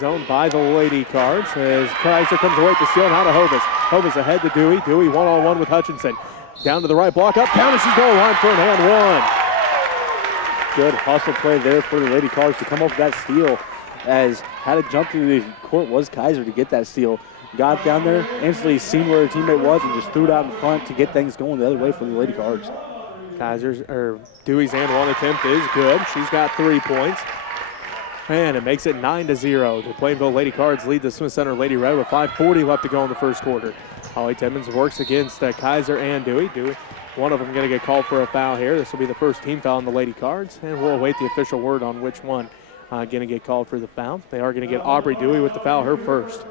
Zone by the Lady Cards as Kaiser comes away at the steal. Now to Hovis. Hovis ahead to Dewey. Dewey one-on-one with Hutchinson. Down to the right block, up, down, and she's goal line for an and one. Good hustle play there for the Lady Cards to come up with that steal, as had to jump through the court was Kaiser to get that steal. got down there, instantly seen where her teammate was, and just threw it out in front to get things going the other way for the Lady Cards. Dewey's and one attempt is good. She's got 3 points. And it makes it 9-0. The Plainville Lady Cards lead the Smith Center Lady Red with 5:40 left to go in the first quarter. Holly Timmons works against Kaiser and Dewey. One of them going to get called for a foul here. This will be the first team foul on the Lady Cards, and we'll await the official word on which one going to get called for the foul. They are going to get Aubrey Dewey with the foul, her first.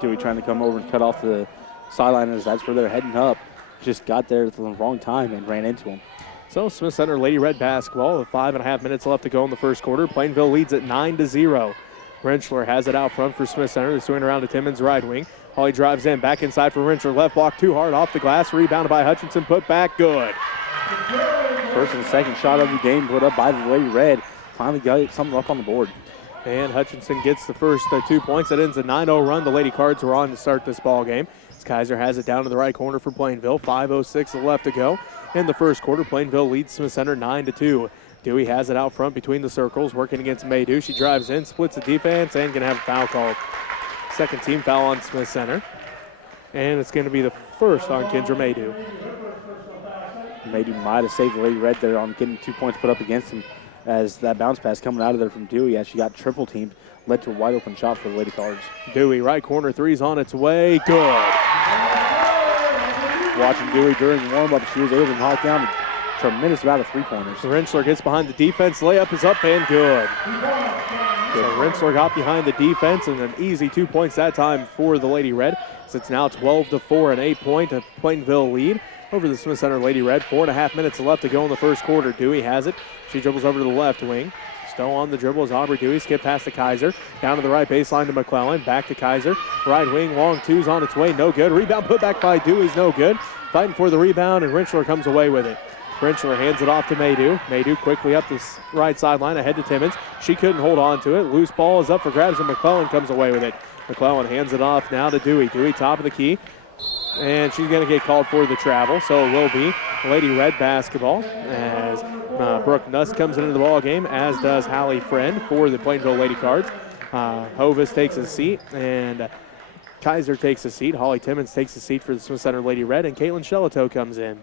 Dewey trying to come over and cut off the sideline as that's where they're heading up. Just got there at the wrong time and ran into him. So Smith Center Lady Red basketball with 5.5 minutes left to go in the first quarter. Plainville leads at 9-0. Rentschler has it out front for Smith Center. They swing around to Timmons' right wing. Holly drives in, back inside for Rentschler. Left block too hard off the glass. Rebounded by Hutchinson, put back, good. First and second shot of the game put up by the Lady Red. Finally got something up on the board. And Hutchinson gets the first 2 points. That ends a 9-0 run. The Lady Cards were on to start this ball game. Kaiser has it down to the right corner for Plainville. 5:06 left to go in the first quarter. Plainville leads Smith Center 9-2. Dewey has it out front between the circles, working against Maydew. She drives in, splits the defense, and going to have a foul called. Second team foul on Smith Center. And it's going to be the first on Kendra Maydew. Maydew might have saved the Lady Red there on getting 2 points put up against him, as that bounce pass coming out of there from Dewey as she got triple teamed led to a wide open shot for the Lady Cards. Dewey, right corner, three's on its way, good. Watching Dewey during warm-up, she was able to knock down a tremendous amount of three-pointers. Rentschler gets behind the defense, layup is up and good. So Rentschler got behind the defense and an easy 2 points that time for the Lady Red. So it's now 12-4, an 8-point Plainville lead over the Smith Center Lady Red. 4.5 minutes left to go in the first quarter. Dewey has it. She dribbles over to the left wing. Still on the dribble is Aubrey Dewey. Skip past to Kaiser. Down to the right baseline to McClellan. Back to Kaiser. Right wing, long two's on its way. No good. Rebound put back by Dewey's no good. Fighting for the rebound, and Rentschler comes away with it. Rentschler hands it off to Maydew. Maydew quickly up the right sideline ahead to Timmons. She couldn't hold on to it. Loose ball is up for grabs, and McClellan comes away with it. McClellan hands it off now to Dewey. Dewey top of the key. And she's going to get called for the travel, so it will be Lady Red basketball as Brooke Nuss comes into the ball game, as does Hallie Friend for the Plainville Lady Cards. Hovis takes a seat, and Kaiser takes a seat. Holly Timmons takes a seat for the Smith Center Lady Red, and Caitlin Shelito comes in.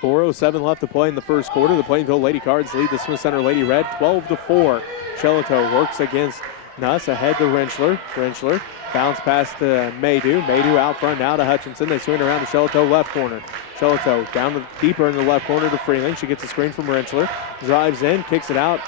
4:07 left to play in the first quarter. The Plainville Lady Cards lead the Smith Center Lady Red 12-4. Shelito works against Nuss, ahead to Rentschler. Rentschler bounce past to Maydew. Maydew out front now to Hutchinson. They swing around to Shelito left corner. Shelito down to deeper in the left corner to Freeling. She gets a screen from Rentschler. Drives in, kicks it out.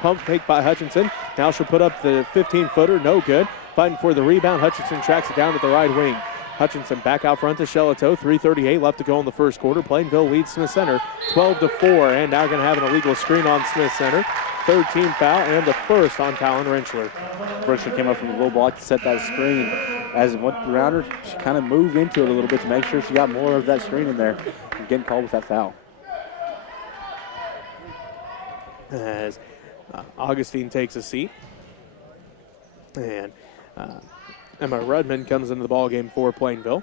Pump fake by Hutchinson. Now she'll put up the 15-footer. No good. Fighting for the rebound. Hutchinson tracks it down at the right wing. Hutchinson back out front to Shelito. 3:38 left to go in the first quarter. Plainville leads Smith Center 12-4. And now going to have an illegal screen on Smith Center. Third team foul and the first on Talon Rentschler. Rentschler came up from the low block to set that screen. As it went around her, she kind of moved into it a little bit to make sure she got more of that screen in there and getting called with that foul. As Augustine takes a seat. And Emma Rudman comes into the ball game for Plainville.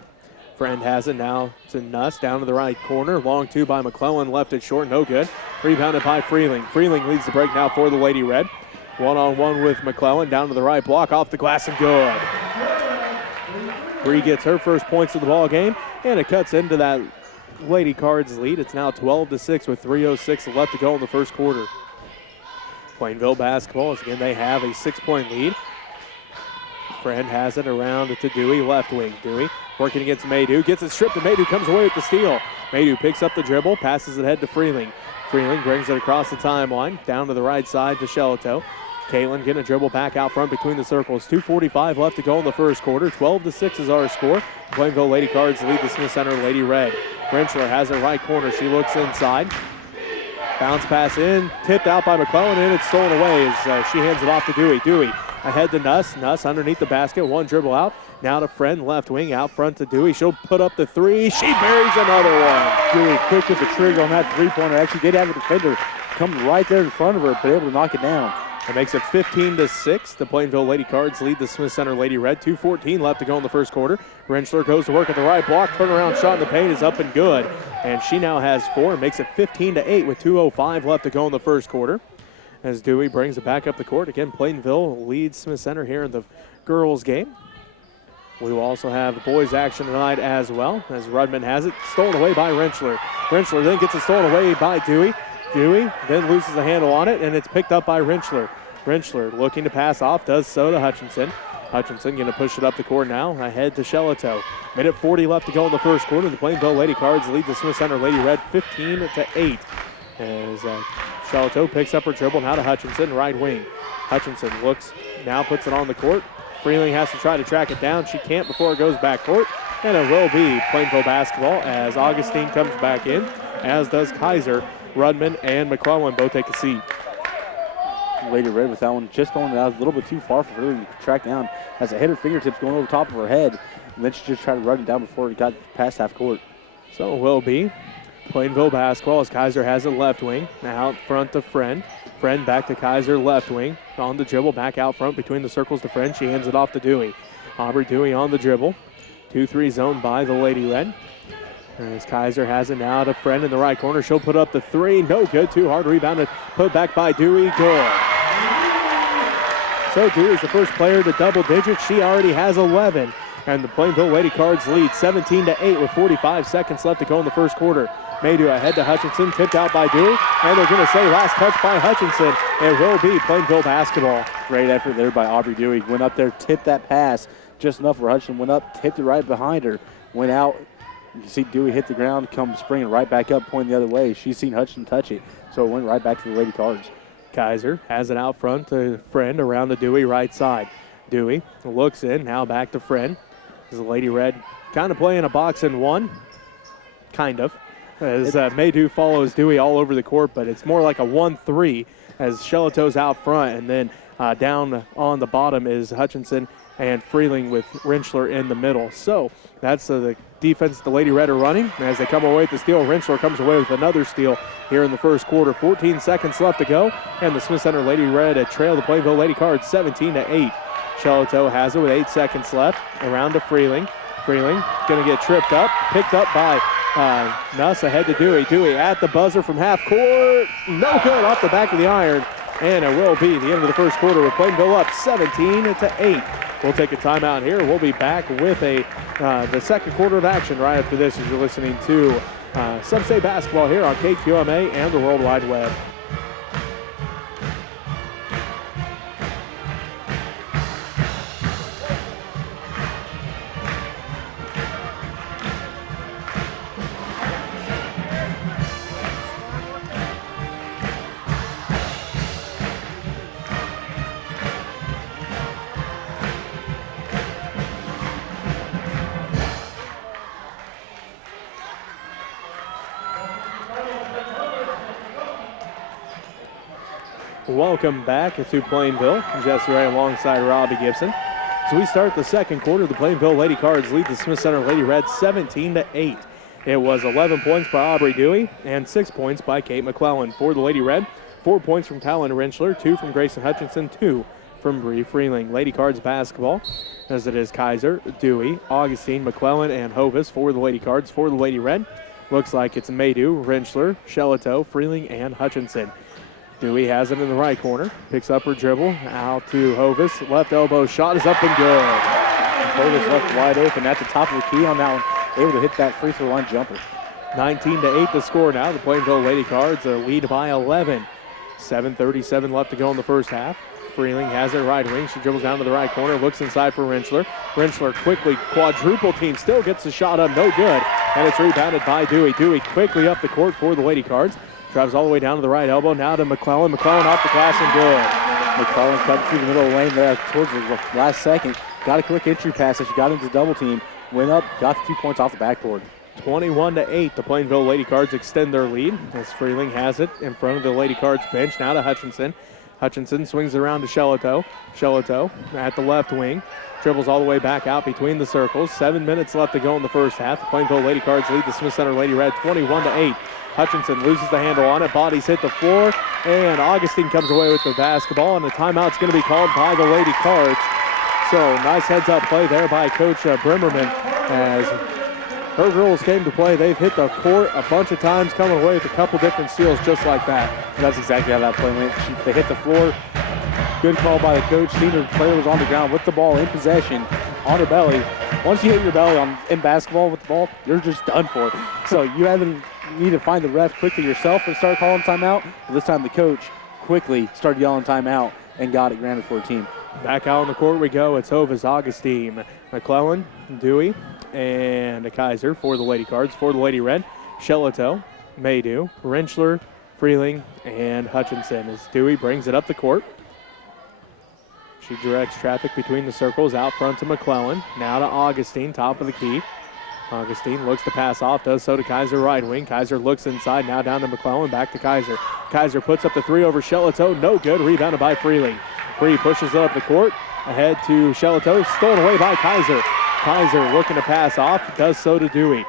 Friend has it now to Nuss, down to the right corner. Long two by McClellan, left it short, no good. Rebounded by Freeling. Freeling leads the break now for the Lady Red. One-on-one with McClellan, down to the right block, off the glass and good. Bree gets her first points of the ball game, and it cuts into that Lady Cards lead. It's now 12-6 with 3:06 left to go in the first quarter. Plainville basketball, as again, they have a 6-point lead. Friend has it around to Dewey, left wing. Dewey working against Maydew, gets it stripped, and Maydew comes away with the steal. Maydew picks up the dribble, passes it ahead to Freeling. Freeling brings it across the timeline, down to the right side to Shelito. Caitlin getting a dribble back out front between the circles. 2:45 left to go in the first quarter. 12-6 is our score. Plainville Lady Cards lead the Smith Center Lady Red. Rentschler has it right corner. She looks inside. Bounce pass in, tipped out by McClellan, and it's stolen away as she hands it off to Dewey. Dewey ahead to Nuss. Nuss underneath the basket. One dribble out. Now to Friend, left wing, out front to Dewey. She'll put up the three. She buries another one. Dewey quick as a trigger on that three-pointer. Actually did have a defender come right there in front of her, but able to knock it down. It makes it 15-6. The Plainville Lady Cards lead the Smith Center Lady Red. 2:14 left to go in the first quarter. Rentschler goes to work at the right block. Turnaround shot in the paint is up and good. And she now has 4 and makes it 15-8 with 2:05 left to go in the first quarter. As Dewey brings it back up the court. Again, Plainville leads Smith Center here in the girls game. We will also have boys action tonight as well, as Rudman has it stolen away by Rentschler. Rentschler then gets it stolen away by Dewey. Dewey then loses the handle on it, and it's picked up by Rentschler. Rentschler looking to pass off, does so to Hutchinson. Hutchinson going to push it up the court now, ahead to Shelato. Minute 40 left to go in the first quarter. The Plainville Lady Cards lead the Smith Center Lady Red 15-8. As Shelato picks up her dribble now to Hutchinson, right wing. Hutchinson looks, now puts it on the court. Freeling has to try to track it down. She can't before it goes back court. And it will be Plainville basketball as Augustine comes back in, as does Kaiser. Rudman and McClellan both take a seat. Lady Red with that one just throwing it out a little bit too far for her to track down. As it hit her fingertips going over top of her head. And then she just tried to run it down before it got past half court. So it will be Plainville basketball as Kaiser has it left wing. Now out front to Friend. Friend back to Kaiser left wing. On the dribble, back out front between the circles to Friend. She hands it off to Dewey. Aubrey Dewey on the dribble. 2-3 zone by the Lady Red. As Kaiser has it now to Friend in the right corner. She'll put up the three. No good. Too hard. Rebounded. Put back by Dewey. Good. So Dewey's the first player to double digits. She already has 11. And the Plainville Lady Cards lead 17-8 with 45 seconds left to go in the first quarter. Maydew ahead to Hutchinson, tipped out by Dewey, and they're going to say last touch by Hutchinson. It will be Plainville basketball. Great effort there by Aubrey Dewey. Went up there, tipped that pass just enough where Hutchinson went up, tipped it right behind her, went out. You can see Dewey hit the ground, come springing right back up, pointing the other way. She's seen Hutchinson touch it, so it went right back to the Lady Cards. Kaiser has it out front to Friend around the Dewey right side. Dewey looks in, now back to Friend. As the Lady Red kind of playing a box and one, kind of. As Maydew follows Dewey all over the court, but it's more like a 1-3 as Shelato's out front, and then down on the bottom is Hutchinson and Freeling with Rentschler in the middle. So that's the defense the Lady Red are running. And as they come away with the steal, Rentschler comes away with another steal here in the first quarter. 14 seconds left to go, and the Smith Center Lady Red trail the Plainville Lady Cards 17-8. Shelato has it with 8 seconds left. Around to Freeling. Freeling going to get tripped up, picked up by Nuss ahead to Dewey. Dewey at the buzzer from half court. No good, off the back of the iron. And it will be the end of the first quarter with Plainville up 17-8. We'll take a timeout here. We'll be back with the second quarter of action right after this as you're listening to SubState basketball here on KQMA and the World Wide Web. Welcome back to Plainville. Jesse Ray alongside Robbie Gibson. So we start the second quarter. The Plainville Lady Cards lead the Smith Center Lady Red 17-8. It was 11 points by Aubrey Dewey and 6 points by Kate McClellan. For the Lady Red, 4 points from Talon Rentschler, 2 from Grayson Hutchinson, 2 from Bree Freeling. Lady Cards basketball, as it is Kaiser, Dewey, Augustine, McClellan, and Hovis for the Lady Cards. For the Lady Red, looks like it's Maydew, Rentschler, Shelato, Freeling, and Hutchinson. Dewey has it in the right corner, picks up her dribble, out to Hovis, left elbow shot is up and good. Hovis left wide open at the top of the key on that one, able to hit that free throw line jumper. 19-8 the score now. The Plainville Lady Cards lead by 11. 7:37 left to go in the first half. Freeling has it right wing. She dribbles down to the right corner, looks inside for Rentschler. Rentschler quickly quadruple team, still gets the shot up, no good. And it's rebounded by Dewey. Dewey quickly up the court for the Lady Cards. Drives all the way down to the right elbow, now to McClellan. McClellan off the glass and good. McClellan cut through the middle of the lane there towards the last second. Got a quick entry pass as she got into double team. Went up, got the 2 points off the backboard. 21-8, the Plainville Lady Cards extend their lead as Freeling has it in front of the Lady Cards bench. Now to Hutchinson. Hutchinson swings it around to Shelato. Shelato at the left wing. Dribbles all the way back out between the circles. 7 minutes left to go in the first half. The Plainville Lady Cards lead the Smith Center Lady Red 21-8. Hutchinson loses the handle on it. Bodies hit the floor. And Augustine comes away with the basketball. And the timeout's going to be called by the Lady Cards. So nice heads-up play there by Coach Brimmerman as her girls came to play. They've hit the court a bunch of times, coming away with a couple different steals just like that. That's exactly how that play went. They hit the floor. Good call by the coach. Senior player was on the ground with the ball in possession. on her belly. Once you hit your belly in basketball with the ball, you're just done for. So you either need to find the ref quickly yourself and start calling timeout, but this time the coach quickly started yelling timeout and got it granted for a team. Back out on the court we go. It's Hovis, Augustine, McClellan, Dewey, and Kaiser for the Lady Cards. For the Lady Red, Shellito, Maydew, Rentschler, Freeling, and Hutchinson as Dewey brings it up the court. She directs traffic between the circles out front to McClellan. Now to Augustine, top of the key. Augustine looks to pass off, does so to Kaiser right wing. Kaiser looks inside, now down to McClellan, back to Kaiser. Kaiser puts up the three over Shellito, no good, rebounded by Freeling. Free pushes it up the court, ahead to Shellito, stolen away by Kaiser. Kaiser looking to pass off, does so to Dewey.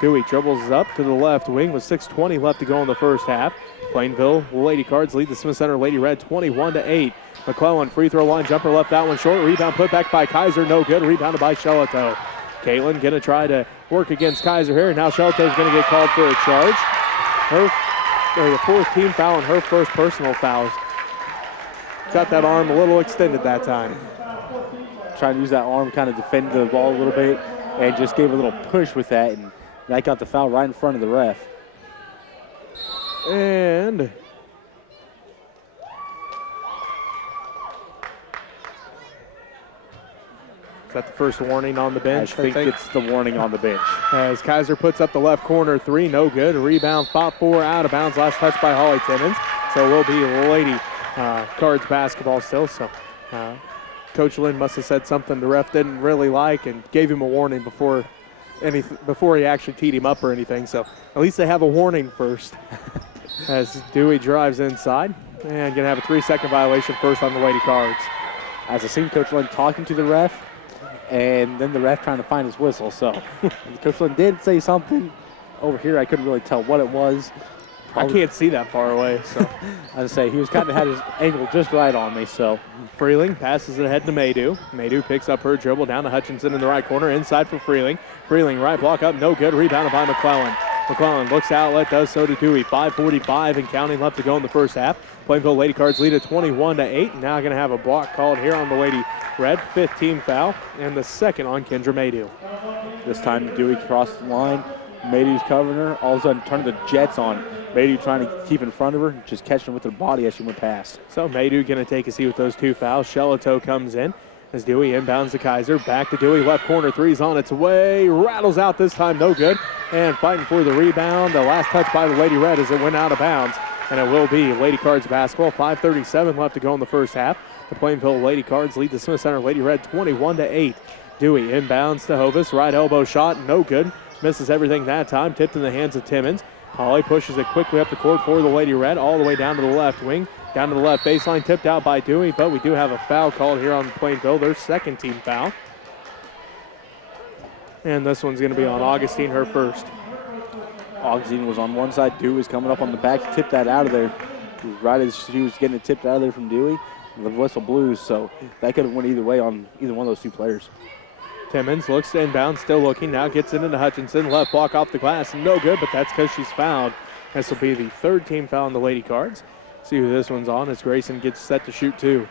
Dewey dribbles up to the left wing with 6:20 left to go in the first half. Plainville Lady Cards lead the Smith Center Lady Red 21-8. McClellan free throw line jumper left that one short. Rebound put back by Kaiser, no good. Rebounded by Shellito. Caitlin going to try to work against Kaiser here. Now Shellito's going to get called for a charge. The fourth team foul and her first personal fouls. Got that arm a little extended that time. Trying to use that arm, kind of defend the ball a little bit, and just gave a little push with that, and that got the foul right in front of the ref. And is that the first warning on the bench? I think it's the warning on the bench. As Kaiser puts up the left corner three, no good. Rebound, spot four, out of bounds. Last touch by Holly Timmons. So it will be Lady Cards basketball still. So Coach Lynn must have said something the ref didn't really like and gave him a warning before he actually teed him up or anything. So at least they have a warning first. As Dewey drives inside and going to have a 3-second violation first on the Lady Cards. As I seen Coach Lynn talking to the ref, and then the ref trying to find his whistle. So Coach Lynn did say something over here. I couldn't really tell what it was. Probably. I can't see that far away. So I'd say he was kind of had his angle just right on me. So Freeling passes it ahead to Maydew. Maydew picks up her dribble down to Hutchinson in the right corner. Inside for Freeling. Freeling right block up, no good. Rebounded by McClellan. McClellan looks to outlet, does so to Dewey. 5:45 and counting left to go in the first half. Plainville Lady Cards lead at 21-8. Now going to have a block called here on the Lady Red. 5th team foul and the second on Kendra Maydew. This time Dewey crossed the line. Maydew's covering her. All of a sudden turning the Jets on. Maydew trying to keep in front of her, just catching her with her body as she went past. So Maydew going to take a seat with those two fouls. Shellito comes in as Dewey inbounds to Kaiser. Back to Dewey, left corner, three's on its way. Rattles out this time, no good. And fighting for the rebound. The last touch by the Lady Red as it went out of bounds. And it will be Lady Cards basketball. 5:37 left to go in the first half. The Plainville Lady Cards lead the Smith Center Lady Red 21-8. Dewey inbounds to Hovis. Right elbow shot, no good. Misses everything that time. Tipped in the hands of Timmons. Holly pushes it quickly up the court for the Lady Red, all the way down to the left wing. Down to the left baseline, tipped out by Dewey, but we do have a foul called here on Plainville, their second team foul. And this one's going to be on Augustine, her first. Augustine was on one side, Dewey was coming up on the back, tipped that out of there. Right as she was getting it tipped out of there from Dewey, the whistle blew, so that could have went either way on either one of those two players. Timmons looks to inbound, still looking, now gets it into Hutchinson. Left block off the glass, no good, but that's because she's fouled. This will be the third team foul on the Lady Cards. See who this one's on as Grayson gets set to shoot two.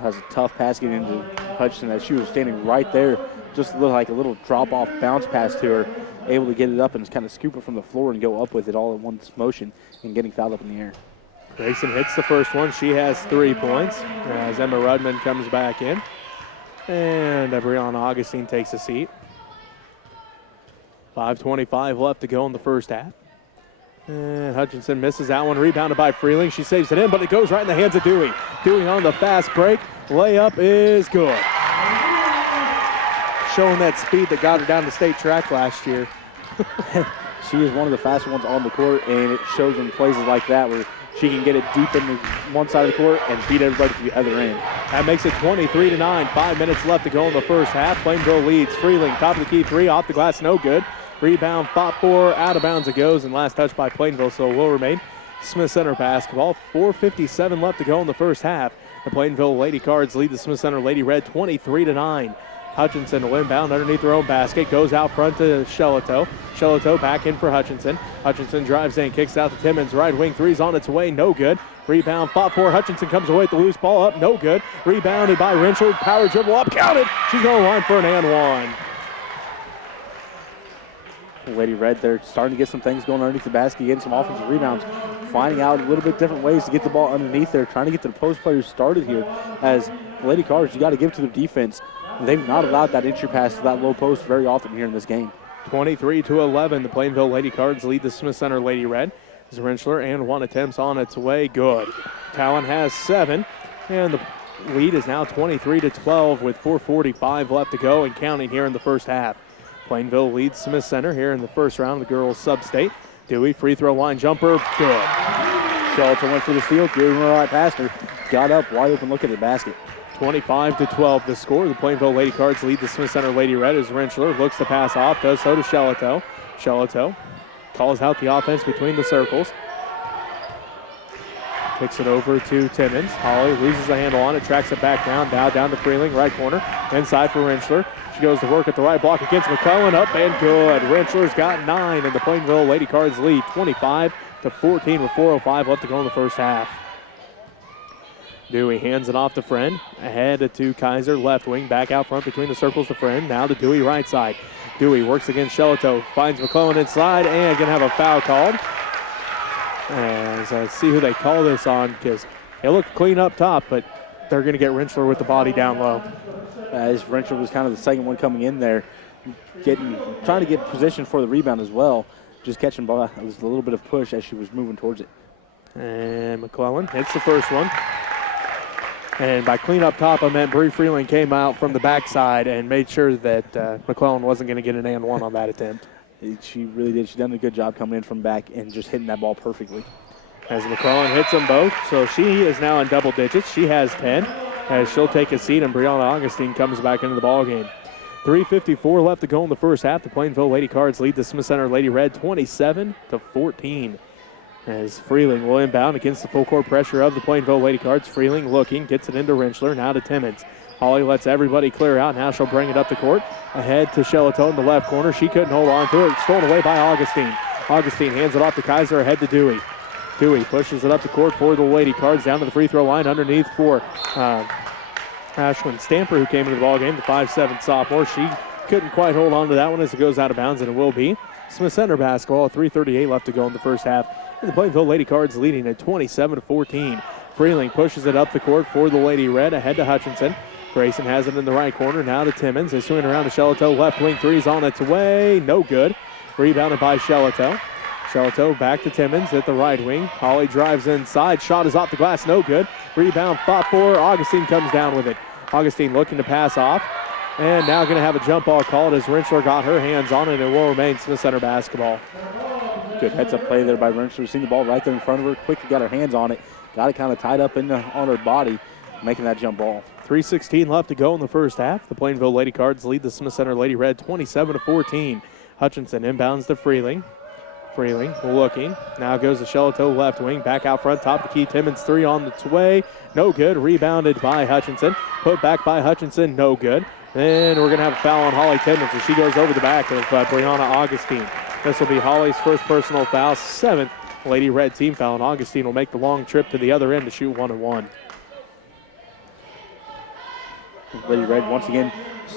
Has a tough pass getting into Hutchinson as she was standing right there. Just looked like a little drop-off bounce pass to her. Able to get it up and just kind of scoop it from the floor and go up with it all in one motion and getting fouled up in the air. Grayson hits the first one. She has 3 points as Emma Rudman comes back in. And Brianna Augustine takes a seat. 5:25 left to go in the first half. And Hutchinson misses that one. Rebounded by Freeling. She saves it in, but it goes right in the hands of Dewey. Dewey on the fast break. Layup is good. Showing that speed that got her down the state track last year. She is one of the fastest ones on the court, and it shows in places like that where she can get it deep in the one side of the court and beat everybody to the other end. That makes it 23-9. 5 minutes left to go in the first half. Plainville leads. Freeling, top of the key three, off the glass, no good. Rebound, pop four, out of bounds it goes, and last touch by Plainville, so it will remain Smith Center basketball. 4:57 left to go in the first half. The Plainville Lady Cards lead the Smith Center Lady Red 23-9. Hutchinson will inbound underneath her own basket. Goes out front to Shelato. Shelato back in for Hutchinson. Hutchinson drives in, kicks out to Timmons. Right wing three's on its way. No good. Rebound, fought for. Hutchinson comes away with the loose ball up. No good. Rebounded by Rentschler. Power dribble up. Counted. She's going to line for an and one. Lady Red, they're starting to get some things going underneath the basket, getting some offensive rebounds, finding out a little bit different ways to get the ball underneath there, trying to get the post players started here. As Lady Cardinals, you got to give to the defense. They've not allowed that entry pass to that low post very often here in this game. 23-11, the Plainville Lady Cards lead the Smith Center Lady Red. Rentschler and one attempt on its way. Good. Talon has 7, and the lead is now 23-12 with 4:45 left to go and counting here in the first half. Plainville leads Smith Center here in the first round of the girls' sub-state. Dewey, free throw line jumper, good. Shelton went for the steal, gave him a right past her, got up, wide open look at the basket. 25-12 the score. The Plainville Lady Cards lead the Smith Center Lady Red as Rentschler looks to pass off, does so to Shelato. Shelato calls out the offense between the circles. Kicks it over to Timmons. Holly loses the handle on it, tracks it back down, now down to Freeling, right corner, inside for Rentschler. She goes to work at the right block against McClellan, up and good. Rentschler's got 9, and the Plainville Lady Cards lead 25-14 with 4:05 left to go in the first half. Dewey hands it off to Friend, ahead to Kaiser, left wing, back out front between the circles to Friend, now to Dewey, right side. Dewey works against Shelato, finds McClellan inside, and going to have a foul called. As I see who they call this on, because it looked clean up top, but they're going to get Rentschler with the body down low. As Rentschler was kind of the second one coming in there, trying to get position for the rebound as well, just catching ball. It was a little bit of push as she was moving towards it. And McClellan hits the first one. And by clean up top, I meant Bree Freeling came out from the backside and made sure that McClellan wasn't going to get an and one on that attempt. She really did. She done a good job coming in from back and just hitting that ball perfectly. As McClellan hits them both, so she is now in double digits. She has 10, as she'll take a seat, and Brianna Augustine comes back into the ballgame. 3:54 left to go in the first half. The Plainville Lady Cards lead the Smith Center Lady Red 27-14. As Freeling will inbound against the full court pressure of the Plainville Lady Cards. Freeling looking, gets it into Rentschler, now to Timmons. Holly lets everybody clear out. Now she'll bring it up the court. Ahead to Shelato in the left corner. She couldn't hold on to it. Stolen away by Augustine. Augustine hands it off to Kaiser, ahead to Dewey. Dewey pushes it up the court for the Lady Cards, down to the free throw line underneath for Ashlyn Stamper, who came into the ballgame, the 5'7" sophomore. She couldn't quite hold on to that one as it goes out of bounds, and it will be Smith Center basketball. 3:38 left to go in the first half. And the Plainville Lady Cards leading at 27-14. Freeling pushes it up the court for the Lady Red, ahead to Hutchinson. Grayson has it in the right corner, now to Timmons. They swing around to Shelato, left wing three's on its way, no good. Rebounded by Shelato. Shelato back to Timmons at the right wing. Holly drives inside, shot is off the glass, no good. Rebound fought for, Augustine comes down with it. Augustine looking to pass off, and now going to have a jump ball called as Rentschler got her hands on it, and it will remain Smith Center basketball. Good heads-up play there by Rentschler. Seen the ball right there in front of her, quickly got her hands on it, got it kind of tied up on her body, making that jump ball. 3:16 left to go in the first half. The Plainville Lady Cards lead the Smith Center Lady Red 27-14. Hutchinson inbounds to Freeling. Freeling looking. Now goes to Shelato left wing. Back out front. Top of the key. Timmons three on its way. No good. Rebounded by Hutchinson. Put back by Hutchinson. No good. Then we're going to have a foul on Holly Timmons as she goes over the back of Brianna Augustine. This will be Holly's first personal foul. 7th Lady Red team foul. And Augustine will make the long trip to the other end to shoot 1-1. Lady Red once again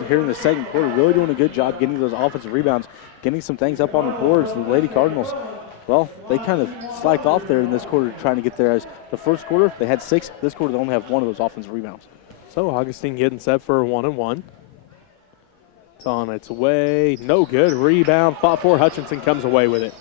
here in the second quarter really doing a good job getting those offensive rebounds, getting some things up on the boards. The Lady Cardinals, well, they kind of slacked off there in this quarter trying to get there. As the first quarter they had 6, this quarter they only have 1 of those offensive rebounds. So Augustine getting set for a 1-1. It's on its way, no good. Rebound fought for, Hutchinson comes away with it.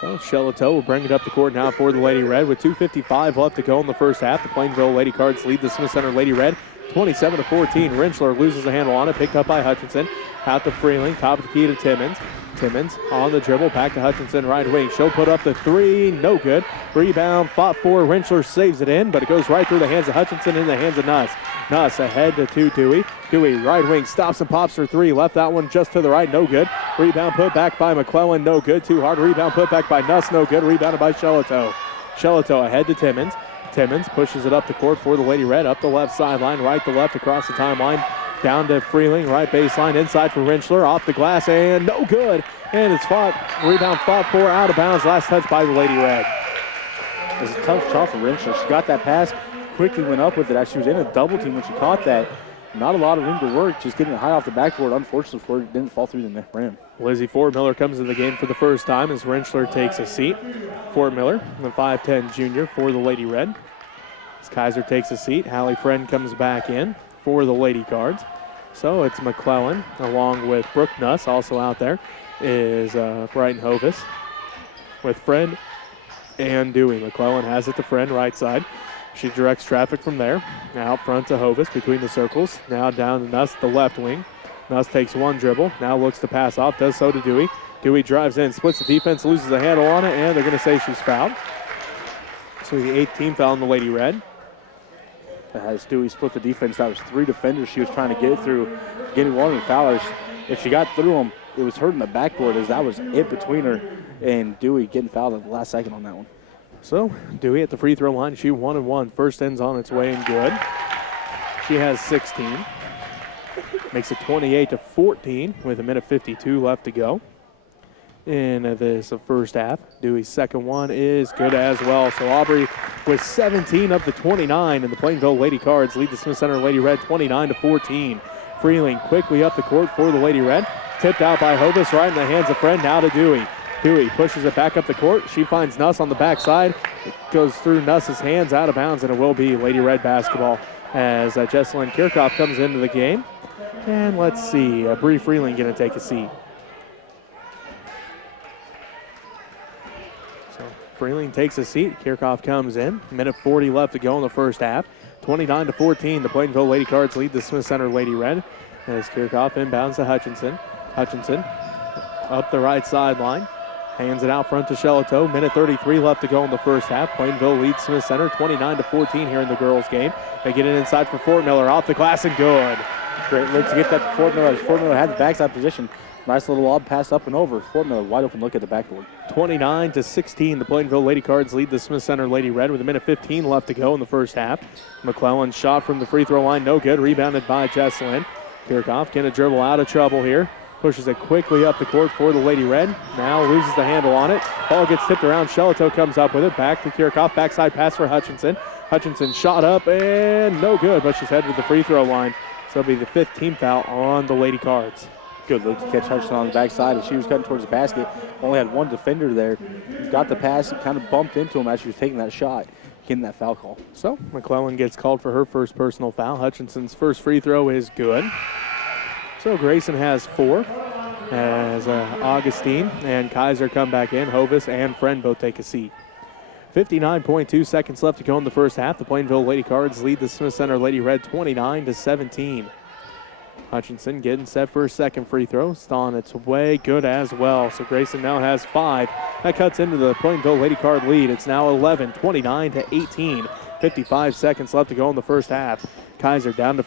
So Shelato will bring it up the court now for the Lady Red with 2:55 left to go in the first half. The Plainville Lady Cards lead the Smith Center Lady Red 27-14. Rentschler loses the handle on it, picked up by Hutchinson. Out to Freeling, top of the key to Timmons. Timmons on the dribble, back to Hutchinson, right wing. She'll put up the three, no good. Rebound, fought for, Rentschler saves it in, but it goes right through the hands of Hutchinson and the hands of Nuss. Nuss ahead to Dewey. Dewey, right wing, stops and pops for three. Left that one just to the right, no good. Rebound put back by McClellan, no good. Too hard. Rebound put back by Nuss, no good. Rebounded by Shelato. Shelato ahead to Timmons. Timmons pushes it up the court for the Lady Red, up the left sideline, right to left across the timeline, down to Freeling, right baseline, inside for Rinchler, off the glass, and no good. And it's rebound fought for, out of bounds, last touch by the Lady Red. It was a tough shot for Rinchler. She got that pass, quickly went up with it as she was in a double team when she caught that. Not a lot of room to work, just getting it high off the backboard. Unfortunately for it, didn't fall through the rim. Lizzie Ford Miller comes into the game for the first time as Rinchler takes a seat. Ford Miller, the 5'10 junior for the Lady Red. As Kaiser takes a seat, Hallie Friend comes back in for the Lady Cards. So it's McClellan along with Brooke Nuss, also out there is Brighton Hovis with Friend and Dewey. McClellan has it to Friend, right side. She directs traffic from there. Now out front to Hovis between the circles. Now down to Nuss, the left wing. Nuss takes one dribble. Now looks to pass off. Does so to Dewey. Dewey drives in, splits the defense, loses a handle on it, and they're going to say she's fouled. So the 8th team foul on the Lady Red. As Dewey split the defense, that was 3 defenders she was trying to get through. Getting one of the foulers. If she got through them, it was hurting the backboard as that was it between her and Dewey getting fouled at the last second on that one. So Dewey at the free throw line. She 1-1. First end's on its way and good. She has 16. Makes it 28-14 with 1:52 left to go in this first half. Dewey's second one is good as well. So Aubrey with 17 of the 29, and the Plainville Lady Cards lead the Smith Center Lady Red 29-14. Freeling quickly up the court for the Lady Red. Tipped out by Hovis, right in the hands of Friend. Now to Dewey. Dewey pushes it back up the court. She finds Nuss on the backside. It goes through Nuss's hands, out of bounds, and it will be Lady Red basketball as Jesselyn Kirchhoff comes into the game. And let's see, Bree Freeling going to take a seat. So Freeling takes a seat. Kirchhoff comes in. 1:40 left to go in the first half. 29-14, the Plainville Lady Cards lead the Smith Center Lady Red as Kirchhoff inbounds to Hutchinson. Hutchinson up the right sideline. Hands it out front to Shelato. 1:33 left to go in the first half. Plainville leads Smith Center 29-14 here in the girls' game. They get it inside for Fort Miller. Off the glass and good. Great look to get that to Fort Miller. Fort Miller had the backside position. Nice little lob pass up and over. Fort Miller wide open look at the backboard. 29-16. The Plainville Lady Cards lead the Smith Center Lady Red with 1:15 left to go in the first half. McClellan's shot from the free throw line. No good. Rebounded by Jesselyn. Kirchhoff going to dribble out of trouble here. Pushes it quickly up the court for the Lady Red. Now loses the handle on it. Ball gets tipped around. Shelato comes up with it. Back to Kirchhoff. Backside pass for Hutchinson. Hutchinson shot up and no good, but she's headed to the free throw line. So it'll be the 5th team foul on the Lady Cards. Good look to catch Hutchinson on the backside as she was cutting towards the basket. Only had one defender there. Got the pass and kind of bumped into him as she was taking that shot, getting that foul call. So McClellan gets called for her first personal foul. Hutchinson's first free throw is good. So Grayson has 4 as Augustine and Kaiser come back in. Hovis and Friend both take a seat. 59.2 seconds left to go in the first half. The Plainville Lady Cards lead the Smith Center Lady Red 29-17. Hutchinson getting set for a second free throw. It's on its way, good as well. So Grayson now has 5. That cuts into the Plainville Lady Card lead. It's now 11, 29-18. 55 seconds left to go in the first half. Kaiser down to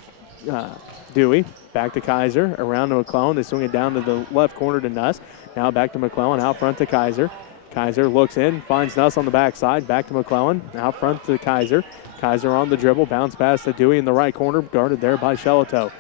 Dewey. Back to Kaiser, around to McClellan. They swing it down to the left corner to Nuss. Now back to McClellan, out front to Kaiser. Kaiser looks in, finds Nuss on the backside. Back to McClellan, out front to Kaiser. Kaiser on the dribble, bounce pass to Dewey in the right corner, guarded there by Shelato.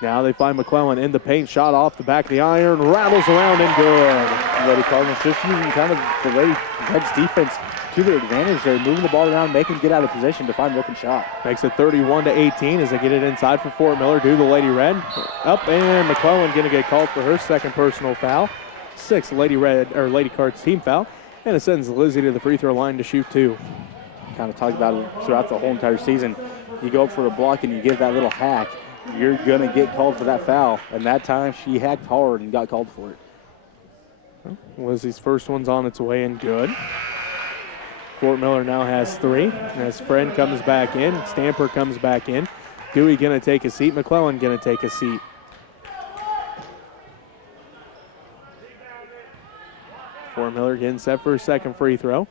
Now they find McClellan in the paint, shot off the back of the iron, rattles around and good. Lady Cardinals just using kind of the Lady Reds defense to their advantage there, moving the ball around, making them get out of position to find an open shot. Makes it 31-18 as they get it inside for Fort Miller. Do the Lady Red. Up, and McClellan going to get called for her second personal foul. 6th Lady Cards team foul, and it sends Lizzie to the free throw line to shoot 2. Kind of talked about it throughout the whole entire season. You go up for a block and you give that little hack, you're going to get called for that foul. And that time she hacked hard and got called for it. Lizzie's first one's on its way and good. Fort Miller now has 3. As Friend comes back in, Stamper comes back in. Dewey going to take a seat. McClellan going to take a seat. Fort Miller getting set for a second free throw.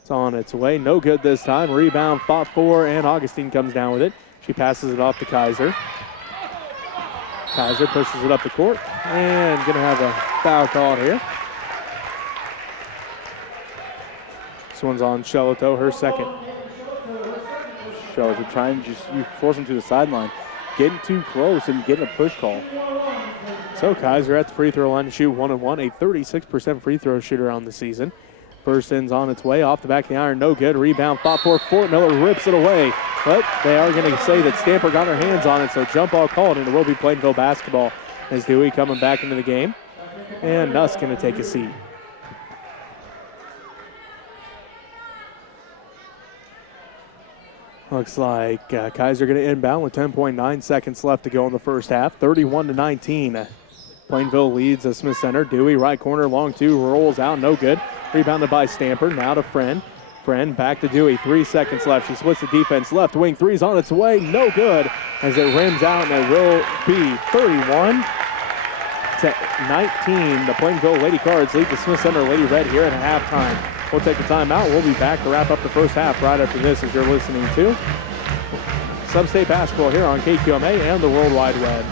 It's on its way. No good this time. Rebound fought for, and Augustine comes down with it. She passes it off to Kaiser. Kaiser pushes it up the court, and going to have a foul called here. This one's on Shelato, her second. show. They're trying to just force them to the sideline. Getting too close and getting a push call. So Kaiser at the free throw line to shoot 1-1, a 36% free throw shooter on the season. First in's on its way, off the back of the iron, no good. Rebound fought for Fort Miller, rips it away. But they are going to say that Stamper got her hands on it, so jump ball called, and it will be Plainville basketball as Dewey coming back into the game. And Nuss going to take a seat. Looks like Kaiser going to inbound with 10.9 seconds left to go in the first half. 31-19. Plainville leads the Smith Center. Dewey, right corner, long two, rolls out, no good. Rebounded by Stamper, now to Friend. Friend back to Dewey, 3 seconds left. She splits the defense, left wing, three's on its way, no good. As it rims out, and it will be 31-19. The Plainville Lady Cards lead the Smith Center Lady Red here at halftime. We'll take a timeout. We'll be back to wrap up the first half right after this as you're listening to SubState Basketball here on KQMA and the World Wide Web.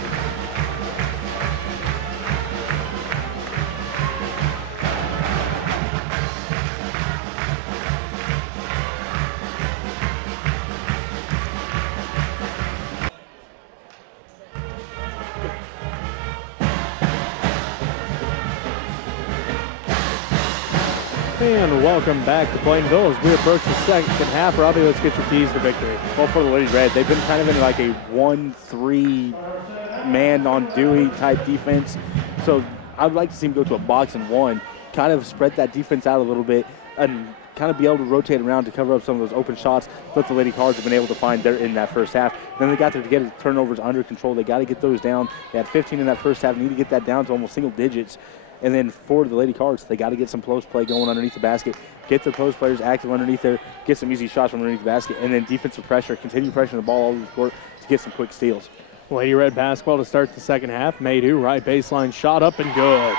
And welcome back to Plainville as we approach the second half. Robbie, let's get your keys to victory. Well, for the Lady Red, they've been kind of in like a 1-3 man on Dewey type defense. So I'd like to see them go to a box and one, kind of spread that defense out a little bit and kind of be able to rotate around to cover up some of those open shots that the Lady Cards have been able to find there in that first half. Then they got there to get the turnovers under control. They got to get those down. They had 15 in that first half. They need to get that down to almost single digits. And then for the Lady Cards, they got to get some post play going underneath the basket, get the post players active underneath there, get some easy shots from underneath the basket, and then defensive pressure, continue pressuring the ball all over the court to get some quick steals. Lady Red basketball to start the second half. Maydew, right baseline, shot up and good.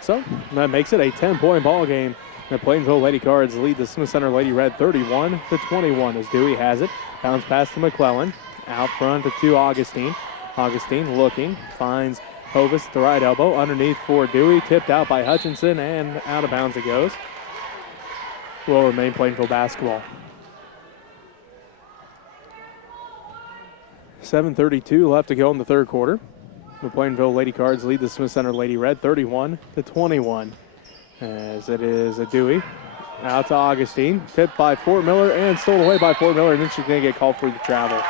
So that makes it a 10-point ball game. The Plainville Lady Cards lead the Smith Center Lady Red 31-21 as Dewey has it. Bounce pass to McClellan. Out front to Augustine. Augustine looking, finds Hovis at the right elbow, underneath for Dewey, tipped out by Hutchinson, and out of bounds it goes. Will remain Plainville basketball. 7:32 left to go in the third quarter. The Plainville Lady Cards lead the Smith Center Lady Red 31-21. As it is a Dewey out to Augustine, tipped by Fort Miller and stolen away by Fort Miller, and then she's going to get called for the travel.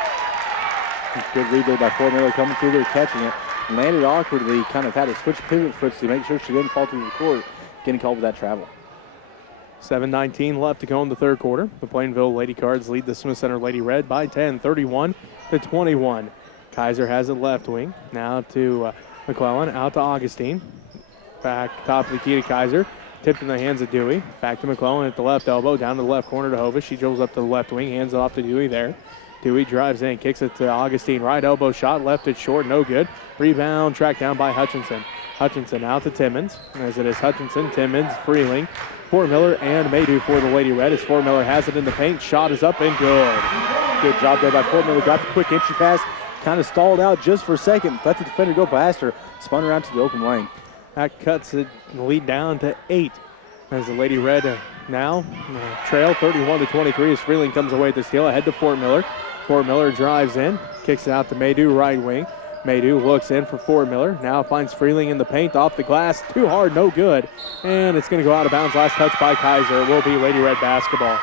Good read there by Fort Miller coming through there, catching it. Landed awkwardly, kind of had to switch pivot foots to make sure she didn't fall through the court, getting called with that travel. 7:19 left to go in the third quarter. The Plainville Lady Cards lead the Smith Center Lady Red by 10, 31-21. Kaiser has it left wing. Now to McClellan, out to Augustine. Back top of the key to Kaiser. Tipped in the hands of Dewey. Back to McClellan at the left elbow, down to the left corner to Hovis. She dribbles up to the left wing, hands it off to Dewey there. Dewey drives in, kicks it to Augustine. Right elbow shot, left it short, no good. Rebound tracked down by Hutchinson. Hutchinson out to Timmons. As it is Hutchinson, Timmons, Freeling, Fort Miller, and Maydew for the Lady Red. As Fort Miller has it in the paint, shot is up and good. Good job there by Fort Miller. Got the quick entry pass, kind of stalled out just for a second. Let the defender go past her, spun around to the open lane. That cuts it lead down to 8. As the Lady Red now trail 31-23 as Freeling comes away with the steal ahead to Fort Miller. Fort Miller drives in, kicks it out to Maydew, right wing. Maydew looks in for Fort Miller. Now finds Freeling in the paint, off the glass, too hard, no good. And it's going to go out of bounds. Last touch by Kaiser. It will be Lady Red basketball.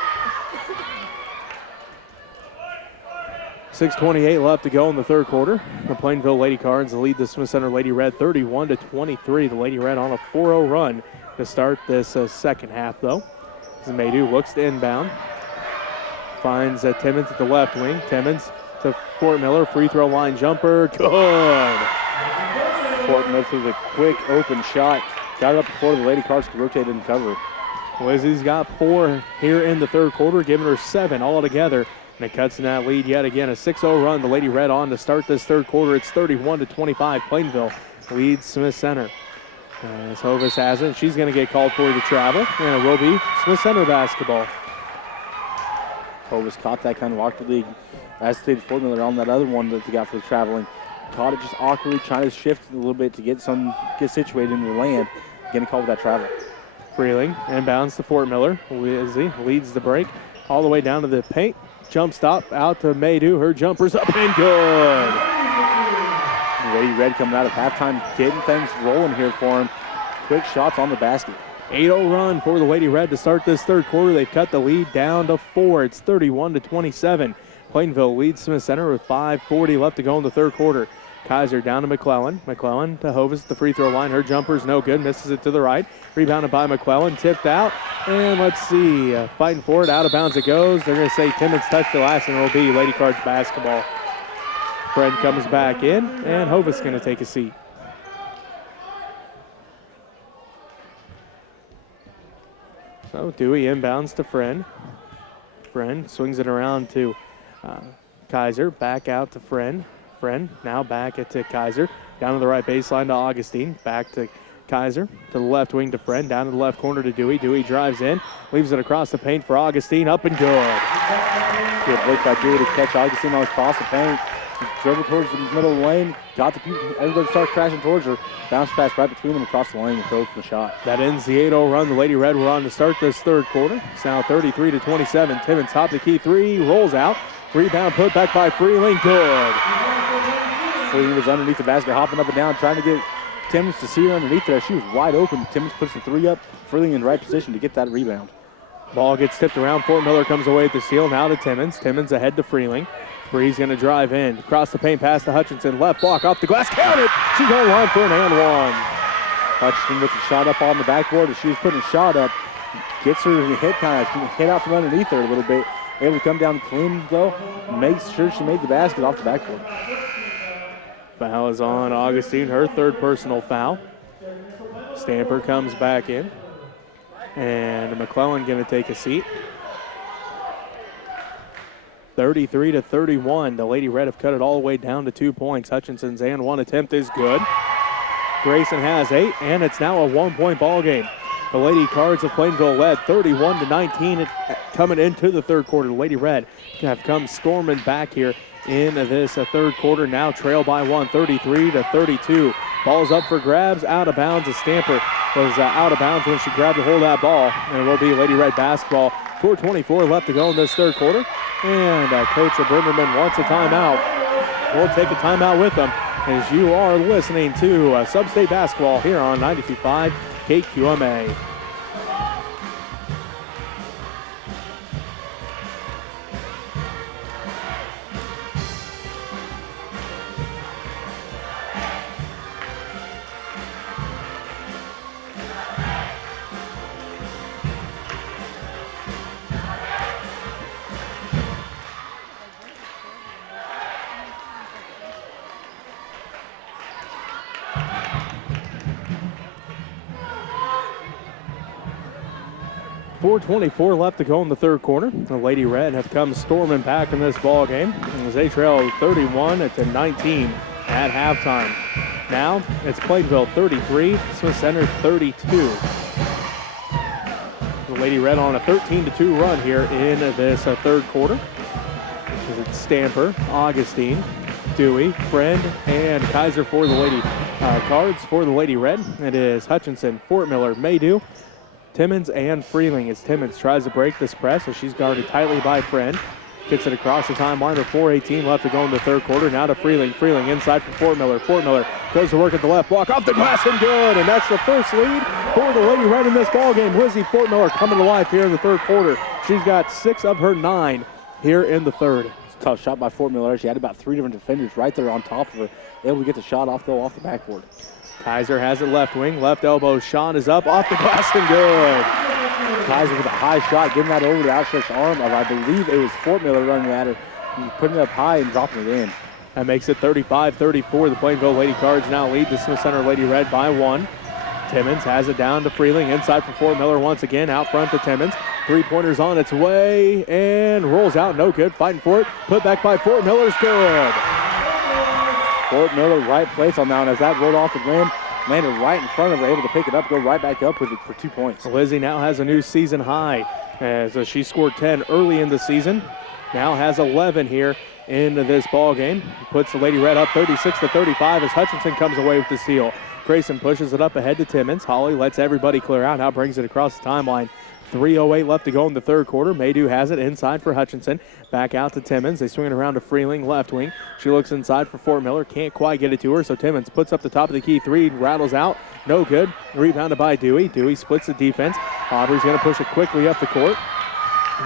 6:28 left to go in the third quarter. The Plainville Lady Cards lead the Smith Center Lady Red 31-23. The Lady Red on a 4-0 run to start this second half, though. As Maydew looks to inbound. Finds Timmons at the left wing. Timmons to Fort Miller. Free throw line jumper. Good. Fort Miller with a quick open shot. Got it up before the Lady Cards could rotate and cover. Lizzie's got 4 here in the third quarter, giving her 7 altogether. And it cuts in that lead yet again. A 6-0 run. The Lady Red on to start this third quarter. It's 31-25. Plainville leads Smith Center. As Hovis has it, she's going to get called for the travel. And it will be Smith Center basketball. Hovis caught that kind of awkwardly, as did Fort Miller on that other one that they got for the traveling. Caught it just awkwardly, trying to shift a little bit to get situated in the lane. Getting called with that travel. Freeling inbounds to Fort Miller. Lizzie leads the break. all the way down to the paint. Jump stop out to Maydew. Her jumper's up and good. Lady Red coming out of halftime, getting things rolling here for him. Quick shots on the basket. 8-0 run for the Lady Red to start this third quarter. They've cut the lead down to 4. It's 31-27. Plainville leads Smith Center with 5:40 left to go in the third quarter. Kaiser down to McClellan. McClellan to Hovis at the free throw line. Her jumper's no good. Misses it to the right. Rebounded by McClellan. Tipped out. And let's see. Fighting for it. Out of bounds it goes. They're going to say Timmons touched the last, and it'll be Lady Cards basketball. Fred comes back in, and Hovis going to take a seat. So Dewey inbounds to Friend. Friend swings it around to Kaiser. Back out to Friend. Friend now back to Kaiser. Down to the right baseline to Augustine. Back to Kaiser. To the left wing to Friend. Down to the left corner to Dewey. Dewey drives in. Leaves it across the paint for Augustine. Up and good. Good look by Dewey to catch Augustine on across the paint. Dribble towards the middle of the lane. Got the people. Everybody started crashing towards her. Bounce pass right between them across the lane and throws the shot. That ends the 8-0 run. The Lady Red were on to start this third quarter. It's now 33-27. Timmons top the key three. Rolls out. Rebound put back by Freeling. Good. Freeling was underneath the basket, hopping up and down, trying to get Timmons to see her underneath there. She was wide open. Timmons puts the three up. Freeling in the right position to get that rebound. Ball gets tipped around. Fort Miller comes away at the steal. Now to Timmons. Timmons ahead to Freeling. Bree's going to drive in. Across the paint, pass to Hutchinson. Left block off the glass. Counted. She's on line for an and one. Hutchinson with the shot up on the backboard as she was putting a shot up. Gets her to hit kind of hit out from underneath her a little bit. Able to come down clean though. Makes sure she made the basket off the backboard. Foul is on Augustine. Her third personal foul. Stamper comes back in. And McClellan going to take a seat. 33-31. The Lady Red have cut it all the way down to 2 points. Hutchinson's and one attempt is good. Grayson has 8, and it's now a 1-point ball game. The Lady Cards of Plainville led 31-19 coming into the third quarter. The Lady Red have come storming back here in this third quarter. Now trail by 1, 33-32. Ball's up for grabs, out of bounds. A Stamper was out of bounds when she grabbed a hold of that ball, and it will be Lady Red basketball. 4:24 left to go in this third quarter. And Coach Brimmerman wants a timeout. We'll take a timeout with them as you are listening to SubState basketball here on 92.5 KQMA. .24 left to go in the third quarter. The Lady Red have come storming back in this ball game as they trail 31-19 at halftime. Now it's Plainville 33, Smith Center 32. The Lady Red on a 13-2 run here in this third quarter. It's Stamper, Augustine, Dewey, Friend, and Kaiser for the Lady Cards. For the Lady Red, it is Hutchinson, Fort Miller, Maydew, Timmons, and Freeling as Timmons tries to break this press as she's guarded tightly by Friend. Gets it across the timeline with 4:18 left to go in the third quarter. Now to Freeling. Freeling inside for Fort Miller. Fort Miller goes to work at the left block. Off the glass and good. And that's the first lead for the Lady Red in this ball game. Lizzie Fort Miller coming to life here in the third quarter. She's got 6 of her 9 here in the third. Tough shot by Fort Miller. She had about 3 different defenders right there on top of her. Able to get the shot off, though, off the backboard. Kaiser has it left wing. Left elbow shot is up. Off the glass and good. Kaiser with a high shot, giving that over the outstretched arm of, I believe it was Fort Miller running at her. Putting it up high and dropping it in. That makes it 35-34. The Plainville Lady Cards now lead the Smith Center Lady Red by 1. Timmons has it down to Freeling. Inside for Fort Miller once again. Out front to Timmons. 3-pointers on its way and rolls out. No good. Fighting for it. Put back by Fort Miller's good. Fort Miller right place on that one as that rolled off the rim. Landed right in front of her. Able to pick it up. Go right back up with it for 2 points. Lizzie now has a new season high as she scored 10 early in the season. Now has 11 here in this ball game. Puts the Lady Red up 36-35 as Hutchinson comes away with the steal. Grayson pushes it up ahead to Timmons. Holly lets everybody clear out. Now brings it across the timeline. 3:08 left to go in the third quarter. Maydew has it inside for Hutchinson. Back out to Timmons. They swing it around to Freeling, left wing. She looks inside for Fort Miller. Can't quite get it to her, so Timmons puts up the top of the key three. Rattles out. No good. Rebounded by Dewey. Dewey splits the defense. Aubrey's going to push it quickly up the court.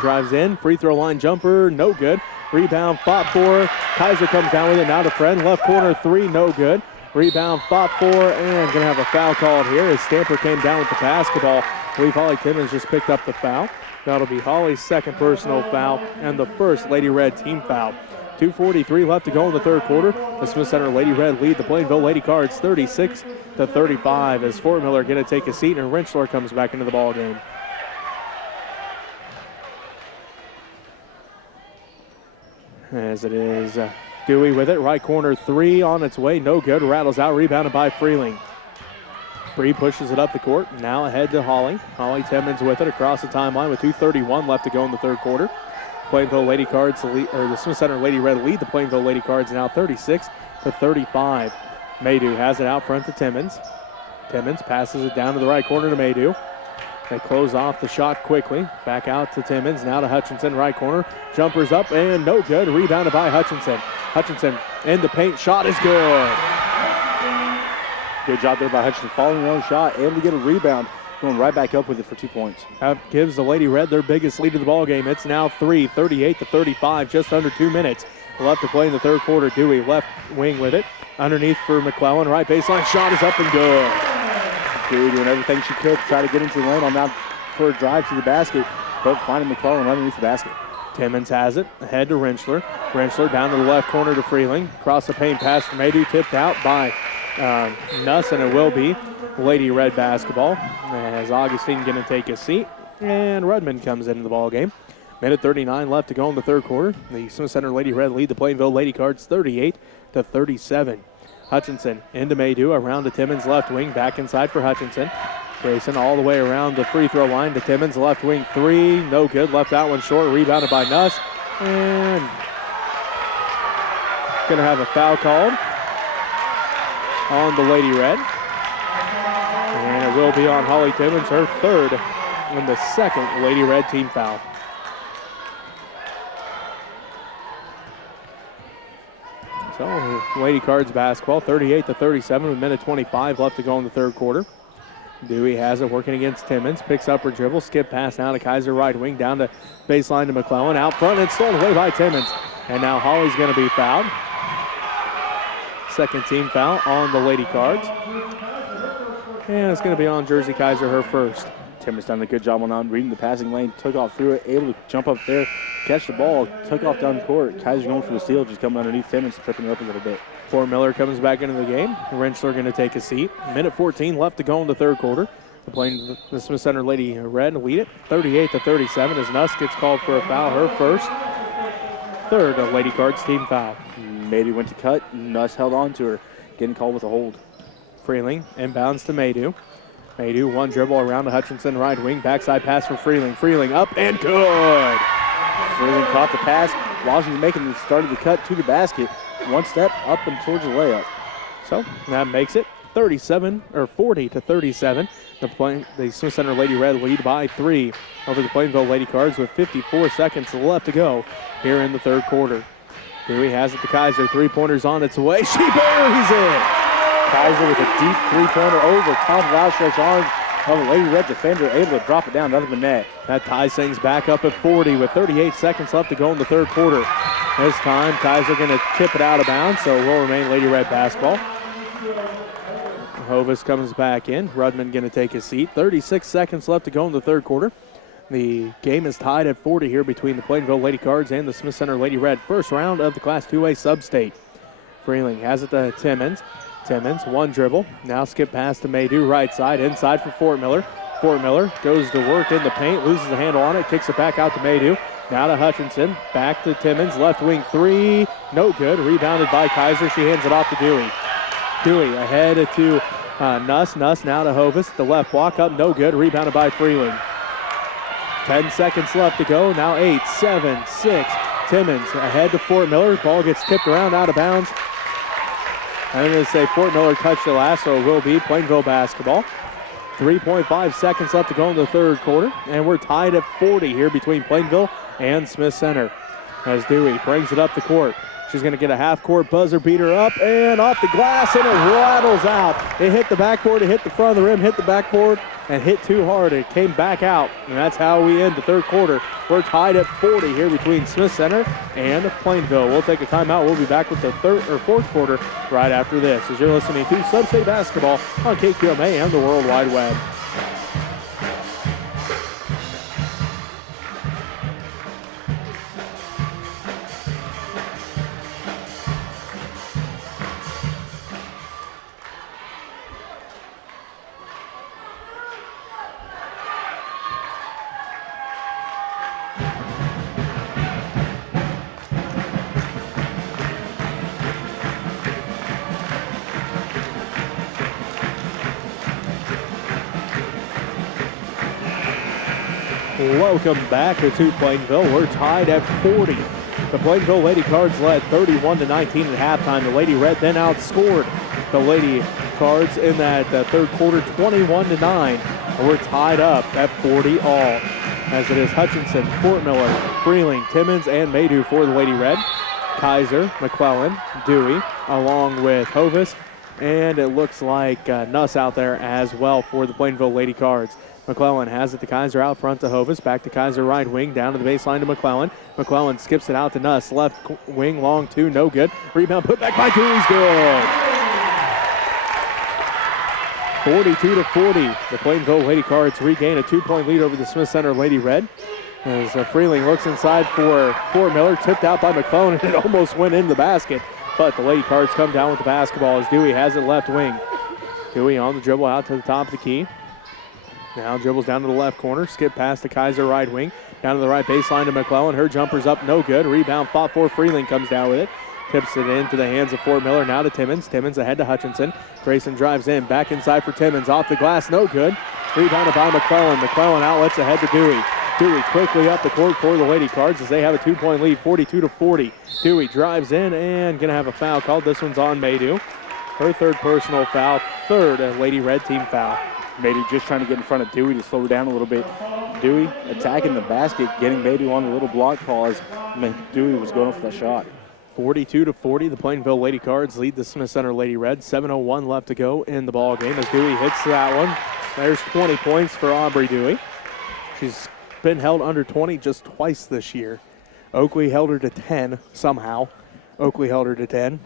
Drives in. Free throw line jumper. No good. Rebound fought for. Kaiser comes down with it. Now to Friend. Left corner three. No good. Rebound fought for, and going to have a foul called here as Stamper came down with the basketball. I believe Holly Timmons just picked up the foul. That'll be Holly's second personal foul and the first Lady Red team foul. 2:43 left to go in the third quarter. The Smith Center Lady Red lead the Plainville Lady Cards 36-35 as Fort Miller going to take a seat and Rentschler comes back into the ball game. As it is Dewey with it. Right corner three on its way. No good. Rattles out. Rebounded by Freeling. Bree pushes it up the court. Now ahead to Holly. Holly Timmons with it across the timeline with 2:31 left to go in the third quarter. Plainville Lady Cards, the Smith Center Lady Red lead the Plainville Lady Cards now 36-35. Maydew has it out front to Timmons. Timmons passes it down to the right corner to Maydew. They close off the shot quickly. Back out to Timmons. Now to Hutchinson, right corner. Jumpers up and no good. Rebounded by Hutchinson. Hutchinson in the paint. Shot is good. Good job there by Hutchinson, following her own shot, able to get a rebound, going right back up with it for 2 points. That gives the Lady Red their biggest lead of the ball game. It's now 38-35, just under 2 minutes left to play in the third quarter. Dewey left wing with it. Underneath for McClellan. Right baseline shot is up and good. Dewey doing everything she could to try to get into the lane on that for a drive to the basket, but finding McClellan underneath the basket. Timmons has it, ahead to Rentschler. Rentschler down to the left corner to Freeling. Cross the paint pass from Maydew, tipped out by Nuss, and it will be Lady Red basketball as Augustine going to take a seat, and Rudman comes into the ball game. Minute 39 left to go in the third quarter. The Smith Center Lady Red lead the Plainville Lady Cards 38-37. Hutchinson into Maydew, around to Timmons left wing, back inside for Hutchinson. Grayson all the way around the free throw line to Timmons left wing three, no good. Left that one short, rebounded by Nuss, and going to have a foul called on the Lady Red. And it will be on Holly Timmons, her third and the second Lady Red team foul. So Lady Cards basketball, 38-37 with a minute 25 left to go in the third quarter. Dewey has it working against Timmons, picks up her dribble, skip pass now to Kaiser right wing, down to baseline to McClellan, out front and stolen away by Timmons. And now Holly's going to be fouled. Second team foul on the Lady Cards. And it's going to be on Jersey Kaiser, her first. Timmons done a good job on reading the passing lane, took off through it, able to jump up there, catch the ball, took off down court. Kaiser going for the steal, just coming underneath Timmons, tripping her up a little bit. Fort Miller comes back into the game. Rentschler going to take a seat. Minute 14 left to go in the third quarter. The Smith Center Lady Red lead it 38-37 as Nuss gets called for a foul, her first. Third of Lady Cards team foul. Maydew went to cut, Nuss held on to her, getting called with a hold. Freeling inbounds to Maydew. Maydew one dribble around to Hutchinson right wing, backside pass from Freeling. Freeling up and good. Freeling caught the pass while she was making the start of the cut to the basket. One step up and towards the layup. So that makes it 40-37. The Smith Center Lady Red lead by 3 over the Plainville Lady Cards with 54 seconds left to go here in the third quarter. Dewey has it to Kaiser. Three-pointers on its way. She buries it. Kaiser with a deep three-pointer over top of outstretched arms of a Lady Red defender, able to drop it down under the net. That ties things back up at 40 with 38 seconds left to go in the third quarter. This time, Kaiser going to tip it out of bounds, so it will remain Lady Red basketball. Hovis comes back in. Rudman going to take his seat. 36 seconds left to go in the third quarter. The game is tied at 40 here between the Plainville Lady Cards and the Smith Center Lady Red. First round of the Class 2A Substate. Freeling has it to Timmons. Timmons, one dribble. Now skip pass to Maydew, right side, inside for Fort Miller. Fort Miller goes to work in the paint, loses the handle on it, kicks it back out to Maydew. Now to Hutchinson, back to Timmons, left wing three, no good. Rebounded by Kaiser, she hands it off to Dewey. Dewey ahead to Nuss now to Hovis, the left block up, no good. Rebounded by Freeling. 10 seconds left to go, now 8, 7, 6. Timmons ahead to Fort Miller, ball gets tipped around out of bounds. I'm going to say Fort Miller touched it last, so it will be Plainville basketball. 3.5 seconds left to go in the third quarter, and we're tied at 40 here between Plainville and Smith Center. As Dewey brings it up the court. She's going to get a half-court buzzer beater up and off the glass, and it rattles out. It hit the backboard, it hit the front of the rim, hit the backboard, and hit too hard. It came back out, and that's how we end the third quarter. We're tied at 40 here between Smith Center and Plainville. We'll take a timeout. We'll be back with the fourth quarter right after this, as you're listening to SubState Basketball on KQMA and the World Wide Web. Welcome back to Plainville. We're tied at 40. The Plainville Lady Cards led 31-19 at halftime. The Lady Red then outscored the Lady Cards in that third quarter 21-9. We're tied up at 40 all. As it is Hutchinson, Fort Miller, Freeling, Timmons, and Maydew for the Lady Red. Kaiser, McClellan, Dewey, along with Hovis, and it looks like Nuss out there as well for the Plainville Lady Cards. McClellan has it to Kaiser out front to Hovis. Back to Kaiser right wing. Down to the baseline to McClellan. McClellan skips it out to Nuss. Left wing long two. No good. Rebound put back by Dewey's good. 42-40. The Plainville Lady Cards regain a 2-point lead over the Smith Center Lady Red. As Freeling looks inside for Fort Miller. Tipped out by McClellan. It almost went in the basket. But the Lady Cards come down with the basketball as Dewey has it left wing. Dewey on the dribble out to the top of the key. Now dribbles down to the left corner. Skip past the Kaiser right wing. Down to the right baseline to McClellan. Her jumper's up, no good. Rebound fought for. Freeling comes down with it. Tips it into the hands of Fort Miller. Now to Timmons. Timmons ahead to Hutchinson. Grayson drives in. Back inside for Timmons. Off the glass, no good. Rebounded by McClellan. McClellan outlets ahead to Dewey. Dewey quickly up the court for the Lady Cards as they have a 2-point lead, 42-40. Dewey drives in and going to have a foul called. This one's on Maydew. Her third personal foul, third Lady Red team foul. Maydew just trying to get in front of Dewey to slow her down a little bit. Dewey attacking the basket, getting Maydew on the little block call as Dewey was going for that shot. 42-40, the Plainville Lady Cards lead the Smith Center Lady Red. 7:01 left to go in the ball game as Dewey hits that one. There's 20 points for Aubrey Dewey. She's been held under 20 just twice this year. Oakley held her to 10 somehow. Oakley held her to 10.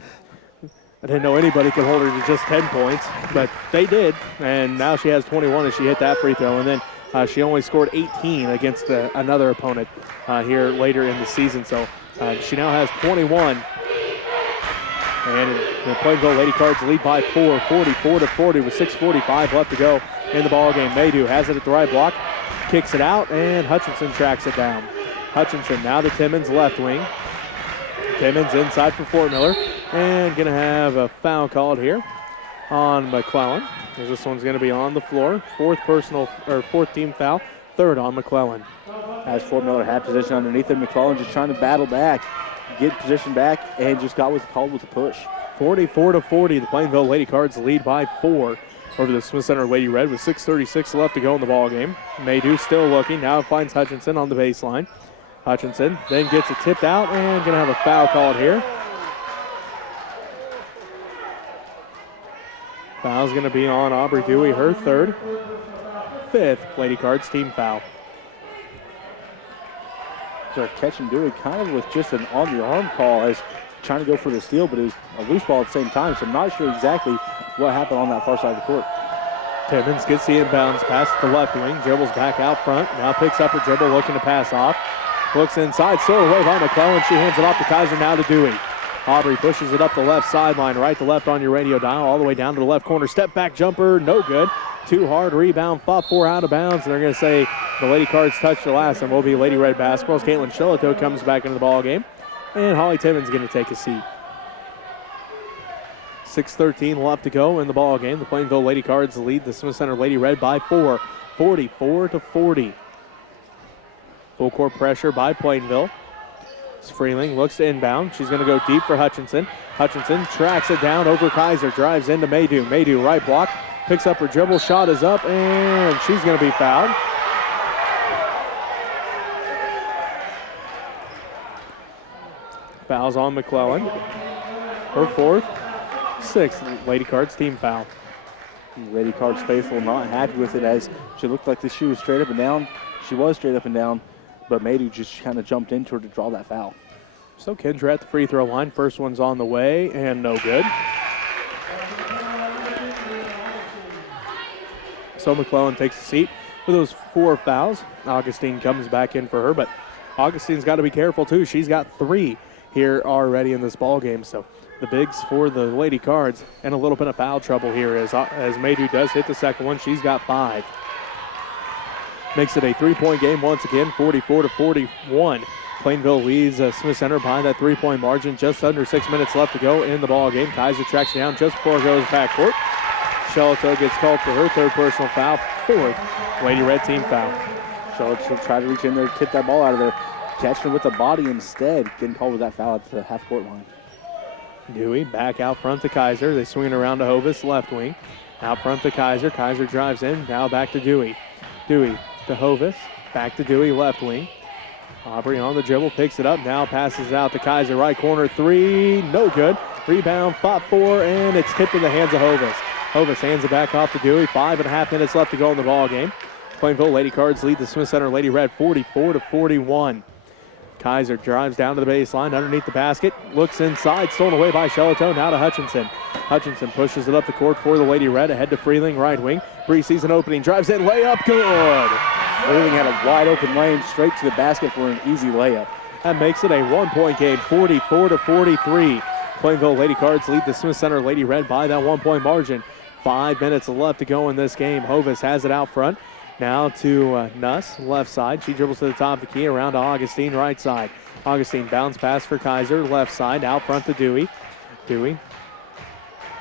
I didn't know anybody could hold her to just 10 points, but they did. And now she has 21 as she hit that free throw. And then she only scored 18 against another opponent here later in the season. So she now has 21. And the Plainville Lady Cards lead by 4, 44-40 with 6:45 left to go in the ball game. Maydew has it at the right block, kicks it out, and Hutchinson tracks it down. Hutchinson now to Timmons left wing. Timmons inside for Fort Miller. And going to have a foul called here on McClellan. As this one's going to be on the floor. Fourth team foul. Third on McClellan. As Fort Miller had position underneath him, McClellan just trying to battle back, get position back, and just got called with a push. 44-40. The Plainville Lady Cards lead by 4 over the Smith Center Lady Red with 6:36 left to go in the ball game. Maydew still looking. Now finds Hutchinson on the baseline. Hutchinson then gets it tipped out and going to have a foul called here. Foul's going to be on Aubrey Dewey, her third. Fifth Lady Cards team foul. So catching Dewey kind of with just an on-the-arm call as trying to go for the steal, but it was a loose ball at the same time, so I'm not sure exactly what happened on that far side of the court. Timmons gets the inbounds pass to the left wing, dribbles back out front, now picks up her dribble, looking to pass off. Looks inside, stolen away by McClellan. She hands it off to Kaiser, now to Dewey. Aubrey pushes it up the left sideline, right to left on your radio dial, all the way down to the left corner. Step back jumper, no good. Too hard, rebound, fought for out of bounds, and they're going to say the Lady Cards touched the last, and will be Lady Red basketball. As Caitlin Shillito comes back into the ball game, and Holly Timmons going to take a seat. 6:13 left to go in the ball game. The Plainville Lady Cards lead the Smith Center Lady Red by 4, 44-40. Full court pressure by Plainville. Freeling looks to inbound. She's going to go deep for Hutchinson. Hutchinson tracks it down over Kaiser, drives into Maydew. Maydew right block, picks up her dribble, shot is up, and she's going to be fouled. Fouls on McClellan. Her fourth, sixth Lady Cards team foul. Lady Cards faithful not happy with it as she looked like the shoe was straight up and down. She was straight up and down, but Maydew just kind of jumped into her to draw that foul. So Kendra at the free throw line. First one's on the way and no good. So McClellan takes a seat with those 4 fouls. Augustine comes back in for her, but Augustine's got to be careful too. She's got 3 here already in this ball game. So the bigs for the Lady Cards and a little bit of foul trouble here as Maydew does hit the second one. She's got 5. Makes it a 3-point game once again, 44-41. Plainville leads Smith Center by that 3-point margin. Just under 6 minutes left to go in the ball game. Kaiser tracks down just before it goes backcourt. Shelito gets called for her 3rd personal foul, 4th Lady Red team foul. Shelito will try to reach in there, tip that ball out of there. Catching her with the body instead, getting called with that foul at the half-court line. Dewey back out front to Kaiser. They swing it around to Hovis, left wing. Out front to Kaiser. Kaiser drives in. Now back to Dewey. Dewey to Hovis. Back to Dewey, left wing. Aubrey on the dribble, picks it up. Now passes it out to Kaiser. Right corner 3. No good. Rebound, fought for, and it's tipped in the hands of Hovis. Hovis hands it back off to Dewey. 5.5 minutes left to go in the ball game. Plainville Lady Cards lead the Smith Center Lady Red 44-41. Kaiser drives down to the baseline, underneath the basket, looks inside, stolen away by Shelito, now to Hutchinson. Hutchinson pushes it up the court for the Lady Red, ahead to Freeling, right wing. Bree sees an opening, drives in, layup, good! Freeling had a wide open lane straight to the basket for an easy layup. That makes it a 1-point game, 44-43. Plainville Lady Cards lead the Smith Center Lady Red by that 1-point margin. 5 minutes left to go in this game. Hovis has it out front. Now to Nuss, left side. She dribbles to the top of the key, around to Augustine, right side. Augustine bounce pass for Kaiser, left side, out front to Dewey. Dewey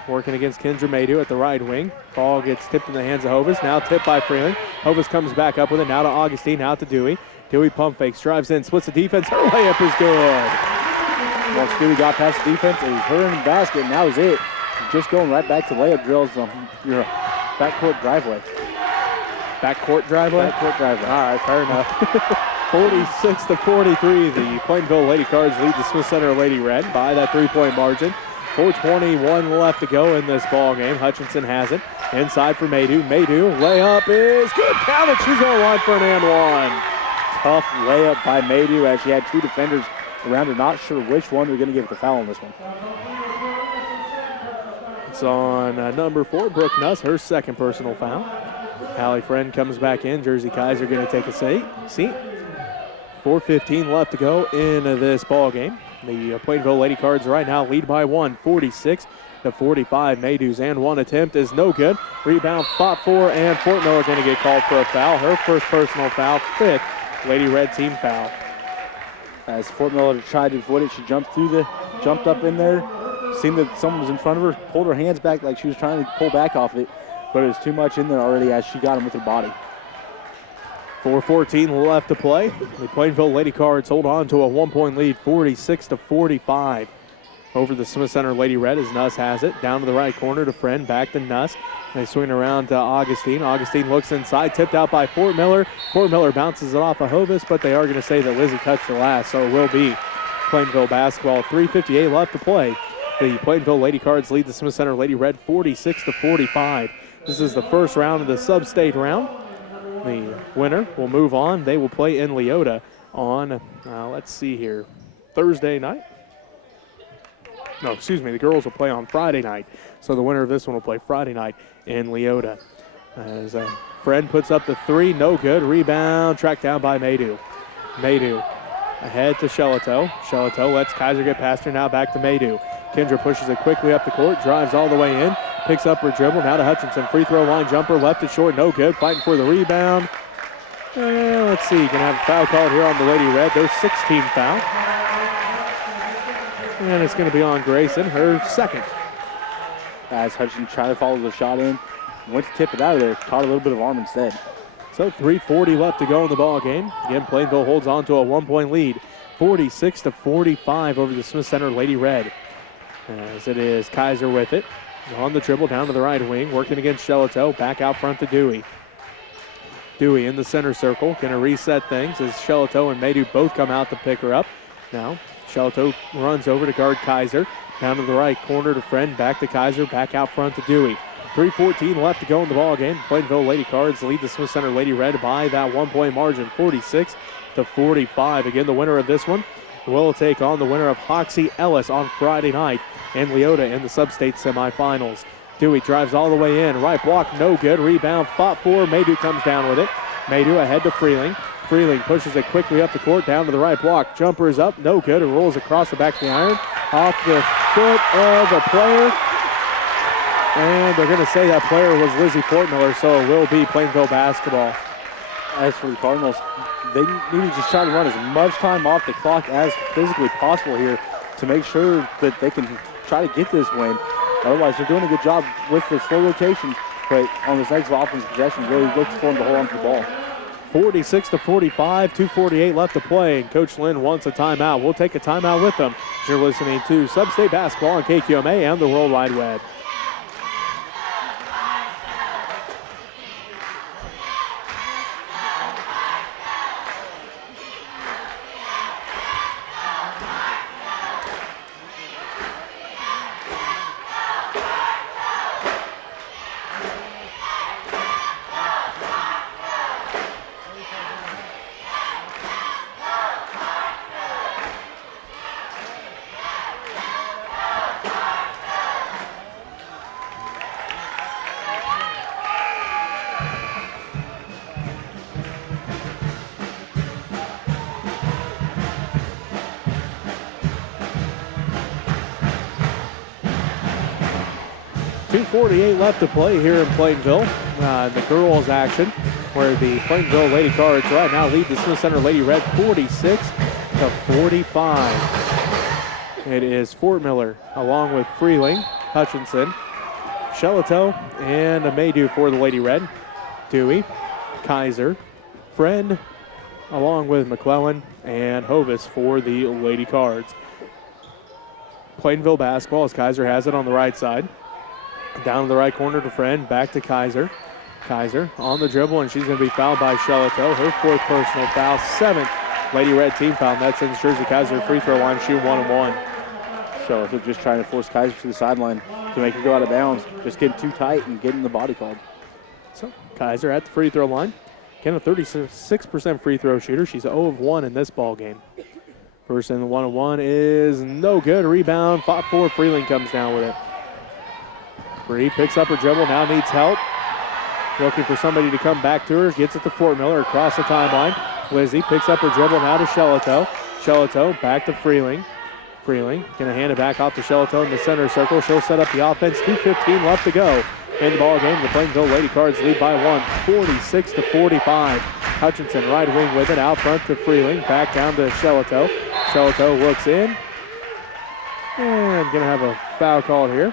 working against Kendra Maydew at the right wing. Ball gets tipped in the hands of Hovis, now tipped by Freeling. Hovis comes back up with it, now to Augustine, out to Dewey. Dewey pump fakes, drives in, splits the defense, her layup is good. Once Dewey got past the defense, it was her in the basket, and that was it. Just going right back to layup drills on your backcourt driveway. Backcourt driveway? Backcourt driveway. All right, fair enough. 46-43, the Plainville Lady Cards lead the Smith Center Lady Red by that 3-point margin. 4:21 left to go in this ball game. Hutchinson has it. Inside for Maydew. Maydew, layup is good. Count it. She's going to line for an and one. Tough layup by Maydew as she had 2 defenders around her. Not sure which one they're going to give the foul on this one. It's on number 4, Brooke Nuss, her 2nd personal foul. Hallie Friend comes back in. Jersey Kaiser going to take a seat. 4:15 left to go in this ball game. The Plainville Lady Cards right now lead by 1, 46-45. Maydew's and 1 attempt is no good. Rebound fought for, and Fort Miller going to get called for a foul. Her 1st personal foul, 5th Lady Red team foul. As Fort Miller tried to avoid it, she jumped up in there, seen that someone was in front of her, pulled her hands back like she was trying to pull back off it, but it was too much in there already as she got him with her body. 4:14 left to play. The Plainville Lady Cards hold on to a 1-point lead, 46-45 over the Smith Center Lady Red as Nuss has it. Down to the right corner to Friend, back to Nuss. They swing around to Augustine. Augustine looks inside, tipped out by Fort Miller. Fort Miller bounces it off of Hovis, but they are going to say that Lizzie touched the last, so it will be Plainville basketball. 3:58 left to play. The Plainville Lady Cards lead the Smith Center Lady Red 46-45. This is the first round of the sub-state round. The winner will move on. They will play in Leota on, let's see here, Thursday night. No, excuse me, the girls will play on Friday night. So the winner of this one will play Friday night in Leota. As Friend puts up the 3, no good. Rebound, tracked down by Maydew. Maydew ahead to Shelito. Shelito lets Kaiser get past her, now back to Maydew. Kendra pushes it quickly up the court, drives all the way in, picks up her dribble, now to Hutchinson. Free throw line jumper, left it short, no good. Fighting for the rebound. Let's see, gonna have a foul called here on the Lady Red. Their 16th foul. And it's gonna be on Grayson, her 2nd. As Hutchinson tried to follow the shot in, went to tip it out of there, caught a little bit of arm instead. So 3:40 left to go in the ball game. Again, Plainville holds on to a 1-point lead, 46-45 over the Smith Center Lady Red. As it is Kaiser with it. On the dribble down to the right wing, working against Shelato. Back out front to Dewey. Dewey in the center circle, going to reset things as Shelato and Maydew both come out to pick her up. Now, Shelato runs over to guard Kaiser. Down to the right corner to Friend, back to Kaiser, back out front to Dewey. 3:14 left to go in the ball game. Plainville Lady Cards lead the Smith Center Lady Red by that 1-point margin, 46-45. Again, the winner of this one will take on the winner of Hoxie Ellis on Friday night and Leota in the sub-state semifinals. Dewey drives all the way in. Right block, no good. Rebound, fought for. Maydew comes down with it. Maydew ahead to Freeling. Freeling pushes it quickly up the court, down to the right block. Jumper is up, no good. It rolls across the back of the iron, off the foot of a player. And they're going to say that player was Lizzie Fortmiller, so it will be Plainville basketball. As for the Cardinals, they need to just try to run as much time off the clock as physically possible here to make sure that they can try to get this win. Otherwise, they're doing a good job with the slow rotations, but on this next offensive possession, really looks for them to hold on to the ball. 46-45, 2:48 left to play, and Coach Lynn wants a timeout. We'll take a timeout with them. You're listening to Sub-State Basketball on KQMA and the World Wide Web. .48 left to play here in Plainville. The girls' action, where the Plainville Lady Cards right now lead the Smith Center Lady Red 46-45. It is Fortmiller along with Freeling, Hutchinson, Shelato, and Maydew for the Lady Red. Dewey, Kaiser, Friend, along with McClellan and Hovis for the Lady Cards. Plainville basketball as Kaiser has it on the right side. Down to the right corner to Friend, back to Kaiser. Kaiser on the dribble, and she's going to be fouled by Shelato. Her fourth personal foul, seventh Lady Red team foul, and that sends Jersey Kaiser free throw line, shooting 1-1. Shelato just trying to force Kaiser to the sideline to make her go out of bounds. Just getting too tight and getting the body called. So Kaiser at the free throw line. Again, a 36% free throw shooter. She's 0 of 1 in this ball game. First in the 1-on-1 is no good. Rebound, fought for. Freeling comes down with it. Bree picks up her dribble, now needs help. Looking for somebody to come back to her. Gets it to Fortmiller across the timeline. Lizzie picks up her dribble now to Shelato. Shelato back to Freeling. Freeling going to hand it back off to Shelato in the center circle. She'll set up the offense. 2:15 left to go in the ball game. The Plainville Lady Cards lead by 1, 46-45. Hutchinson right wing with it, out front to Freeling. Back down to Shelato. Shelato looks in. And going to have a foul called here.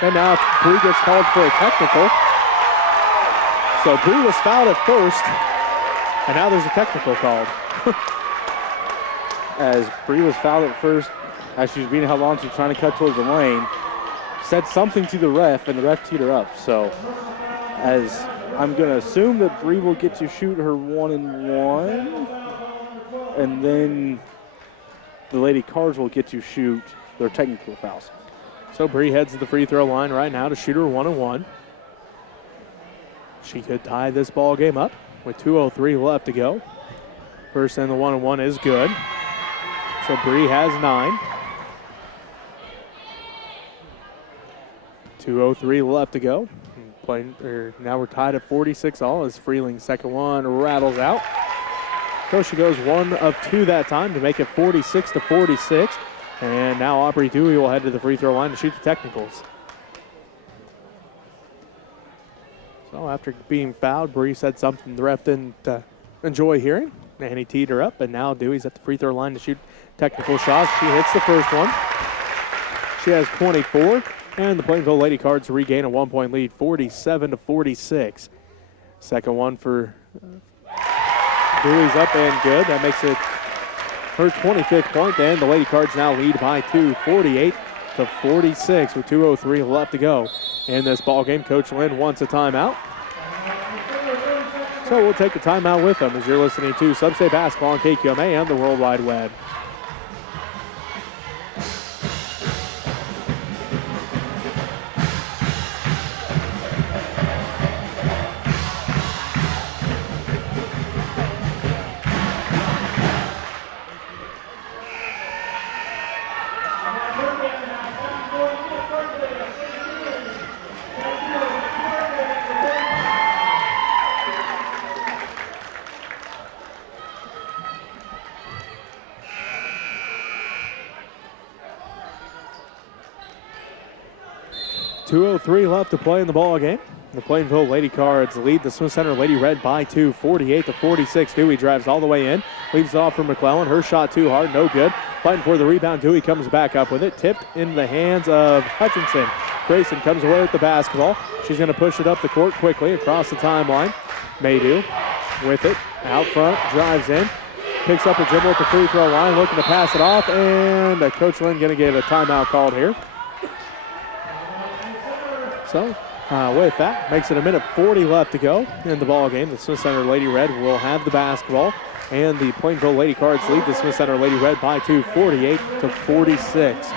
And now Bree gets called for a technical. So Bree was fouled at first, and now there's a technical called. As Bree was fouled at first, as she was being held on to trying to cut towards the lane, said something to the ref, and the ref teed her up. So as I'm going to assume that Bree will get to shoot her 1-and-1, and then the Lady Cards will get to shoot their technical fouls. So Bree heads to the free throw line right now to shoot her 1-on-1. She could tie this ball game up with 2:03 left to go. First in the 1-on-1 is good. So Bree has 9. 2:03 left to go. Now we're tied at 46 all as Freeling's second one rattles out. So she goes 1 of 2 that time to make it 46-46. And now Aubrey Dewey will head to the free throw line to shoot the technicals. So after being fouled, Bree said something the ref didn't enjoy hearing, and he teed her up, and now Dewey's at the free throw line to shoot technical shots. She hits the first one. She has 24, and the Plainville Lady Cards regain a 1-point lead, 47-46. Second one for Dewey's up and good. That makes it her 25th point, and the Lady Cards now lead by 2, 48-46 with 2:03 left to go in this ball game. Coach Lynn wants a timeout. So we'll take a timeout with them as you're listening to SubState Basketball on KQMA and the World Wide Web. .203 left to play in the ball game. The Plainville Lady Cards lead the Smith Center Lady Red by 2, 48-46. Dewey drives all the way in, leaves it off for McClellan. Her shot too hard, no good. Fighting for the rebound, Dewey comes back up with it. Tipped in the hands of Hutchinson. Grayson comes away with the basketball. She's going to push it up the court quickly across the timeline. Maydew with it, out front, drives in. Picks up a dribble at the free throw line, looking to pass it off, and Coach Lynn going to get a timeout called here. So, with that, makes it a minute 40 left to go in the ball game. The Smith Center Lady Red will have the basketball, and the Plainville Lady Cards lead the Smith Center Lady Red by 2, 48-46.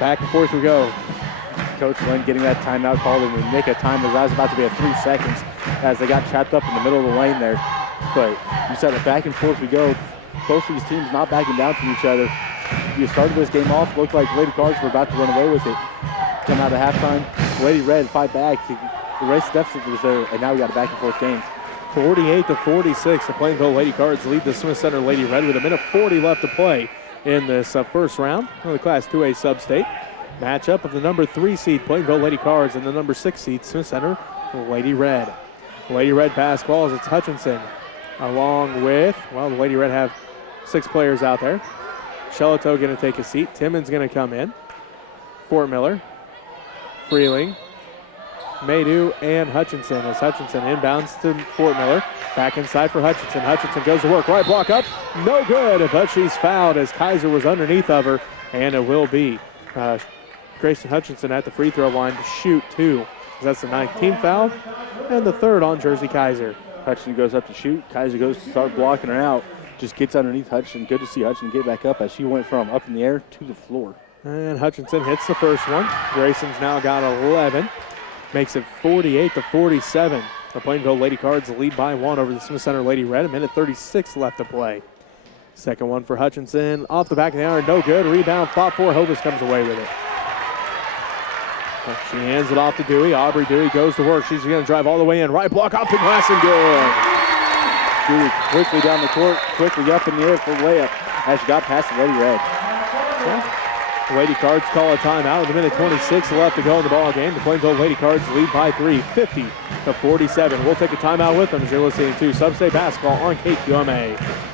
Back and forth we go. Coach Lynn getting that timeout called in the nick of time as that was about to be at 3 seconds as they got trapped up in the middle of the lane there. But you said it, back and forth we go. Both of these teams not backing down from each other. You started this game off, looked like Lady Cards were about to run away with it. Come out at halftime, Lady Red fight back. The race deficit was there, and now we got a back and forth game. 48-46, the Plainville Lady Cards lead the Smith Center Lady Red with a minute 40 left to play in this first round of the Class 2A Sub-State. Matchup of the number 3 seed Plainville Lady Cards and the number 6 seed Smith Center Lady Red. Lady Red basketball as it's Hutchinson along with, well, the Lady Red have 6 players out there. Shelato going to take a seat. Timmons going to come in. Fort Miller, Freeling, Maydew, and Hutchinson as Hutchinson inbounds to Fort Miller. Back inside for Hutchinson. Hutchinson goes to work. Right block up. No good, but she's fouled as Kaiser was underneath of her, and it will be Grayson Hutchinson at the free throw line to shoot 2. That's the 19th foul and the 3rd on Jersey Kaiser. Hutchinson goes up to shoot. Kaiser goes to start blocking her out. Just gets underneath Hutchinson. Good to see Hutchinson get back up as she went from up in the air to the floor. And Hutchinson hits the first one. Grayson's now got 11. Makes it 48-47. The Plainville Lady Cards lead by 1 over the Smith Center Lady Red. A minute 36 left to play. Second one for Hutchinson. Off the back of the iron, no good. Rebound fought for. Hovis comes away with it. She hands it off to Dewey. Aubrey Dewey goes to work. She's going to drive all the way in. Right block off the glass and good. Dewey quickly down the court, quickly up in the air for the layup as she got past the Lady Red. The Lady Cards call a timeout with a minute 26 left to go in the ball game. The Plainville Lady Cards lead by 3, 50-47. We'll take a timeout with them as you're listening to SubState Basketball on KQMA.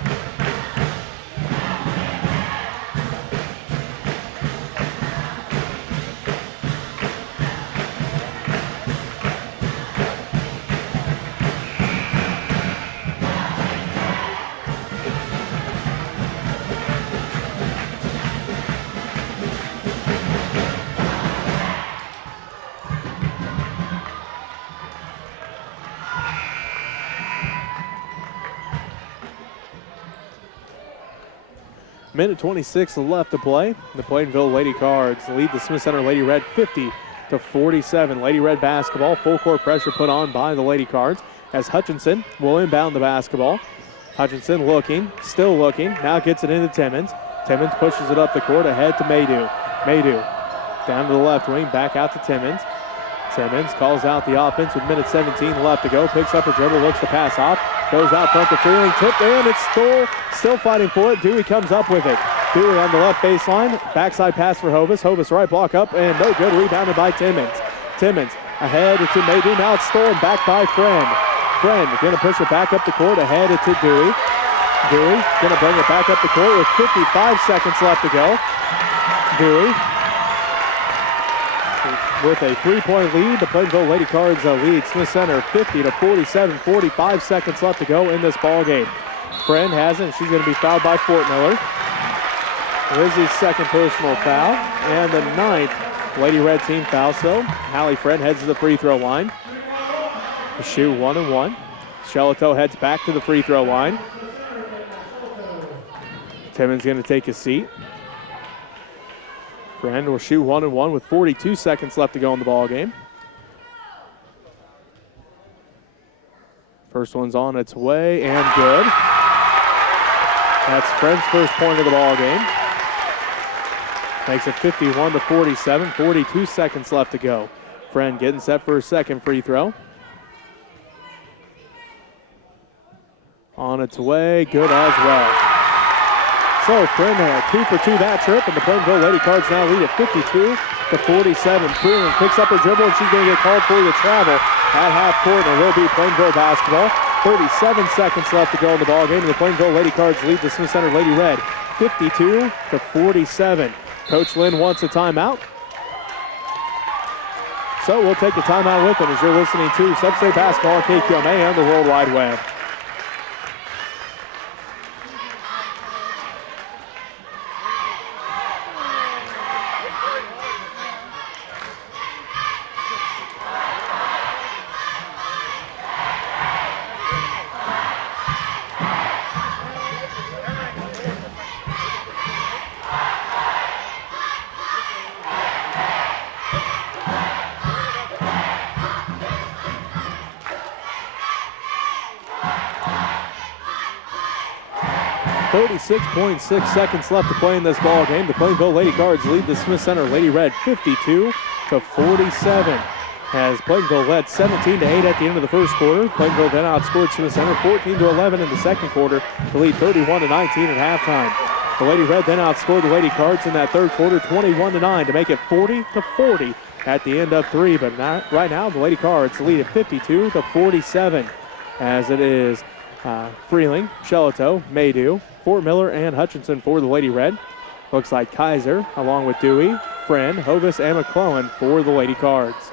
Minute 26 left to play. The Plainville Lady Cards lead the Smith Center Lady Red 50-47. Lady Red basketball, full court pressure put on by the Lady Cards as Hutchinson will inbound the basketball. Hutchinson looking, still looking, now gets it into Timmons. Timmons pushes it up the court ahead to Maydew. Maydew down to the left wing, back out to Timmons. Timmons calls out the offense with minute 17 left to go, picks up her dribble, looks to pass off, goes out front to Freeling, tipped in, it's still fighting for it. Dewey comes up with it. Dewey on the left baseline, backside pass for Hovis. Hovis right block up and no good, rebounded by Timmons. Timmons ahead to Maydew, now it's stolen back by Friend. Friend gonna push it back up the court ahead to Dewey. Dewey gonna bring it back up the court with 55 seconds left to go. Dewey with a 3-point lead. The Plainville Lady Cards lead Smith Center 50-47, 45 seconds left to go in this ball game. Friend has it. She's going to be fouled by Fort Miller. Lizzie's second personal foul, and the 9th Lady Red team foul. So Hallie Friend heads to the free throw line to shoot 1 and 1. Shelito heads back to the free throw line. Timmons going to take a seat. Friend will shoot 1 and 1 with 42 seconds left to go in the ball game. First one's on its way and good. That's Friend's first point of the ball game. Makes it 51-47, 42 seconds left to go. Friend getting set for a second free throw. On its way, good as well. So Friend had 2 for 2 that trip, and the Plainville Lady Cards now lead at 52-47. Freeland picks up her dribble, and she's going to get called for the travel at half court, and it will be Plainville basketball. 37 seconds left to go in the ball game, and the Plainville Lady Cards lead the Smith Center Lady Red 52-47. Coach Lynn wants a timeout. So we'll take the timeout with him as you're listening to SubState Basketball on KQMA and the World Wide Web. .6 seconds left to play in this ball game. The Plainville Lady Cards lead the Smith Center Lady Red 52-47. As Plainville led 17-8 at the end of the first quarter. Plainville then outscored Smith Center 14-11 in the second quarter to lead 31-19 at halftime. The Lady Red then outscored the Lady Cards in that third quarter 21-9 to make it 40-40 at the end of 3. But right now the Lady Cards lead at 52-47 as it is Freeling, Shelito, Maydew, Fort Miller, and Hutchinson for the Lady Red. Looks like Kaiser, along with Dewey, Friend, Hovis, and McClellan for the Lady Cards.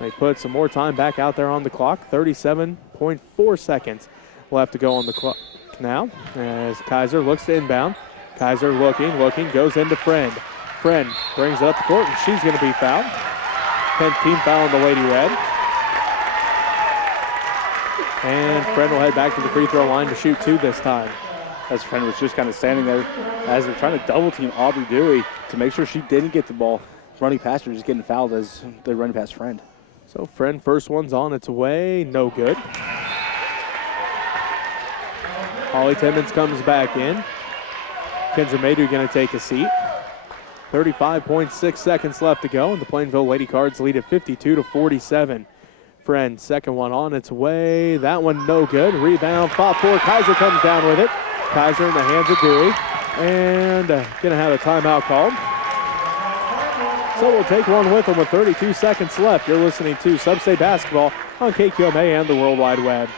They put some more time back out there on the clock. 37.4 seconds left to go on the clock now as Kaiser looks to inbound. Kaiser looking, goes into Friend. Friend brings it up the court, and she's going to be fouled. 10th team foul on the Lady Red. And Friend will head back to the free throw line to shoot 2 this time. As Friend was just kind of standing there as they're trying to double team Aubrey Dewey to make sure she didn't get the ball. Running past her, just getting fouled as they're running past Friend. So Friend, first one's on its way, no good. Holly Timmons comes back in. Kendra Maydew going to take a seat. 35.6 seconds left to go, and the Plainville Lady Cards lead at 52-47. Friend, second one on its way. That one no good. Rebound, fought for. Kaiser comes down with it. Kaiser in the hands of Dewey. And going to have a timeout called. So we'll take one with them with 32 seconds left. You're listening to SubState Basketball on KQMA and the World Wide Web.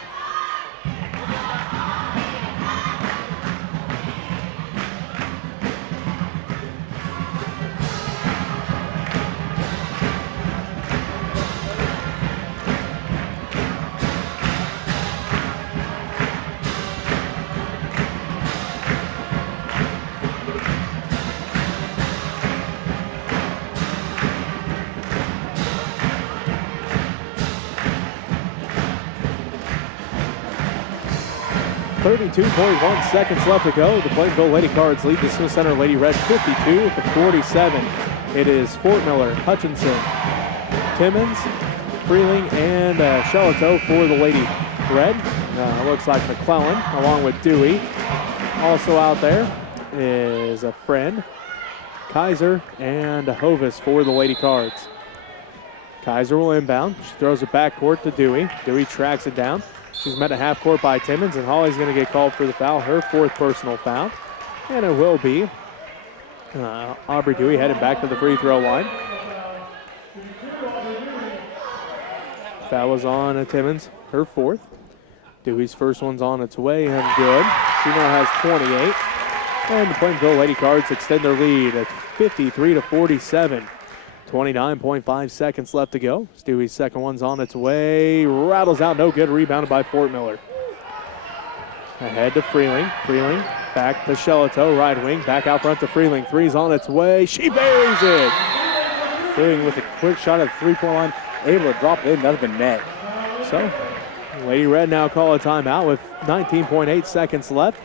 .1 seconds left to go. The Plainville Lady Cards lead the Smith Center Lady Red 52-47. It is Fort Miller, Hutchinson, Timmons, Freeling, and Shelito for the Lady Red. Looks like McClellan along with Dewey. Also out there is a Friend, Kaiser, and Hovis for the Lady Cards. Kaiser will inbound. She throws it backcourt to Dewey. Dewey tracks it down. She's met at half court by Timmons, and Holly's going to get called for the foul, her 4th personal foul. And it will be Aubrey Dewey headed back to the free throw line. Foul was on Timmons, her 4th. Dewey's first one's on its way and good. She now has 28. And the Plainville Lady Cards extend their lead at 53-47. 29.5 seconds left to go. Stewie's second one's on its way. Rattles out, no good. Rebounded by Fort Miller. Ahead to Freeling. Freeling back to Shelato, right wing. Back out front to Freeling. Three's on its way. She buries it. Freeling with a quick shot at the three-point line, able to drop it in. That's been net. So, Lady Red now call a timeout with 19.8 seconds left.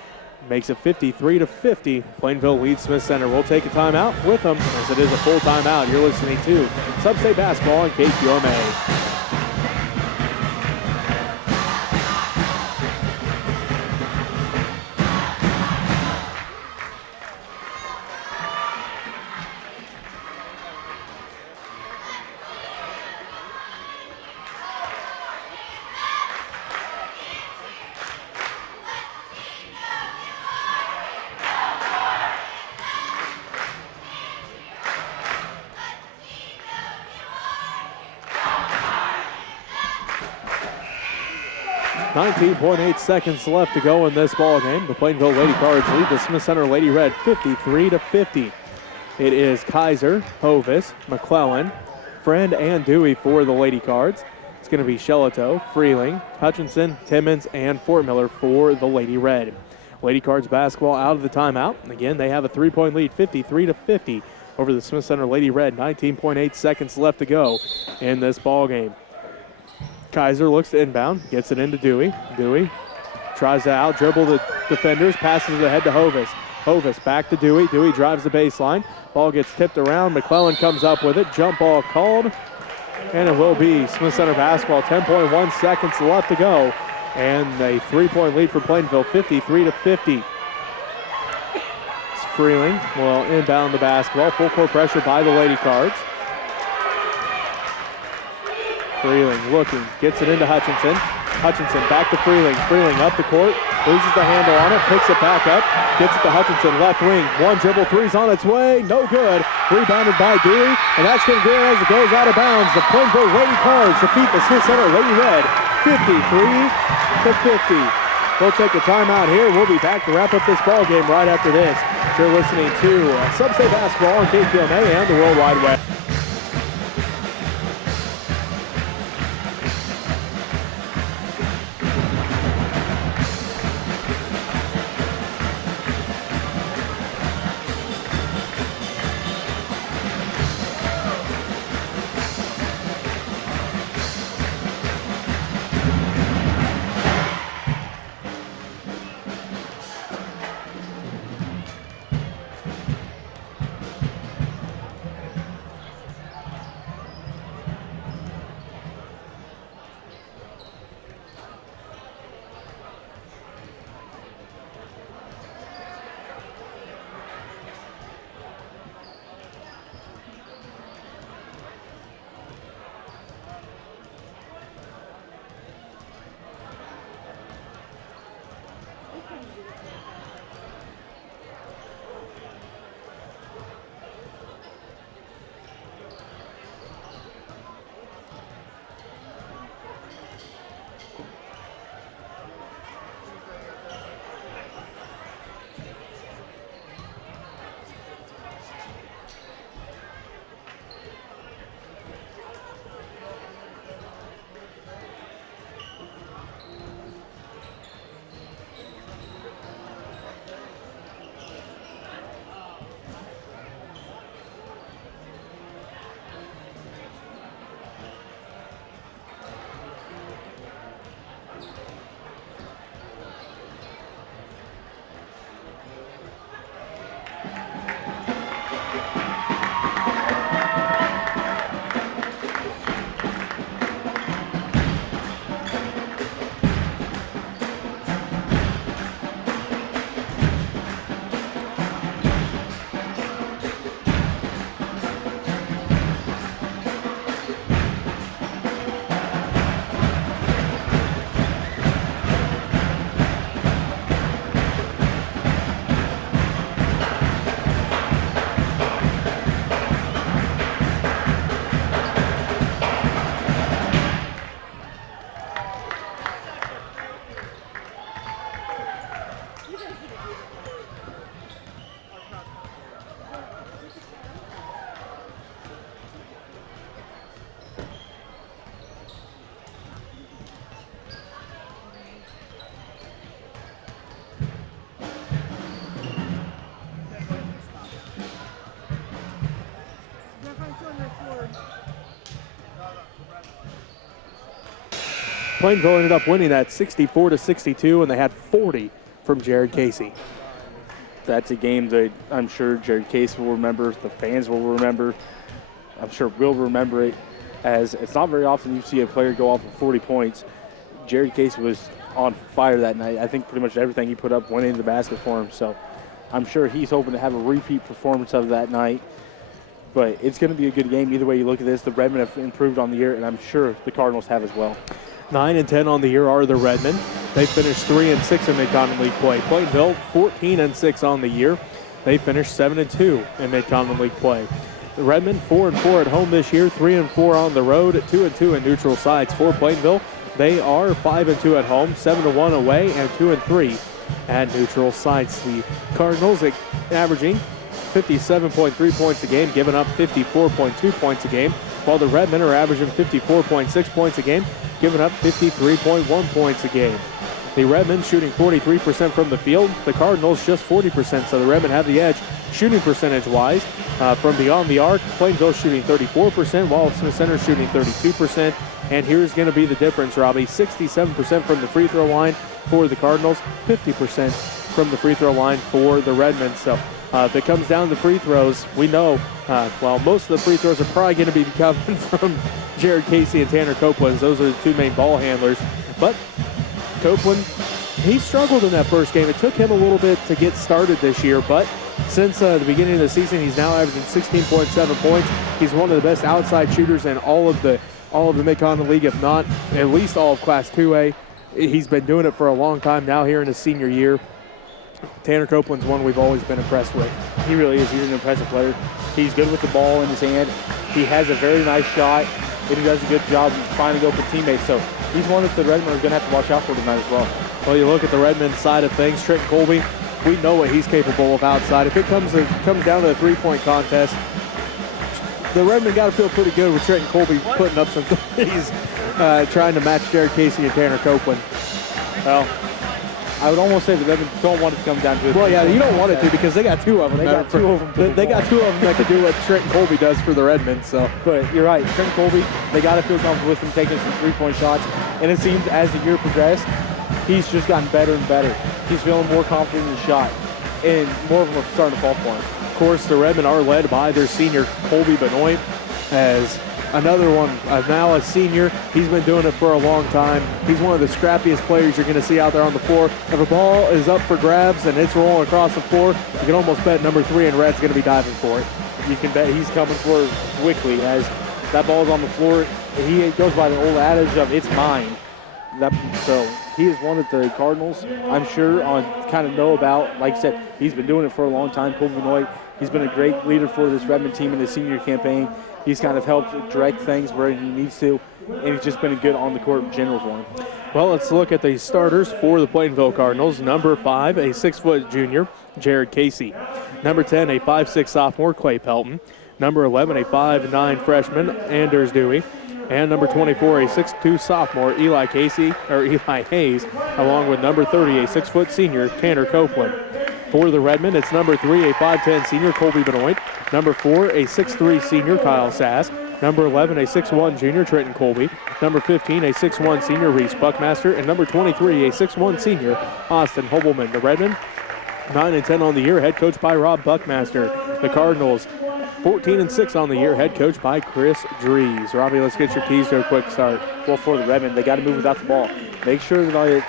Makes it 53-50. Plainville leads Smith Center. We'll take a timeout with them as it is a full timeout. You're listening to SubState Basketball on KQMA. .8 seconds left to go in this ball game. The Plainville Lady Cards lead the Smith Center Lady Red 53-50. It is Kaiser, Hovis, McClellan, Friend, and Dewey for the Lady Cards. It's going to be Shelato, Freeling, Hutchinson, Timmons, and Fort Miller for the Lady Red. Lady Cards basketball out of the timeout. Again, they have a 3-point lead, 53-50 over the Smith Center Lady Red. 19.8 seconds left to go in this ball game. Kaiser looks to inbound, gets it into Dewey. Dewey tries to out-dribble the defenders, passes it ahead to Hovis. Hovis back to Dewey. Dewey drives the baseline. Ball gets tipped around. McClellan comes up with it. Jump ball called. And it will be Smith Center basketball. 10.1 seconds left to go. And a 3-point lead for Plainville, 53-50. Freeling will inbound the basketball. Full court pressure by the Lady Cards. Freeling looking, gets it into Hutchinson. Hutchinson back to Freeling. Freeling up the court, loses the handle on it, picks it back up, gets it to Hutchinson, left wing. One dribble, three's on its way, no good. Rebounded by Dewey, and that's going to go as it goes out of bounds. The Plainville Lady Cards defeat the Smith Center Lady Red 53-50. We'll take a timeout here. We'll be back to wrap up this ball game right after this. You're listening to SubState Basketball on KQMA and the World Wide Web. Plainville ended up winning that 64-62, and they had 40 from Jared Casey. That's a game that I'm sure Jared Casey will remember, the fans will remember. I'm sure we'll remember it, as it's not very often you see a player go off with 40 points. Jared Casey was on fire that night. I think pretty much everything he put up went into the basket for him, so I'm sure he's hoping to have a repeat performance of that night. But it's going to be a good game either way you look at this. The Redmen have improved on the year, and I'm sure the Cardinals have as well. 9-10 on the year are the Redmen. They finished 3-6 in Mid-Continent League play. Plainville 14-6 on the year. They finished 7-2 in Mid-Continent League play. The Redmen 4-4 at home this year, 3-4 on the road, 2-2 in neutral sites. For Plainville, they are 5-2 at home, 7-1 away, and 2-3 at neutral sites. The Cardinals averaging 57.3 points a game, giving up 54.2 points a game, while the Redmen are averaging 54.6 points a game, giving up 53.1 points a game. The Redmen shooting 43% from the field, the Cardinals just 40%, so the Redmen have the edge shooting percentage-wise. From beyond the arc, Plainville shooting 34%, while Smith Center shooting 32%. And here's going to be the difference, Robbie. 67% from the free throw line for the Cardinals, 50% from the free throw line for the Redmen. So if it comes down to free throws, we know, most of the free throws are probably going to be coming from Jared Casey and Tanner Copeland. Those are the two main ball handlers. But Copeland, he struggled in that first game. It took him a little bit to get started this year, but since the beginning of the season, he's now averaging 16.7 points. He's one of the best outside shooters in all of the Mid-Continent League, if not at least all of Class 2A. He's been doing it for a long time now here in his senior year. Tanner Copeland's one we've always been impressed with. He really is. He's an impressive player. He's good with the ball in his hand. He has a very nice shot, and he does a good job finding open teammates. So he's one that the Redmen are going to have to watch out for tonight as well. Well, you look at the Redmen side of things, Trenton Colby, we know what he's capable of outside. If it comes down to a three-point contest, the Redmen got to feel pretty good with Trenton Colby putting up some threes, trying to match Jared Casey and Tanner Copeland. Well, I would almost say the Redmen don't want it to come down to it. Well, yeah, you don't want it to because they got two of them. They got two of them that can do what Trenton Colby does for the Redmen. So, but you're right, Trenton Colby, they got to feel comfortable with him taking some three-point shots. And it seems as the year progressed, he's just gotten better and better. He's feeling more confident in the shot, and more of them are starting to fall for him. Of course, the Redmen are led by their senior Colby Benoit, as another one now a senior. He's been doing it for a long time. He's one of the scrappiest players you're going to see out there on the floor. If a ball is up for grabs and it's rolling across the floor, you can almost bet number 3 in red's going to be diving for it. You can bet he's coming for it quickly as that ball's on the floor. He goes by the old adage of it's mine. So he is one that the Cardinals, I'm sure, kind of know about. Like I said, he's been doing it for a long time. Colby Benoit, he's been a great leader for this Redmen team in the senior campaign. He's kind of helped direct things where he needs to, and he's just been a good on-the-court in general for him. Well, let's look at the starters for the Plainville Cardinals. Number 5, a 6-foot junior, Jared Casey. Number 10, a 5'6" sophomore, Clay Pelton. Number 11, a 5'9" freshman, Anders Dewey. And number 24, a 6'2" sophomore, Eli Hayes, along with number 30, a 6-foot senior, Tanner Copeland. For the Redmen, it's number 3, a 5'10" senior, Colby Benoit. Number 4, a 6'3" senior, Kyle Sass. Number 11, a 6'1" junior, Trenton Colby. Number 15, a 6'1" senior, Reese Buckmaster. And number 23, a 6'1" senior, Austin Hobelman. The Redmen, 9-10 on the year, head coached by Rob Buckmaster. The Cardinals, 14-6 on the year, head coached by Chris Drees. Robbie, let's get your keys to a quick start. Well, for the Redmen, they got to move without the ball. Make sure that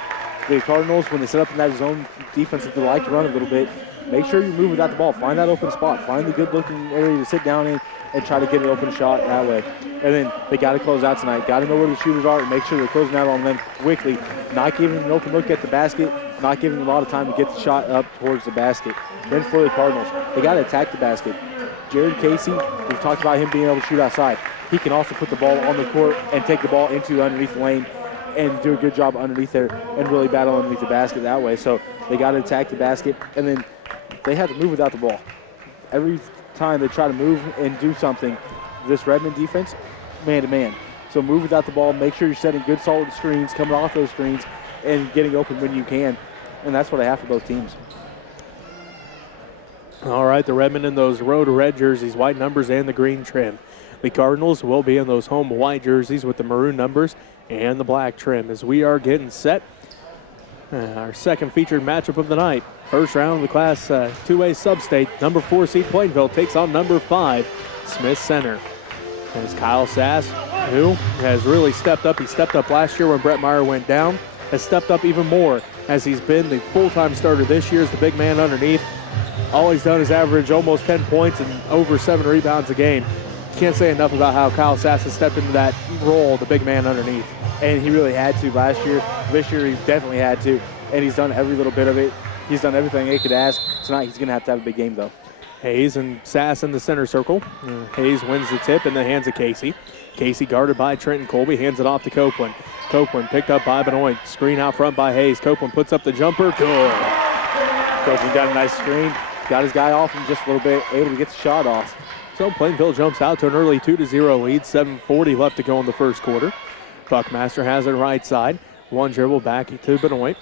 the Cardinals, when they set up in that zone defense that they like to run a little bit, make sure you move without the ball. Find that open spot. Find the good-looking area to sit down in and try to get an open shot that way. And then they got to close out tonight. Got to know where the shooters are and make sure they're closing out on them quickly. Not giving an open look at the basket. Not giving them a lot of time to get the shot up towards the basket. Then for the Cardinals, they got to attack the basket. Jared Casey, we've talked about him being able to shoot outside. He can also put the ball on the court and take the ball into underneath the lane and do a good job underneath there and really battle underneath the basket that way. So they got to attack the basket, and then they have to move without the ball. Every time they try to move and do something, this Redmen defense, man-to-man. So move without the ball. Make sure you're setting good, solid screens, coming off those screens, and getting open when you can. And that's what I have for both teams. All right, the Redmen in those road red jerseys, white numbers, and the green trim. The Cardinals will be in those home white jerseys with the maroon numbers and the black trim as we are getting set. Our second featured matchup of the night. First round of the Class 2A Substate. Number 4 seed Plainville takes on number 5 Smith Center. As Kyle Sass, who has really stepped up. He stepped up last year when Brett Meyer went down. Has stepped up even more as he's been the full-time starter this year as the big man underneath. All he's done is average almost 10 points and over 7 rebounds a game. Can't say enough about how Kyle Sass has stepped into that role, the big man underneath. And he really had to last year. This year he definitely had to, and he's done every little bit of it. He's done everything he could ask. Tonight he's going to have a big game, though. Hayes and Sass in the center circle. Hayes wins the tip in the hands of Casey. Casey guarded by Trenton Colby, hands it off to Copeland. Copeland picked up by Benoit. Screen out front by Hayes. Copeland puts up the jumper. Good. Copeland got a nice screen. Got his guy off him just a little bit, able to get the shot off. So Plainville jumps out to an early 2-0 lead. 7:40 left to go in the first quarter. Buckmaster has it right side. One dribble back to Benoit.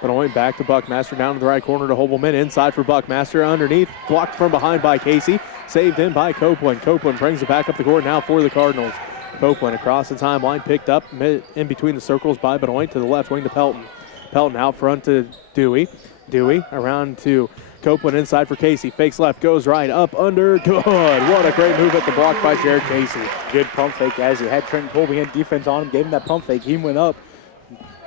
Benoit back to Buckmaster, down to the right corner to Hobelman. Inside for Buckmaster, underneath, blocked from behind by Casey. Saved in by Copeland. Copeland brings it back up the court now for the Cardinals. Copeland across the timeline, picked up in between the circles by Benoit to the left wing to Pelton. Pelton out front to Dewey. Dewey around to Copeland inside for Casey. Fakes left, goes right, up, under, good. What a great move at the block by Jared Casey. Good pump fake as he had Trenton Colby in defense on him, gave him that pump fake. He went up.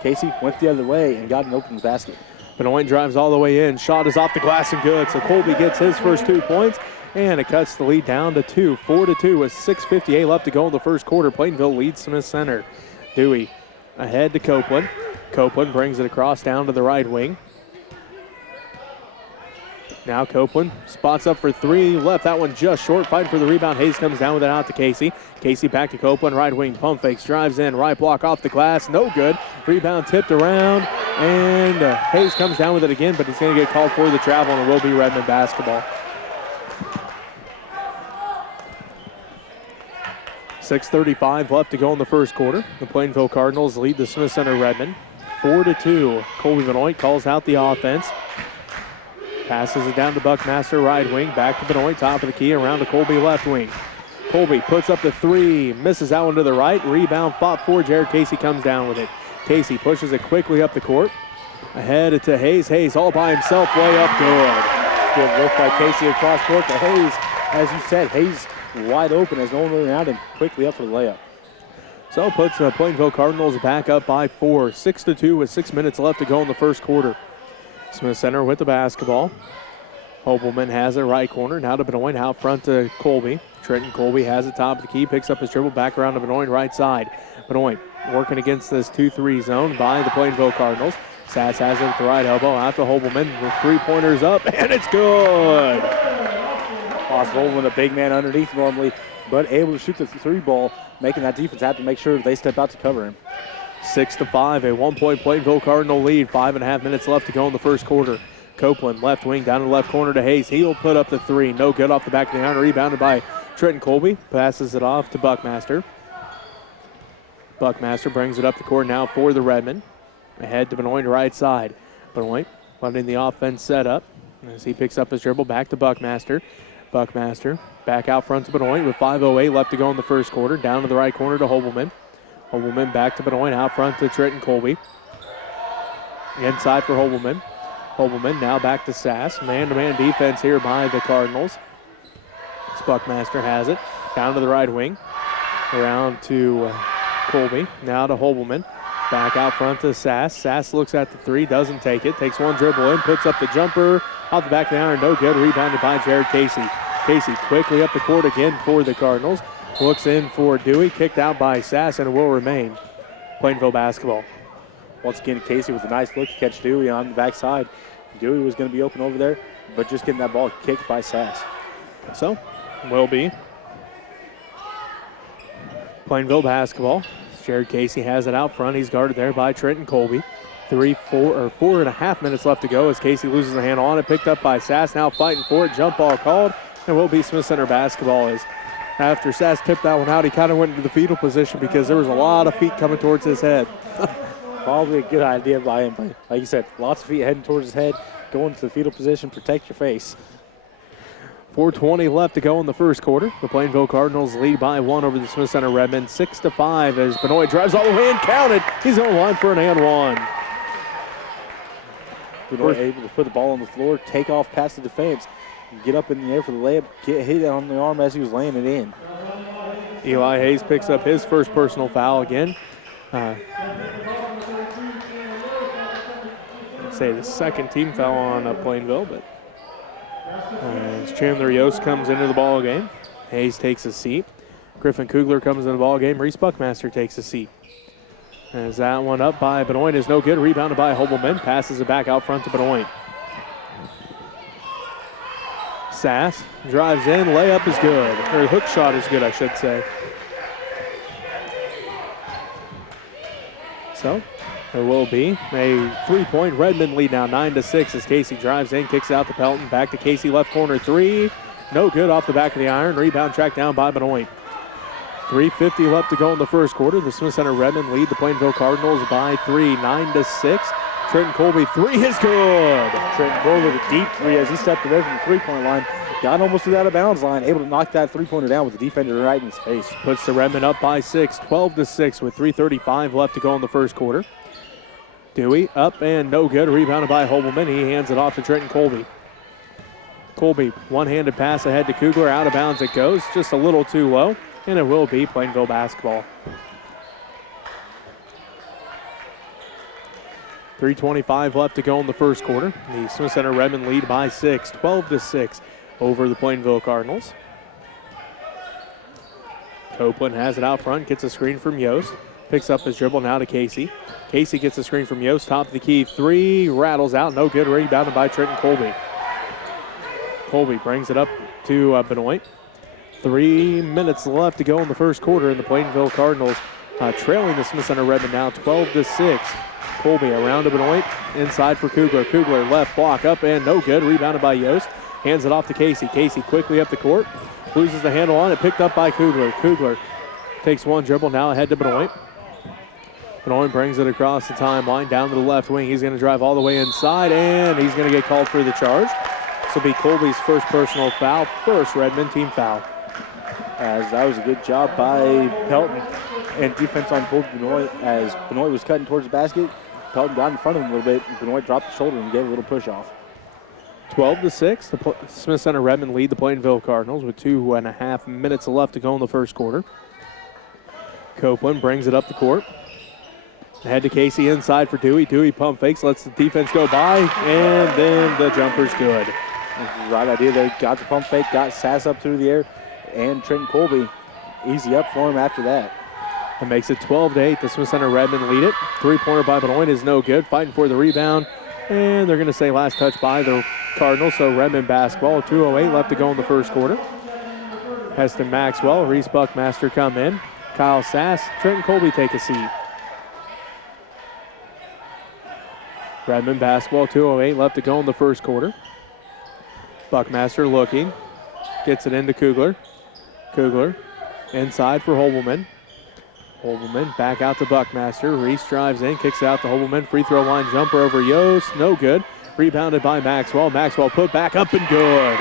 Casey went the other way and got an open basket. Benoit drives all the way in. Shot is off the glass and good. So Colby gets his first 2 points, and it cuts the lead down to 2. 4-2 with 6:58 left to go in the first quarter. Plainville leads Smith Center. Dewey ahead to Copeland. Copeland brings it across down to the right wing. Now Copeland spots up for 3. Left that one just short. Fighting for the rebound. Hayes comes down with it out to Casey. Casey back to Copeland. Right wing pump fakes. Drives in. Right block off the glass. No good. Rebound tipped around. And Hayes comes down with it again, but he's going to get called for the travel, and it will be Redmond basketball. 6:35 left to go in the first quarter. The Plainville Cardinals lead the Smith Center Redmond 4-2. Colby Benoit calls out the offense. Passes it down to Buckmaster, right wing. Back to Benoit, top of the key, around to Colby, left wing. Colby puts up the 3, misses that one to the right. Rebound fought for. Jared Casey comes down with it. Casey pushes it quickly up the court. Ahead to Hayes. Hayes all by himself, way up, good. Good work by Casey across court to Hayes. As you said, Hayes wide open as no one really around him. Quickly up for the layup. So puts the Plainville Cardinals back up by 4. 6-2 with 6 minutes left to go in the first quarter. Smith Center with the basketball. Hobelman has it right corner. Now to Benoit, out front to Colby. Trenton Colby has it top of the key, picks up his dribble, back around to Benoit, right side. Benoit working against this 2-3 zone by the Plainville Cardinals. Sass has it at the right elbow, out to Hobelman with 3-pointers up, and it's good. Possible with a big man underneath normally, but able to shoot the 3 ball, making that defense have to make sure they step out to cover him. 6-5, a 1-point Plainville Cardinal lead. 5.5 minutes left to go in the first quarter. Copeland left wing down to the left corner to Hayes. He'll put up the 3. No good off the back of the iron. Rebounded by Trenton Colby. Passes it off to Buckmaster. Buckmaster brings it up the court now for the Redmond. Ahead to Benoit, right side. Benoit letting the offense set up as he picks up his dribble. Back to Buckmaster. Buckmaster back out front to Benoit with 5:08 left to go in the first quarter. Down to the right corner to Hobelman. Hobelman back to Benoit, out front to Trenton Colby. Inside for Hobelman. Hobelman now back to Sass. Man-to-man defense here by the Cardinals. Buckmaster has it. Down to the right wing. Around to Colby. Now to Hobelman. Back out front to Sass. Sass looks at the 3, doesn't take it. Takes one dribble in, puts up the jumper. Off the back of the iron, no good. Rebounded by Jared Casey. Casey quickly up the court again for the Cardinals. Looks in for Dewey, kicked out by Sass, and it will remain Plainville basketball. Once again, Casey with a nice look to catch Dewey on the backside. Dewey was going to be open over there, but just getting that ball kicked by Sass. So, will be Plainville basketball. Jared Casey has it out front. He's guarded there by Trenton Colby. 4.5 minutes left to go as Casey loses the handle on it. Picked up by Sass, now fighting for it. Jump ball called, and will be Smith Center basketball. As after Sass tipped that one out, he kind of went into the fetal position because there was a lot of feet coming towards his head. Probably a good idea by him, but like you said, lots of feet heading towards his head. Go into the fetal position, protect your face. 4:20 left to go in the first quarter. The Plainville Cardinals lead by 1 over the Smith Center Redmen, 6-5 as Benoit drives all the way and counted. He's on the line for an and one. Benoit able to put the ball on the floor, take off past the defense, get up in the air for the layup, get hit on the arm as he was laying it in. Eli Hayes picks up his first personal foul again. Say the second team foul on Plainville, but as Chandler Yost comes into the ball game, Hayes takes a seat. Griffin Kugler comes in the ball game. Reese Buckmaster takes a seat. As that one up by Benoit is no good. Rebounded by Hobelman. Passes it back out front to Benoit. Sass drives in. Layup is good. Or hook shot is good, I should say. So there will be a 3-point Redmond lead now, 9-6 as Casey drives in, kicks out to Pelton. Back to Casey, left corner three. No good off the back of the iron. Rebound tracked down by Benoit. 3:50 left to go in the first quarter. The Smith Center Redmond lead the Plainville Cardinals by 3, 9-6. Trenton Colby, three is good. Trenton Colby with a deep three as he stepped away from the three-point line. Got almost to the out of bounds line, able to knock that three-pointer down with the defender right in his face. Puts the Redmond up by 6, 12-6 with 3:35 left to go in the first quarter. Dewey up and no good. Rebounded by Hobelman. He hands it off to Trenton Colby. Colby, one-handed pass ahead to Kugler. Out of bounds it goes. Just a little too low. And it will be Plainville basketball. 3:25 left to go in the first quarter. The Smith Center Redmond lead by 6, 12-6 over the Plainville Cardinals. Copeland has it out front, gets a screen from Yost. Picks up his dribble now to Casey. Casey gets a screen from Yost, top of the key, three, rattles out, no good, rebounded by Trenton Colby. Colby brings it up to Benoit. 3 minutes left to go in the first quarter, and the Plainville Cardinals trailing the Smith Center Redmond now 12-6. Colby around to Benoit, inside for Kugler. Kugler left block up and no good, rebounded by Yost. Hands it off to Casey. Casey quickly up the court, loses the handle on it, picked up by Kugler. Kugler takes one dribble now ahead to Benoit. Benoit brings it across the timeline down to the left wing. He's going to drive all the way inside, and he's going to get called for the charge. This will be Colby's first personal foul, first Redmond team foul. As that was a good job by Pelton and defense on Colby Benoit. As Benoit was cutting towards the basket, Pelton got in front of him a little bit. Benoit dropped the shoulder and gave a little push off. 12-6, the Smith Center Redmond lead the Plainville Cardinals with 2.5 minutes left to go in the first quarter. Copeland brings it up the court. Ahead to Casey inside for Dewey. Dewey pump fakes, lets the defense go by, and then the jumper's good. Right idea there. Got the pump fake, got Sass up through the air, and Trenton Colby easy up for him after that. It makes it 12-8. The Smith Center Redmond lead it. Three-pointer by Benoit is no good. Fighting for the rebound, and they're going to say last touch by the Cardinals, so Redmond basketball. 2:08 left to go in the first quarter. Heston Maxwell, Reese Buckmaster come in. Kyle Sass, Trenton Colby take a seat. Redmond basketball, 2:08 left to go in the first quarter. Buckmaster looking, gets it into Kugler. Kugler inside for Hobelman. Hobelman back out to Buckmaster. Reese drives in, kicks out to Hobelman. Free throw line jumper over Yost, no good. Rebounded by Maxwell. Maxwell put back up and good.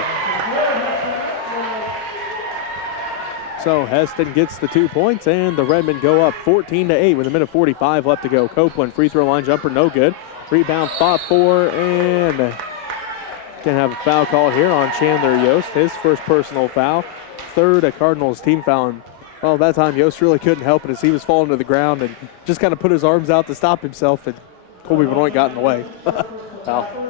So Heston gets the 2 points, and the Redmen go up 14-8 with a minute 45 left to go. Copeland free throw line jumper, no good. Rebound fought for, and gonna have a foul called here on Chandler Yost. His first personal foul, third Cardinals team foul. And, well, that time Yost really couldn't help it as he was falling to the ground and just kind of put his arms out to stop himself, and Colby Benoit got in the way. Well,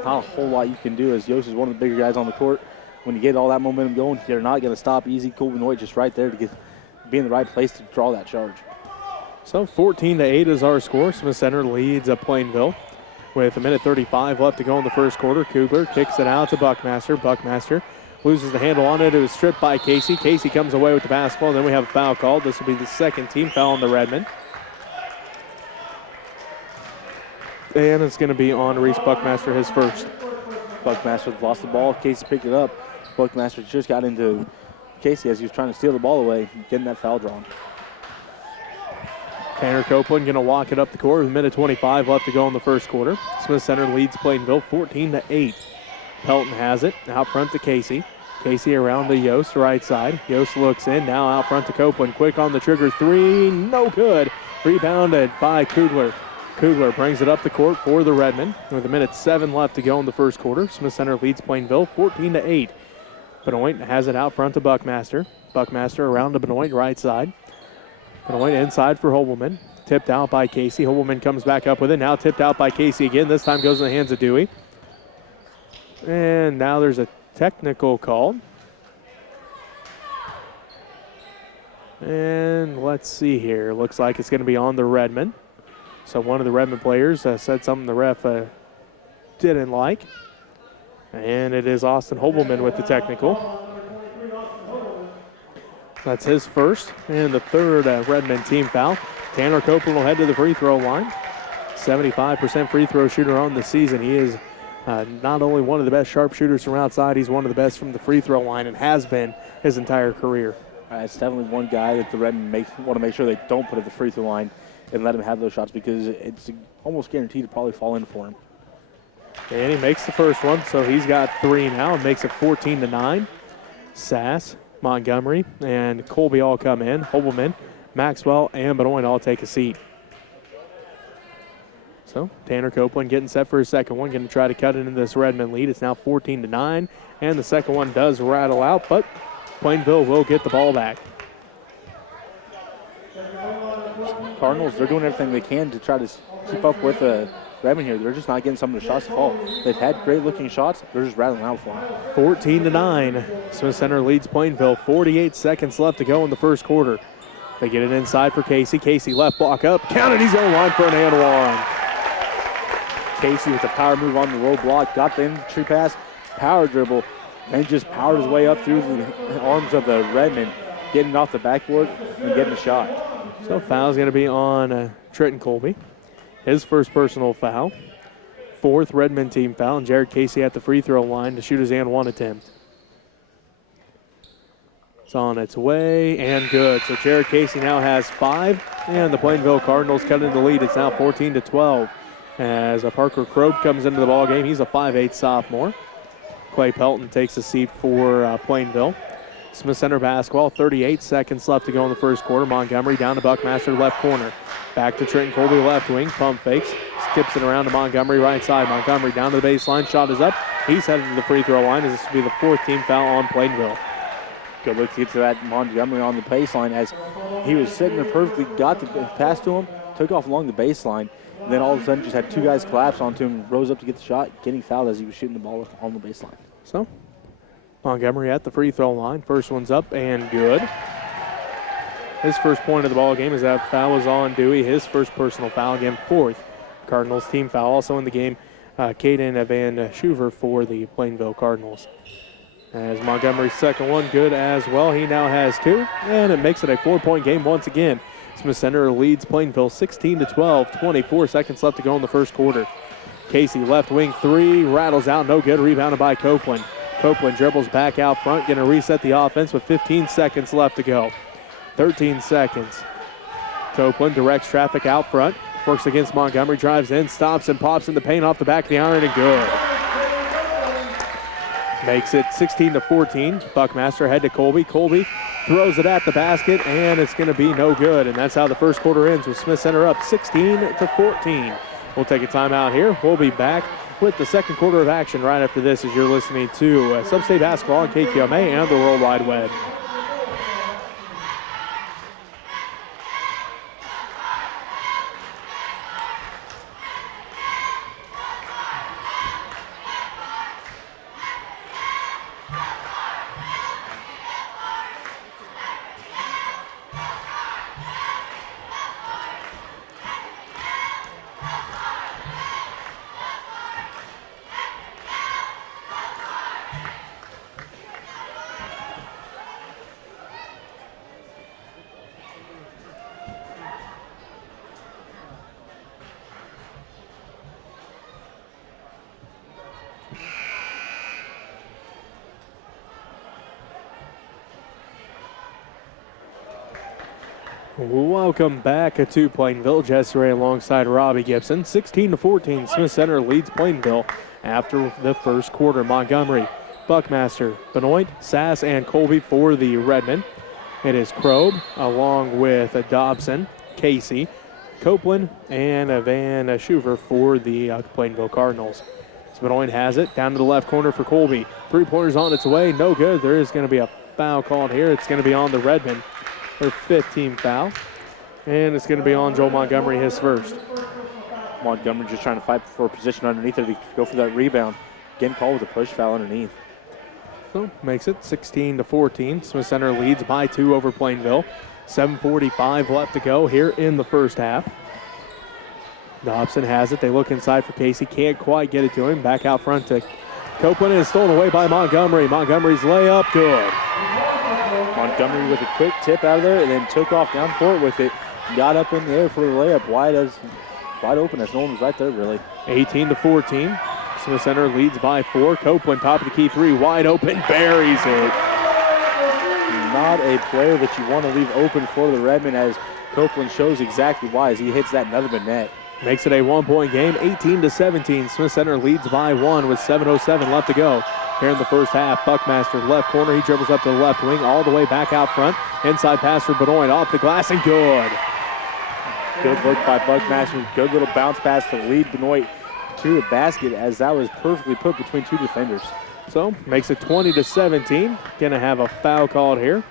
not a whole lot you can do as Yost is one of the bigger guys on the court. When you get all that momentum going, you're not going to stop easy. Colby Benoit just right there to be in the right place to draw that charge. So 14-8 is our score. Smith Center leads Plainville with a minute 35 left to go in the first quarter. Kugler kicks it out to Buckmaster. Buckmaster loses the handle on it. It was stripped by Casey. Casey comes away with the basketball. Then we have a foul called. This will be the second team foul on the Redmen. And it's going to be on Reese Buckmaster, his first. Buckmaster lost the ball. Casey picked it up. Buckmaster just got into Casey as he was trying to steal the ball away, getting that foul drawn. Tanner Copeland going to walk it up the court with a minute 25 left to go in the first quarter. Smith Center leads Plainville 14-8. Pelton has it out front to Casey. Casey around to Yost, right side. Yost looks in, now out front to Copeland. Quick on the trigger, three, no good. Rebounded by Kugler. Kugler brings it up the court for the Redmen with 1:07 left to go in the first quarter. Smith Center leads Plainville 14-8. Benoit has it out front to Buckmaster. Buckmaster around to Benoit, right side. Benoit inside for Hobelman. Tipped out by Casey. Hobelman comes back up with it. Now tipped out by Casey again. This time goes in the hands of Dewey. And now there's a technical call. And let's see here. Looks like it's going to be on the Redmen. So one of the Redmen players said something the ref didn't like. And it is Austin Hobelman with the technical. That's his first and the third Redmen team foul. Tanner Copeland will head to the free throw line. 75% free throw shooter on the season. He is not only one of the best sharpshooters from outside, he's one of the best from the free throw line and has been his entire career. It's definitely one guy that the Redmen want to make sure they don't put at the free throw line and let him have those shots because it's almost guaranteed to probably fall in for him. And he makes the first one, so he's got three now and makes it 14-9. Sass, Montgomery, and Colby all come in. Hobelman, Maxwell, and Benoit all take a seat. So Tanner Copeland getting set for his second one, going to try to cut into this Redmen lead. It's now 14-9, and the second one does rattle out, but Plainville will get the ball back. Cardinals, they're doing everything they can to try to keep up with Redmen here. They're just not getting some of the shots to fall. They've had great-looking shots. They're just rattling out for them. 14-9. Smith Center leads Plainville. 48 seconds left to go in the first quarter. They get it inside for Casey. Casey left block up. Counted. He's on line for an and one. Casey with a power move on the low block. Got the entry pass. Power dribble. Then just powered his way up through the arms of the Redmen. Getting off the backboard and getting a shot. So foul's going to be on Trenton Colby. His first personal foul. Fourth Redmen team foul, and Jared Casey at the free throw line to shoot his and one attempt. It's on its way and good. So Jared Casey now has 5, and the Plainville Cardinals cut into the lead. It's now 14-12 as Parker Crobe comes into the ball game. He's a 5'8" sophomore. Clay Pelton takes a seat for Plainville. Smith Center basketball, 38 seconds left to go in the first quarter. Montgomery down to Buckmaster left corner. Back to Trenton Colby left wing, pump fakes, skips it around to Montgomery right side. Montgomery down to the baseline, shot is up. He's headed to the free throw line as this will be the 4th team foul on Plainville. Good look to get to that Montgomery on the baseline as he was sitting there perfectly, got the pass to him, took off along the baseline, and then all of a sudden just had 2 guys collapse onto him, rose up to get the shot, getting fouled as he was shooting the ball on the baseline. So Montgomery at the free throw line. First one's up and good. His first point of the ball game is that foul was on Dewey. His first personal foul, again 4th Cardinals team foul. Also in the game, Caden Van Schuver for the Plainville Cardinals. As Montgomery's second one, good as well. He now has 2, and it makes it a 4-point game once again. Smith Center leads Plainville 16-12, 24 seconds left to go in the first quarter. Casey left wing 3, rattles out, no good, rebounded by Copeland. Copeland dribbles back out front, going to reset the offense with 15 seconds left to go. 13 seconds. Copeland directs traffic out front, works against Montgomery, drives in, stops and pops in the paint off the back of the iron, and good. Makes it 16-14. Buckmaster head to Colby. Colby throws it at the basket, and it's going to be no good. And that's how the first quarter ends with Smith Center up 16-14. We'll take a timeout here. We'll be back with the second quarter of action right after this as you're listening to SubState Basketball on KQMA and the World Wide Web. Welcome back to Plainville. Jesse Ray alongside Robbie Gibson. 16-14, Smith Center leads Plainville after the first quarter. Montgomery Buckmaster, Benoit, Sass, and Colby for the Redmen. It is Kroeb along with Dobson, Casey, Copeland, and Van Schuver for the Plainville Cardinals. So Benoit has it down to the left corner for Colby. 3-pointers on its way, no good. There is going to be a foul called here. It's going to be on the Redmen, their 5th team foul. And it's going to be on Joel Montgomery, his first. Montgomery just trying to fight for position underneath it to go for that rebound. Getting called with a push foul underneath. So makes it 16-14. Smith Center leads by 2 over Plainville. 7:45 left to go here in the first half. Dobson has it. They look inside for Casey. Can't quite get it to him. Back out front to Copeland. Is stolen away by Montgomery. Montgomery's layup, good. Montgomery with a quick tip out of there and then took off down court with it. Got up in the air for the layup. Wide open as no one was right there, really. 18-14. Smith Center leads by 4. Copeland, top of the key 3, wide open, buries it. Not a player that you want to leave open for the Redmen, as Copeland shows exactly why as he hits that Netherman net. Makes it a 1-point game, 18-17. Smith Center leads by 1 with 7:07 left to go. Here in the first half, Buckmaster left corner. He dribbles up to the left wing, all the way back out front. Inside pass for Benoit, off the glass and good. Good work by Buckmaster. Good little bounce pass to lead Benoit to the basket, as that was perfectly put between 2 defenders. So makes it 20-17. Gonna have a foul called here.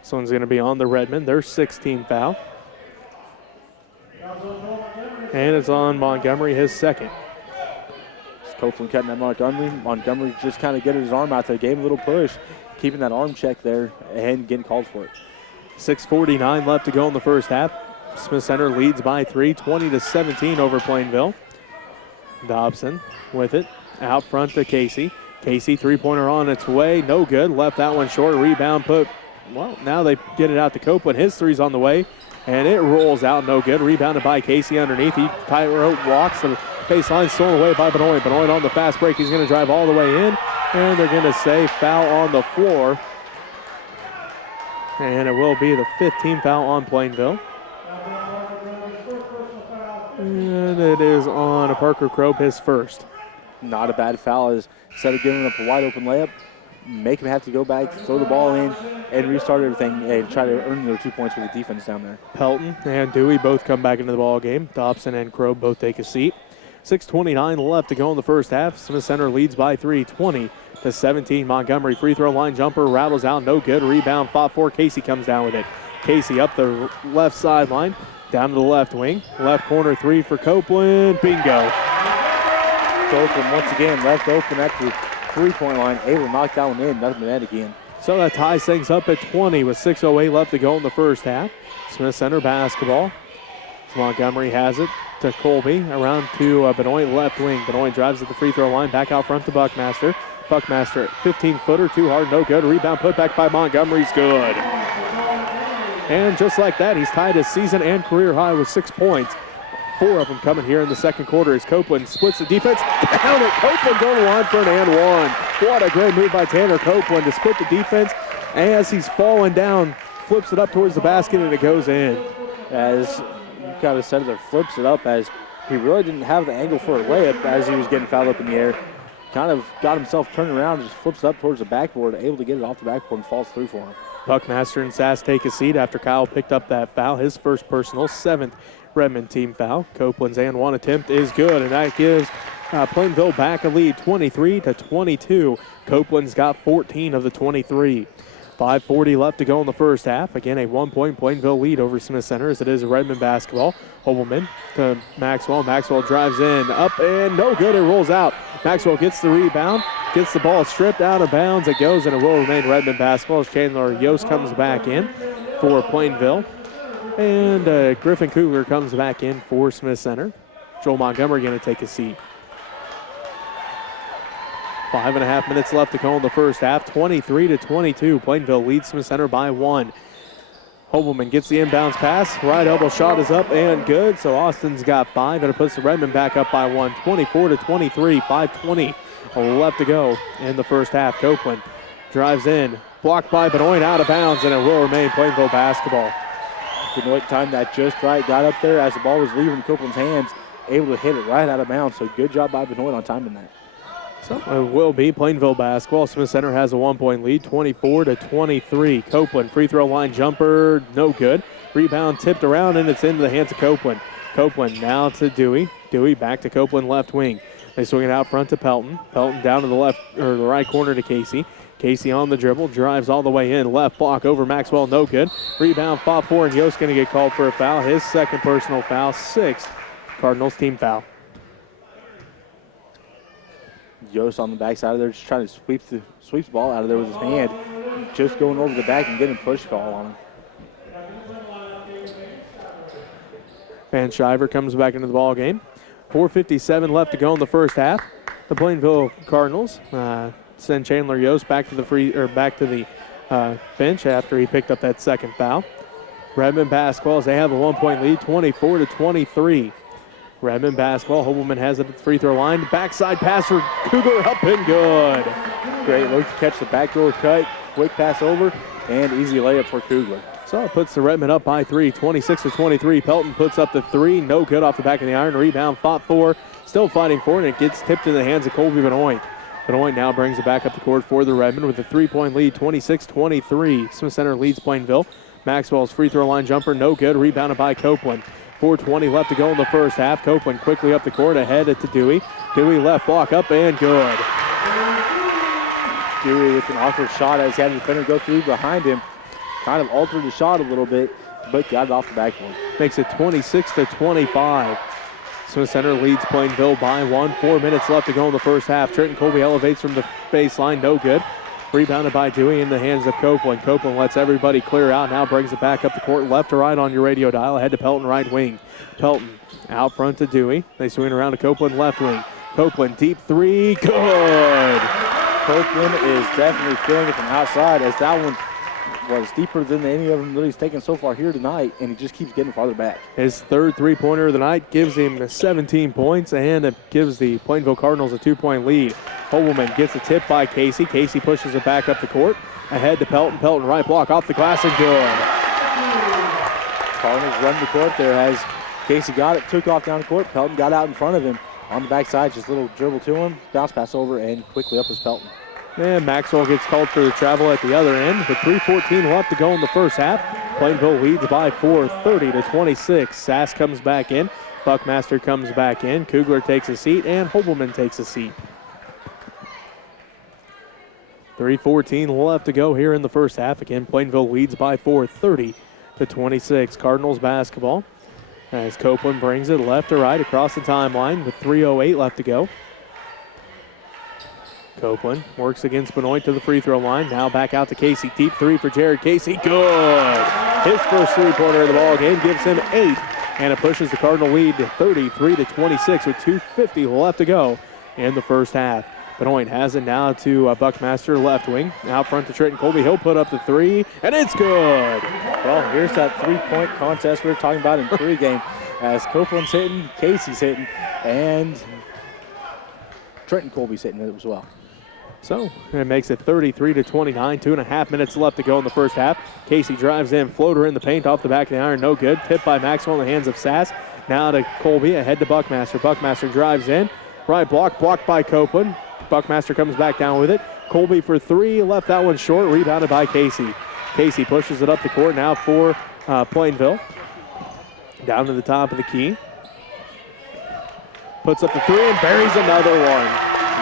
This one's gonna be on the Redmen, their 6th team foul. And it's on Montgomery, his 2nd. Copeland cutting that Montgomery. Montgomery just kind of getting his arm out there, gave him a little push, keeping that arm check there and getting called for it. 6:49 left to go in the first half. Smith Center leads by 3, 20-17 over Plainville. Dobson with it, out front to Casey. Casey, 3-pointer on its way, no good. Left that one short, rebound now they get it out to Copeland. His 3's on the way, and it rolls out, no good. Rebounded by Casey underneath. He tightrope walks the baseline, stolen away by Benoit. Benoit on the fast break. He's going to drive all the way in, and they're going to say foul on the floor. And it will be the 5th team foul on Plainville. And it is on Parker Kroeb, his first. Not a bad foul, as instead of giving up a wide open layup, make him have to go back, throw the ball in, and restart everything and try to earn their 2 points with the defense down there. Pelton and Dewey both come back into the ball game. Dobson and Kroeb both take a seat. 6:29 left to go in the first half. Smith Center leads by 3, 20-17. Montgomery free throw line jumper rattles out, no good. Rebound fought for. Casey comes down with it. Casey up the left sideline, down to the left wing. Left corner 3 for Copeland. Bingo. Copeland once again left open at the 3-point line, able to knock that one in. Nothing but net again. So that ties things up at 20 with 6:08 left to go in the first half. Smith Center basketball. So Montgomery has it to Colby, around to Benoit, left wing. Benoit drives at the free throw line, back out front to Buckmaster. Buckmaster, 15-footer, too hard, no good. Rebound put back by Montgomery's good. And just like that, he's tied his season and career high with 6 points. 4 of them coming here in the second quarter as Copeland splits the defense. Down at Copeland going to line for an and one. What a great move by Tanner Copeland to split the defense as he's falling down. Flips it up towards the basket and it goes in. As you kind of said, there flips it up as he really didn't have the angle for a layup as he was getting fouled up in the air. Kind of got himself turned around and just flips it up towards the backboard, able to get it off the backboard and falls through for him. Buckmaster and Sass take a seat after Kyle picked up that foul, his first personal, 7th Redmond team foul. Copeland's and one attempt is good, and that gives Plainville back a lead, 23-22. Copeland's got 14 of the 23. 5:40 left to go in the first half. Again, a 1-point Plainville lead over Smith Center as it is Redmond basketball. Hobelman to Maxwell. Maxwell drives in, up and no good. It rolls out. Maxwell gets the rebound, gets the ball stripped out of bounds. It goes and it will remain Redmond basketball as Chandler Yost comes back in for Plainville. And Griffin Kugler comes back in for Smith Center. Joel Montgomery going to take a seat. 5.5 minutes left to go in the first half. 23-22. Plainville leads Smith Center by 1. Hobelman gets the inbounds pass. Right elbow shot is up and good. So Austin's got 5, and it puts the Redmond back up by 1. 24-23. 5:20 left to go in the first half. Copeland drives in. Blocked by Benoit, out of bounds, and it will remain Plainville basketball. Benoit timed that just right. Got up there as the ball was leaving Copeland's hands. Able to hit it right out of bounds. So good job by Benoit on timing that. So it will be Plainville basketball. Smith Center has a 1-point lead, 24-23. Copeland, free throw line jumper, no good. Rebound tipped around, and it's into the hands of Copeland. Copeland now to Dewey. Dewey back to Copeland left wing. They swing it out front to Pelton. Pelton down to the left or the right corner to Casey. Casey on the dribble, drives all the way in. Left block over Maxwell, no good. Rebound fought for, and Yost going to get called for a foul. His second personal foul, sixth Cardinals team foul. Yost on the backside of there, just trying to sweep the ball out of there with his hand. Just going over the back and getting a push call on him. Van Shiver comes back into the ball game. 4:57 left to go in the first half. The Plainville Cardinals send Chandler Yost back to the bench after he picked up that second foul. Redmond basketball as they have a 1-point lead, 24-23. Redmond basketball. Hobelman has it at the free throw line. Backside pass for Cougar up and good. Great look to catch the backdoor cut. Quick pass over and easy layup for Cougar. So it puts the Redmond up by 3, 26-23. Pelton puts up the 3, no good off the back of the iron. Rebound fought for, still fighting for it, and it gets tipped in the hands of Colby Benoit. Benoit now brings it back up the court for the Redmond with a 3-point lead, 26-23. Smith Center leads Plainville. Maxwell's free throw line jumper, no good. Rebounded by Copeland. 4:20 left to go in the first half. Copeland quickly up the court, ahead to Dewey. Dewey left block up and good. Dewey with an awkward shot as he had the defender go through behind him. Kind of altered the shot a little bit, but got it off the backboard. Makes it 26-25. Smith Center leads Plainville by 1. 4 minutes left to go in the first half. Trenton Colby elevates from the baseline, no good. Rebounded by Dewey in the hands of Copeland. Copeland lets everybody clear out, now brings it back up the court, left to right on your radio dial, ahead to Pelton right wing. Pelton out front to Dewey. They swing around to Copeland left wing. Copeland deep 3, good. Copeland is definitely feeling it from outside as that one was deeper than any of them that he's taken so far here tonight, and he just keeps getting farther back. His third three-pointer of the night gives him 17 points, and it gives the Plainville Cardinals a 2-point lead. Hobelman gets a tip by Casey. Casey pushes it back up the court. Ahead to Pelton. Pelton right block off the glass and good. Cardinals run the court there as Casey got it, took off down the court. Pelton got out in front of him. On the backside, just a little dribble to him, bounce pass over, and quickly up is Pelton. And Maxwell gets called for the travel at the other end. With 3:14 left to go in the first half, Plainville leads by 4, 30-26. Sass comes back in. Buckmaster comes back in. Kugler takes a seat, and Hobelman takes a seat. 3:14 left to go here in the first half. Again, Plainville leads by 4, 30-26. Cardinals basketball as Copeland brings it left to right across the timeline with 3:08 left to go. Copeland works against Benoit to the free throw line. Now back out to Casey. Deep 3 for Jared Casey. Good. His first three-pointer of the ball game gives him 8. And it pushes the Cardinal lead to 33-26 with 2:50 left to go in the first half. Benoit has it now to Buckmaster left wing. Out front to Trenton Colby. He'll put up the 3, and it's good. Well, here's that three-point contest we were talking about in pregame as Copeland's hitting, Casey's hitting, and Trenton Colby's hitting it as well. So it makes it 33-29. 2.5 minutes left to go in the first half. Casey drives in, floater in the paint off the back of the iron, no good. Tipped by Maxwell in the hands of Sass. Now to Colby, ahead to Buckmaster. Buckmaster drives in, right block, blocked by Copeland. Buckmaster comes back down with it. Colby for 3, left that one short, rebounded by Casey. Casey pushes it up the court now for Plainville. Down to the top of the key. Puts up the 3 and buries another one.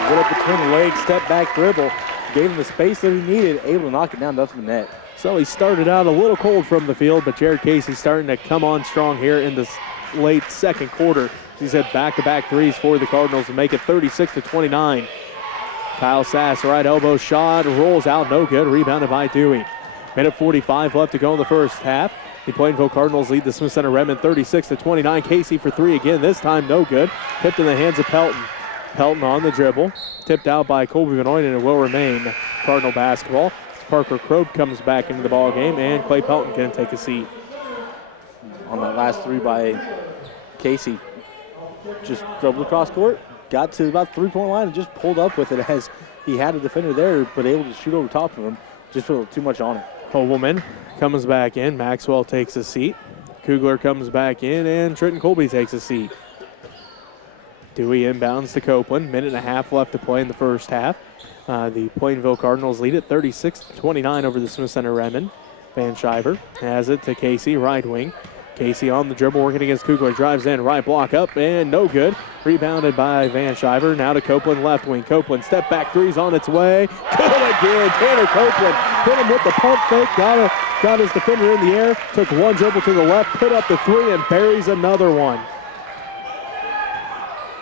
Went up between the legs, step back dribble, gave him the space that he needed, able to knock it down, nothing but net. So he started out a little cold from the field, but Jared Casey starting to come on strong here in this late second quarter. He's had back-to-back threes for the Cardinals to make it 36-29. Kyle Sass, right elbow shot, rolls out, no good, rebounded by Dewey. Minute 45 left to go in the first half. The Plainville Cardinals lead the Smith Center Redmond 36-29. Casey for 3 again, this time no good. Tipped in the hands of Pelton. Pelton on the dribble, tipped out by Colby Benoit, and it will remain Cardinal basketball. Parker Crobe comes back into the ball game, and Clay Pelton can take a seat. On that last 3 by Casey, just dribbled across court, got to about the 3-point line, and just pulled up with it as he had a defender there, but able to shoot over top of him. Just put a little too much on it. Hobelman comes back in. Maxwell takes a seat. Kugler comes back in, and Trenton Colby takes a seat. Dewey inbounds to Copeland. Minute and a half left to play in the first half. The Plainville Cardinals lead it 36-29 over the Smith Center Redmond. Van Shiver has it to Casey, right wing. Casey on the dribble, working against Kugler. Drives in, right block up, and no good. Rebounded by Van Shiver. Now to Copeland, left wing. Copeland, step back three's on its way. Good again. Tanner Copeland hit him with the pump fake. Got his defender in the air. Took one dribble to the left, put up the three, and buries another one.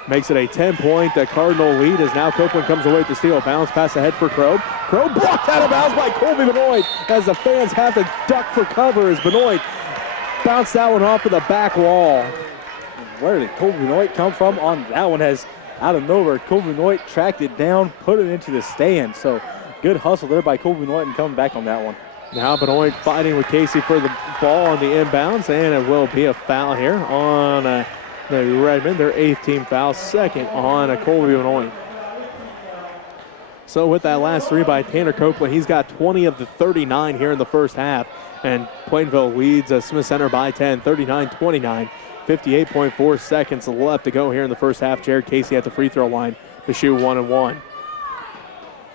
Makes it a 10-point Cardinal lead as now Copeland comes away with the steal. Bounce pass ahead for Crow. Crow blocked out of bounds by Colby Benoit as the fans have to duck for cover as Benoit bounced that one off of the back wall. Where did Colby Benoit come from on that one? Has out of nowhere, Colby Benoit tracked it down, put it into the stand. So good hustle there by Colby Benoit and coming back on that one. Now Benoit fighting with Casey for the ball on the inbounds, and it will be a foul here on the Redmond. Their 8th team foul, second on Colby Benoit. So with that last three by Tanner Copeland, he's got 20 of the 39 here in the first half. And Plainville leads Smith Center by 10, 39-29. 58.4 seconds left to go here in the first half. Jared Casey at the free throw line to shoot 1-1.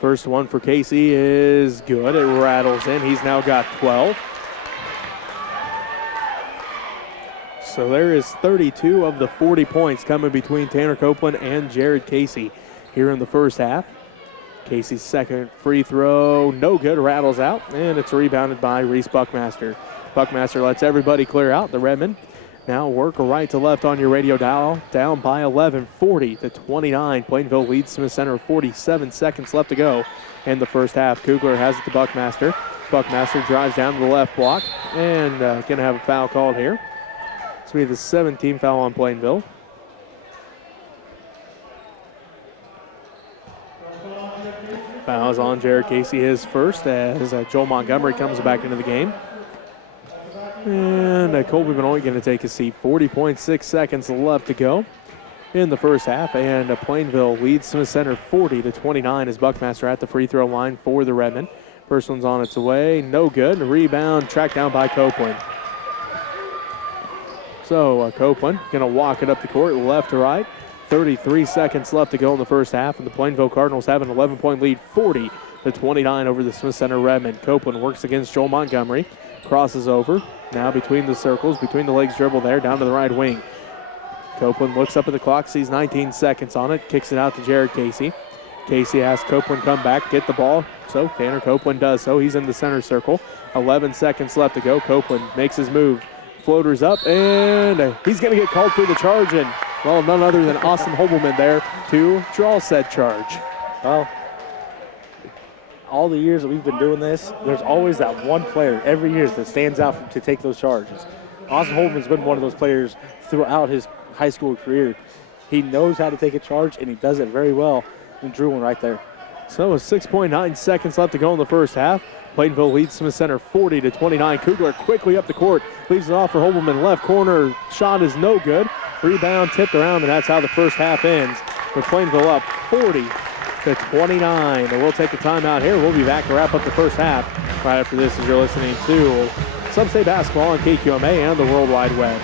First one for Casey is good. It rattles in. He's now got 12. So there is 32 of the 40 points coming between Tanner Copeland and Jared Casey here in the first half. Casey's second free throw, no good, rattles out, and it's rebounded by Reese Buckmaster. Buckmaster lets everybody clear out. The Redmond now work right to left on your radio dial, down by 11, 40-29. Plainville leads Smith Center, 47 seconds left to go in the first half. Kugler has it to Buckmaster. Buckmaster drives down to the left block, and going to have a foul called here. This will be the 17th foul on Plainville. Fouls on Jared Casey, his first, as Joel Montgomery comes back into the game. And Colby Benoit going to take a seat. 40.6 seconds left to go in the first half. And Plainville leads Smith Center 40-29 as Buckmaster at the free throw line for the Redmond. First one's on its way, no good. Rebound tracked down by Copeland. So Copeland going to walk it up the court, left to right. 33 seconds left to go in the first half, and the Plainville Cardinals have an 11-point lead, 40-29 over the Smith Center Redmond. Copeland works against Joel Montgomery, crosses over, now between the circles, between the legs dribble there, down to the right wing. Copeland looks up at the clock, sees 19 seconds on it, kicks it out to Jared Casey. Casey has Copeland come back, get the ball, so Tanner Copeland does so. He's in the center circle, 11 seconds left to go. Copeland makes his move, floaters up, and he's going to get called for the charge, and well, none other than Austin Hobelman there to draw said charge. Well, all the years that we've been doing this, there's always that one player every year that stands out to take those charges. Austin Hobelman's been one of those players throughout his high school career. He knows how to take a charge, and he does it very well, and drew one right there. So with 6.9 seconds left to go in the first half, Plainville leads Smith Center 40-29. Kugler quickly up the court, leaves it off for Hobelman. Left corner shot is no good. Rebound tipped around, and that's how the first half ends. With Plainville up 40-29. And we'll take a timeout here. We'll be back to wrap up the first half. Right after this, as you're listening to SubState Basketball on KQMA and the World Wide Web.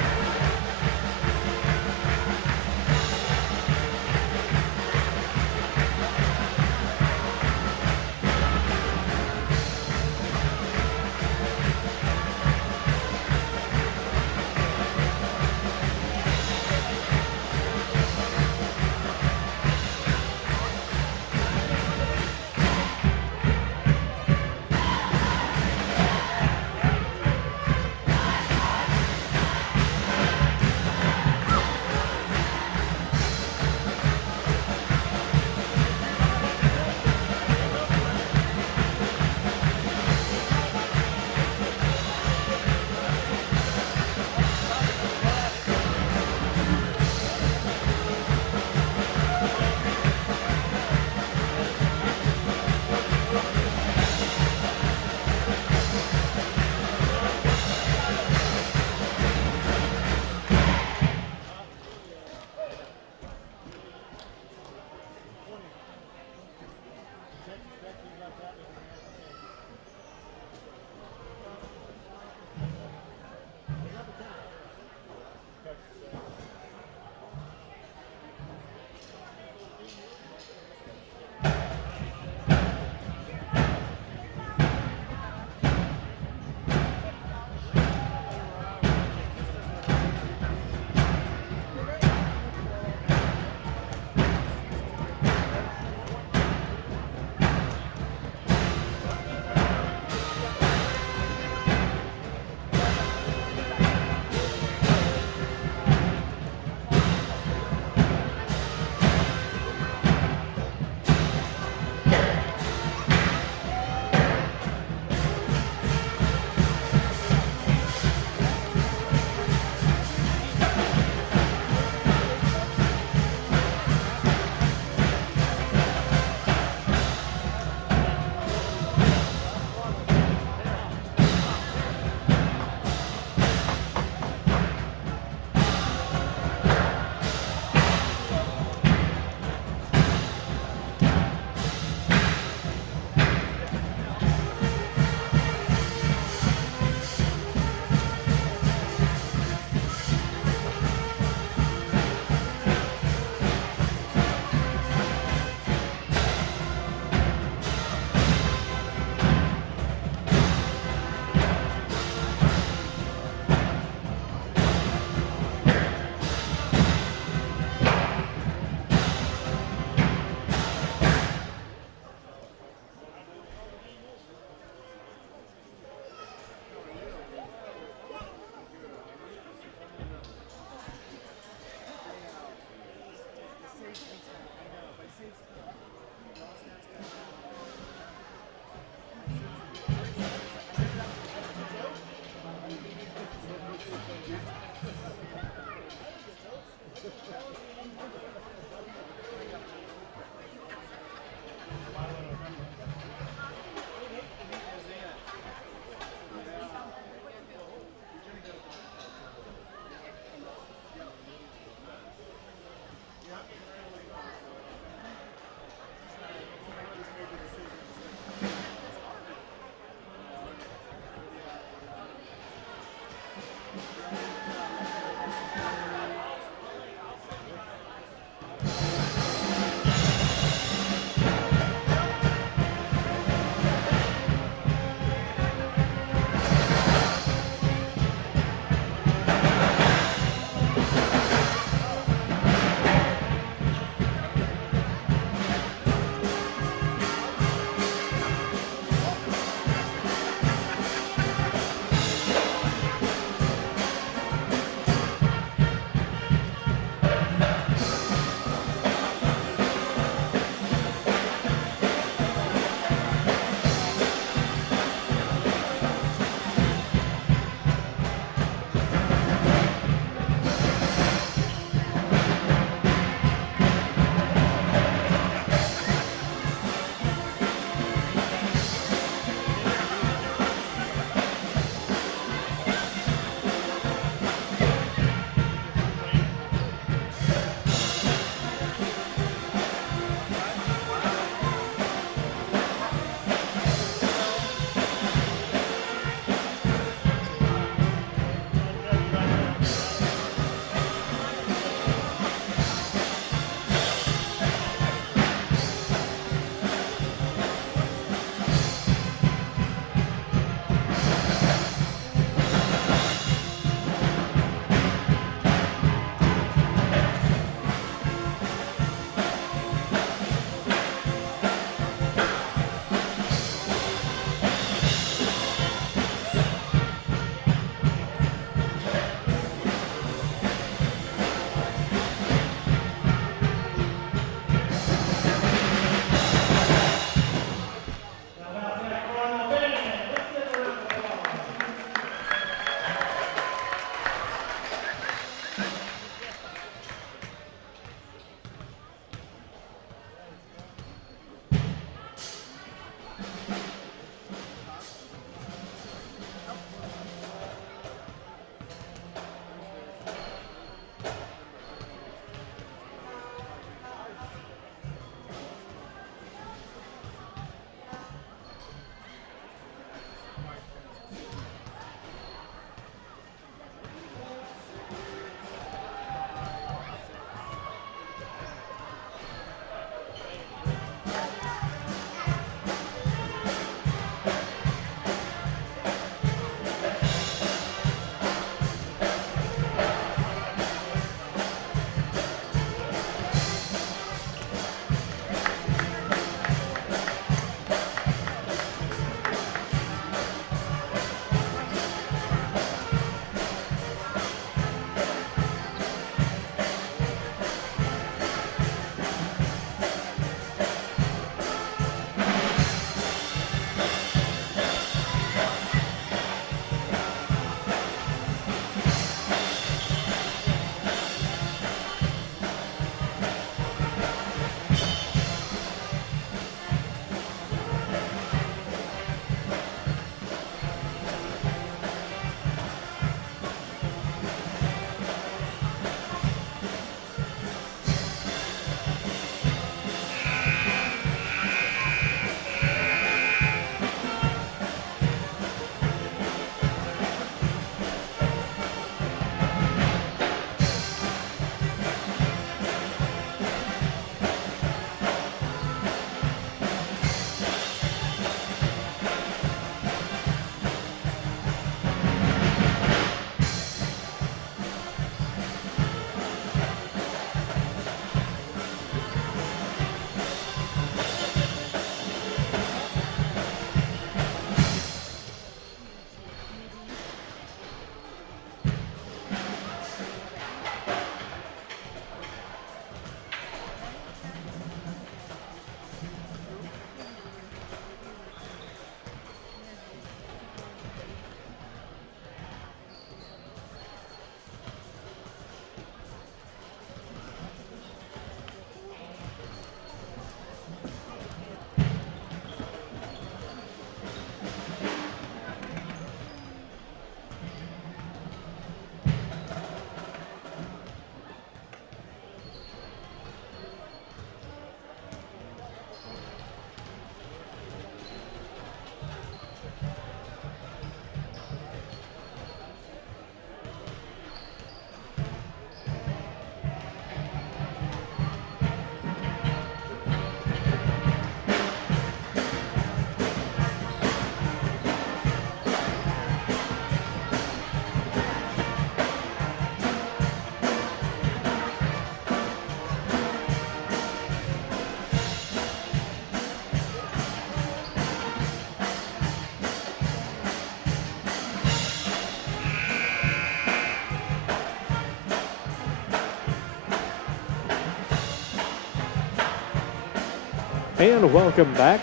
And welcome back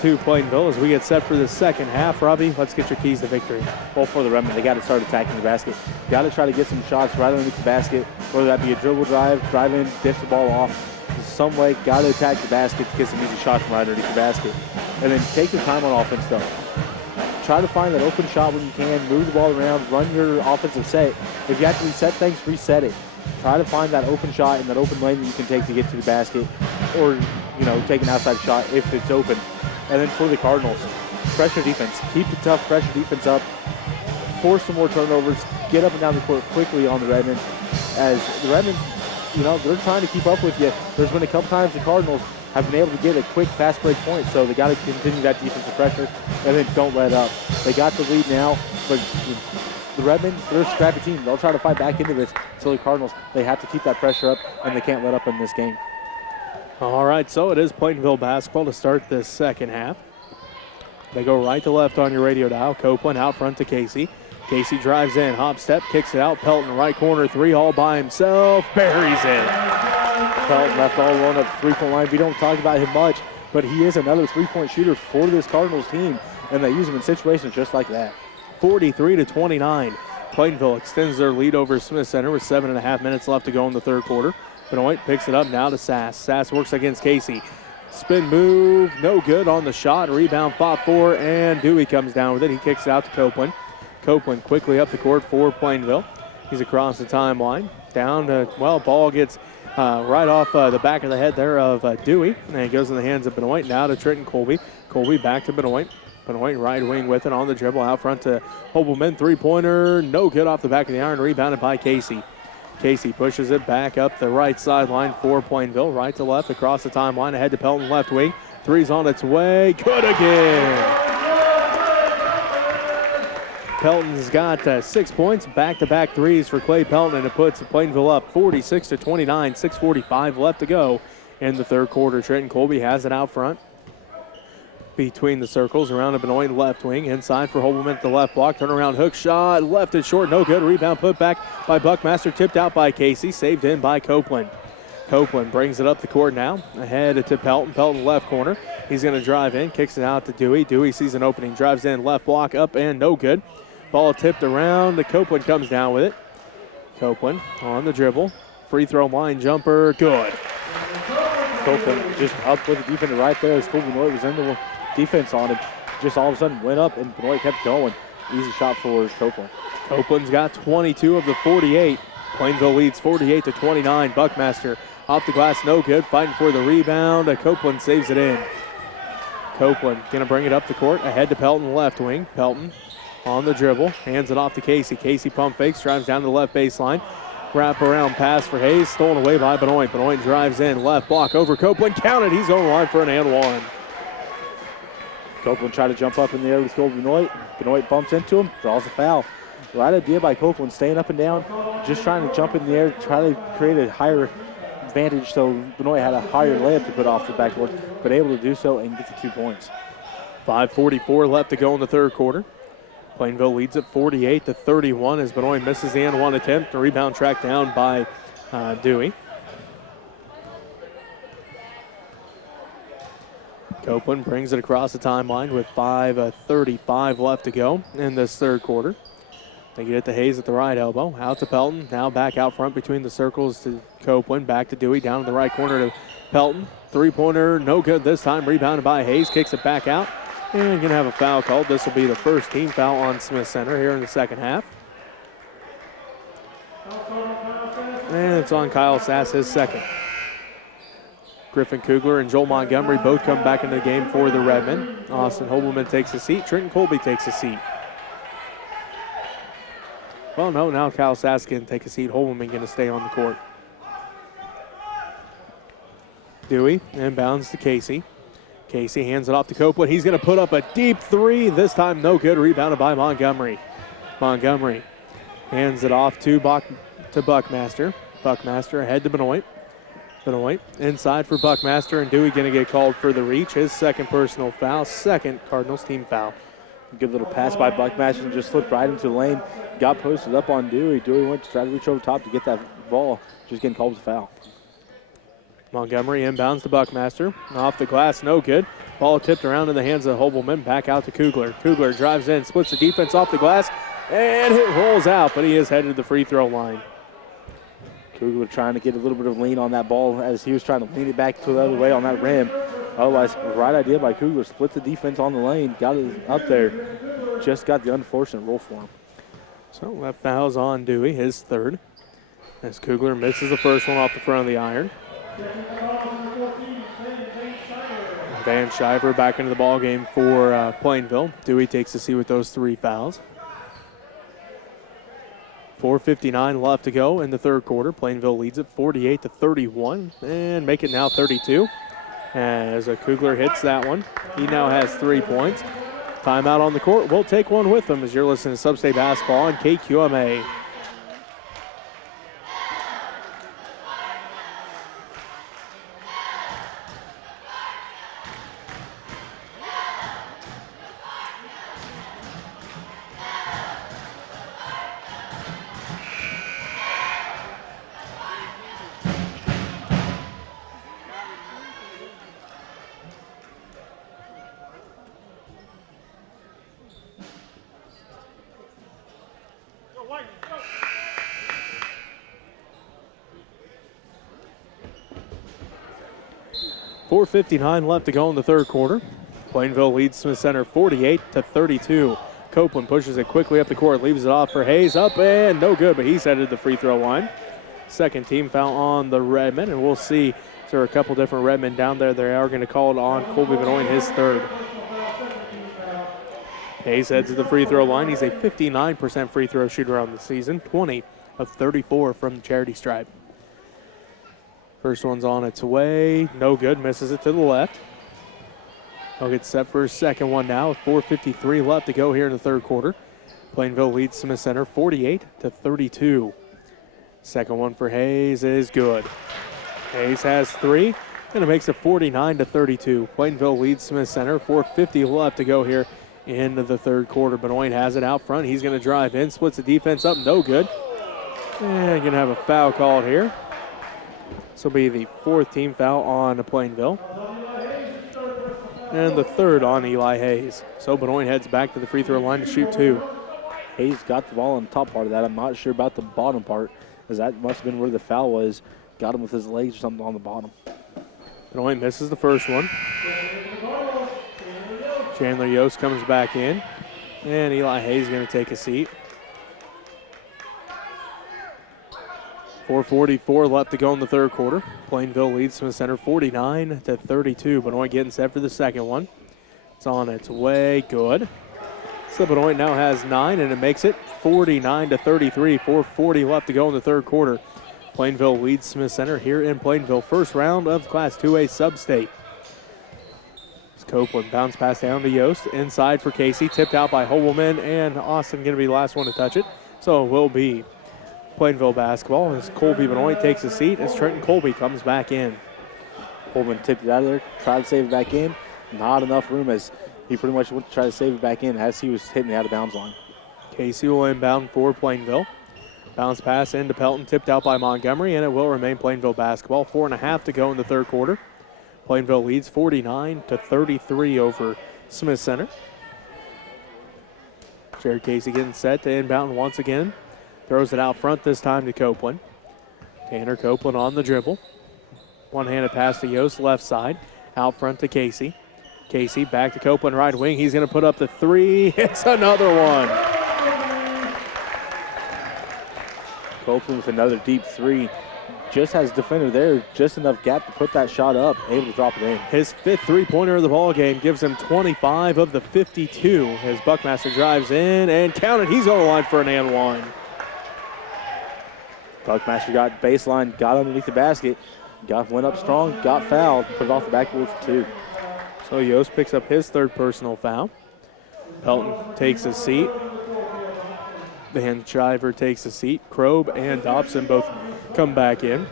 to Plainville as we get set for the second half. Robbie, let's get your keys to victory. Well, for the Redmen, they got to start attacking the basket. Got to try to get some shots right underneath the basket, whether that be a dribble drive in, dish the ball off. Some way, got to attack the basket to get some easy shots from right underneath the basket. And then take your time on offense, though. Try to find that open shot when you can, move the ball around, run your offensive set. If you have to reset things, reset it. Try to find that open shot in that open lane that you can take to get to the basket, or, take an outside shot if it's open. And then for the Cardinals, pressure defense. Keep the tough pressure defense up. Force some more turnovers. Get up and down the court quickly on the Redmen. As the Redmen, they're trying to keep up with you. There's been a couple times the Cardinals have been able to get a quick, fast break point, so they got to continue that defensive pressure, and then don't let up. They got the lead now, but the Redmen, they're a scrappy team. They'll try to fight back into this. So the Cardinals, they have to keep that pressure up, and they can't let up in this game. All right, so it is Plainville basketball to start this second half. They go right to left on your radio dial. Copeland out front to Casey. Casey drives in, hop step, kicks it out. Pelton right corner, three all by himself, buries it. Pelton left all alone at the three-point line. We don't talk about him much, but he is another three-point shooter for this Cardinals team, and they use him in situations just like that. 43-29. Plainville extends their lead over Smith Center with 7.5 minutes left to go in the third quarter. Benoit picks it up now to Sass. Sass works against Casey. Spin move, no good on the shot. Rebound fought for, and Dewey comes down with it. He kicks it out to Copeland. Copeland quickly up the court for Plainville. He's across the timeline. Down to, ball gets right off the back of the head there of Dewey. And it goes in the hands of Benoit. Now to Trenton Colby. Colby back to Benoit. Benoit right wing with it on the dribble. Out front to Hobelman. Three-pointer, no good off the back of the iron. Rebounded by Casey. Casey pushes it back up the right sideline for Plainville. Right to left across the timeline. Ahead to Pelton left wing. Three's on its way. Good again. Pelton's got 6 points. Back-to-back threes for Clay Pelton, and it puts Plainville up 46-29. 6:45 left to go in the third quarter. Trenton Colby has it out front. Between the circles, around to Benoit left wing, inside for Hobelman at the left block, turnaround hook shot, left it short, no good, rebound put back by Buckmaster, tipped out by Casey, saved in by Copeland. Copeland brings it up the court now, ahead to Pelton, Pelton left corner, he's going to drive in, kicks it out to Dewey, Dewey sees an opening, drives in, left block, up and no good. Ball tipped around, Copeland comes down with it. Copeland on the dribble, free throw line jumper, good. Copeland just up with the defender right there as Benoit was in the defense on him. Just all of a sudden went up and Benoit kept going. Easy shot for Copeland. Copeland's got 22 of the 48. Plainville leads 48-29. Buckmaster off the glass, no good. Fighting for the rebound. Copeland saves it in. Copeland going to bring it up the court. Ahead to Pelton left wing. Pelton on the dribble. Hands it off to Casey. Casey pump fakes. Drives down to the left baseline. Wrap around pass for Hayes. Stolen away by Benoit. Benoit drives in. Left block over Copeland. Counted. He's on the line for an and one. Copeland tried to jump up in the air with Benoit. Benoit bumps into him, draws a foul. Right idea by Copeland, staying up and down, just trying to jump in the air, try to create a higher advantage so Benoit had a higher layup to put off the backboard, but able to do so and get the 2 points. 5:44 left to go in the third quarter. Plainville leads at 48-31 as Benoit misses the and one attempt. The rebound tracked down by Dewey. Copeland brings it across the timeline with 5:35 left to go in this third quarter. They get it to Hayes at the right elbow. Out to Pelton. Now back out front between the circles to Copeland. Back to Dewey. Down in the right corner to Pelton. Three-pointer, no good this time. Rebounded by Hayes. Kicks it back out. And going to have a foul called. This will be the first team foul on Smith Center here in the second half. And it's on Kyle Sass, his second. Griffin Kugler and Joel Montgomery both come back into the game for the Redmen. Austin Hobelman takes a seat. Trenton Colby takes a seat. Well, no, now Kyle Sass can take a seat. Hobelman going to stay on the court. Dewey inbounds to Casey. Casey hands it off to Copeland. He's going to put up a deep three. This time no good. Rebounded by Montgomery. Montgomery hands it off to Buckmaster. Buckmaster ahead to Benoit. Benoit inside for Buckmaster, and Dewey going to get called for the reach. His second personal foul, second Cardinals team foul. Good little pass by Buckmaster and just slipped right into the lane. Got posted up on Dewey. Dewey went to try to reach over top to get that ball. Just getting called with a foul. Montgomery inbounds to Buckmaster. Off the glass, no good. Ball tipped around in the hands of Hobelman. Back out to Kugler. Kugler drives in, splits the defense off the glass, and it rolls out, but he is headed to the free throw line. Kugler trying to get a little bit of lean on that ball as he was trying to lean it back to the other way on that rim. Otherwise, right idea by Kugler. Split the defense on the lane, got it up there. Just got the unfortunate roll for him. So that foul's on Dewey, his third. As Kugler misses the first one off the front of the iron. Van Shiver back into the ball game for Plainville. Dewey takes a seat with those 3 fouls. 4:59 left to go in the third quarter. Plainville leads it 48-31 and make it now 32. As Kugler hits that one, he now has 3 points. Timeout on the court. We'll take one with them as you're listening to SubState Basketball on KQMA. .459 left to go in the third quarter. Plainville leads Smith Center 48-32. Copeland pushes it quickly up the court, leaves it off for Hayes. Up and no good, but he's headed to the free throw line. Second team foul on the Redmen, and we'll see. There are a couple different Redmen down there. They are going to call it on Colby Benoit, his third. Hayes heads to the free throw line. He's a 59% free throw shooter on the season, 20 of 34 from the charity stripe. First one's on its way. No good. Misses it to the left. He'll get set for his second one now with 4:53 left to go here in the third quarter. Plainville leads Smith Center 48-32. Second one for Hayes is good. Hayes has 3, and it makes it 49-32. Plainville leads Smith Center. 4:50 left to go here into the third quarter. Benoit has it out front. He's going to drive in, splits the defense up. No good. And going to have a foul called here. This will be the 4th team foul on Plainville. And the 3rd on Eli Hayes. So Benoit heads back to the free throw line to shoot 2. Hayes got the ball on the top part of that. I'm not sure about the bottom part, as that must have been where the foul was. Got him with his legs or something on the bottom. Benoit misses the first one. Chandler Yost comes back in. And Eli Hayes is going to take a seat. 4:44 left to go in the third quarter. Plainville leads Smith Center 49-32. Benoit getting set for the second one. It's on its way. Good. So Benoit now has 9, and it makes it 49-33. 4:40 left to go in the third quarter. Plainville leads Smith Center here in Plainville. First round of Class 2A Substate. Copeland bounce pass down to Yost. Inside for Casey. Tipped out by Hobelman, and Austin going to be the last one to touch it. So it will be Plainville basketball as Colby Benoit takes a seat as Trenton Colby comes back in. Coleman tipped it out of there, tried to save it back in. Not enough room as he pretty much went to try to save it back in as he was hitting the out of bounds line. Casey will inbound for Plainville. Bounce pass into Pelton, tipped out by Montgomery, and it will remain Plainville basketball. 4.5 to go in the third quarter. Plainville leads 49-33 over Smith Center. Jared Casey getting set to inbound once again. Throws it out front this time to Copeland. Tanner Copeland on the dribble. One-handed pass to Yost, left side. Out front to Casey. Casey back to Copeland, right wing. He's going to put up the 3. It's another one. Copeland with another deep 3. Just has defender there, just enough gap to put that shot up, able to drop it in. His 5th three-pointer of the ball game gives him 25 of the 52 as Buckmaster drives in and counted. He's on the line for an and one. Buckmaster got baseline, got underneath the basket, went up strong, got fouled, put it off the backboard for 2. So Yost picks up his 3rd personal foul. Pelton takes a seat. Van Shiver takes a seat. Krob and Dobson both come back in.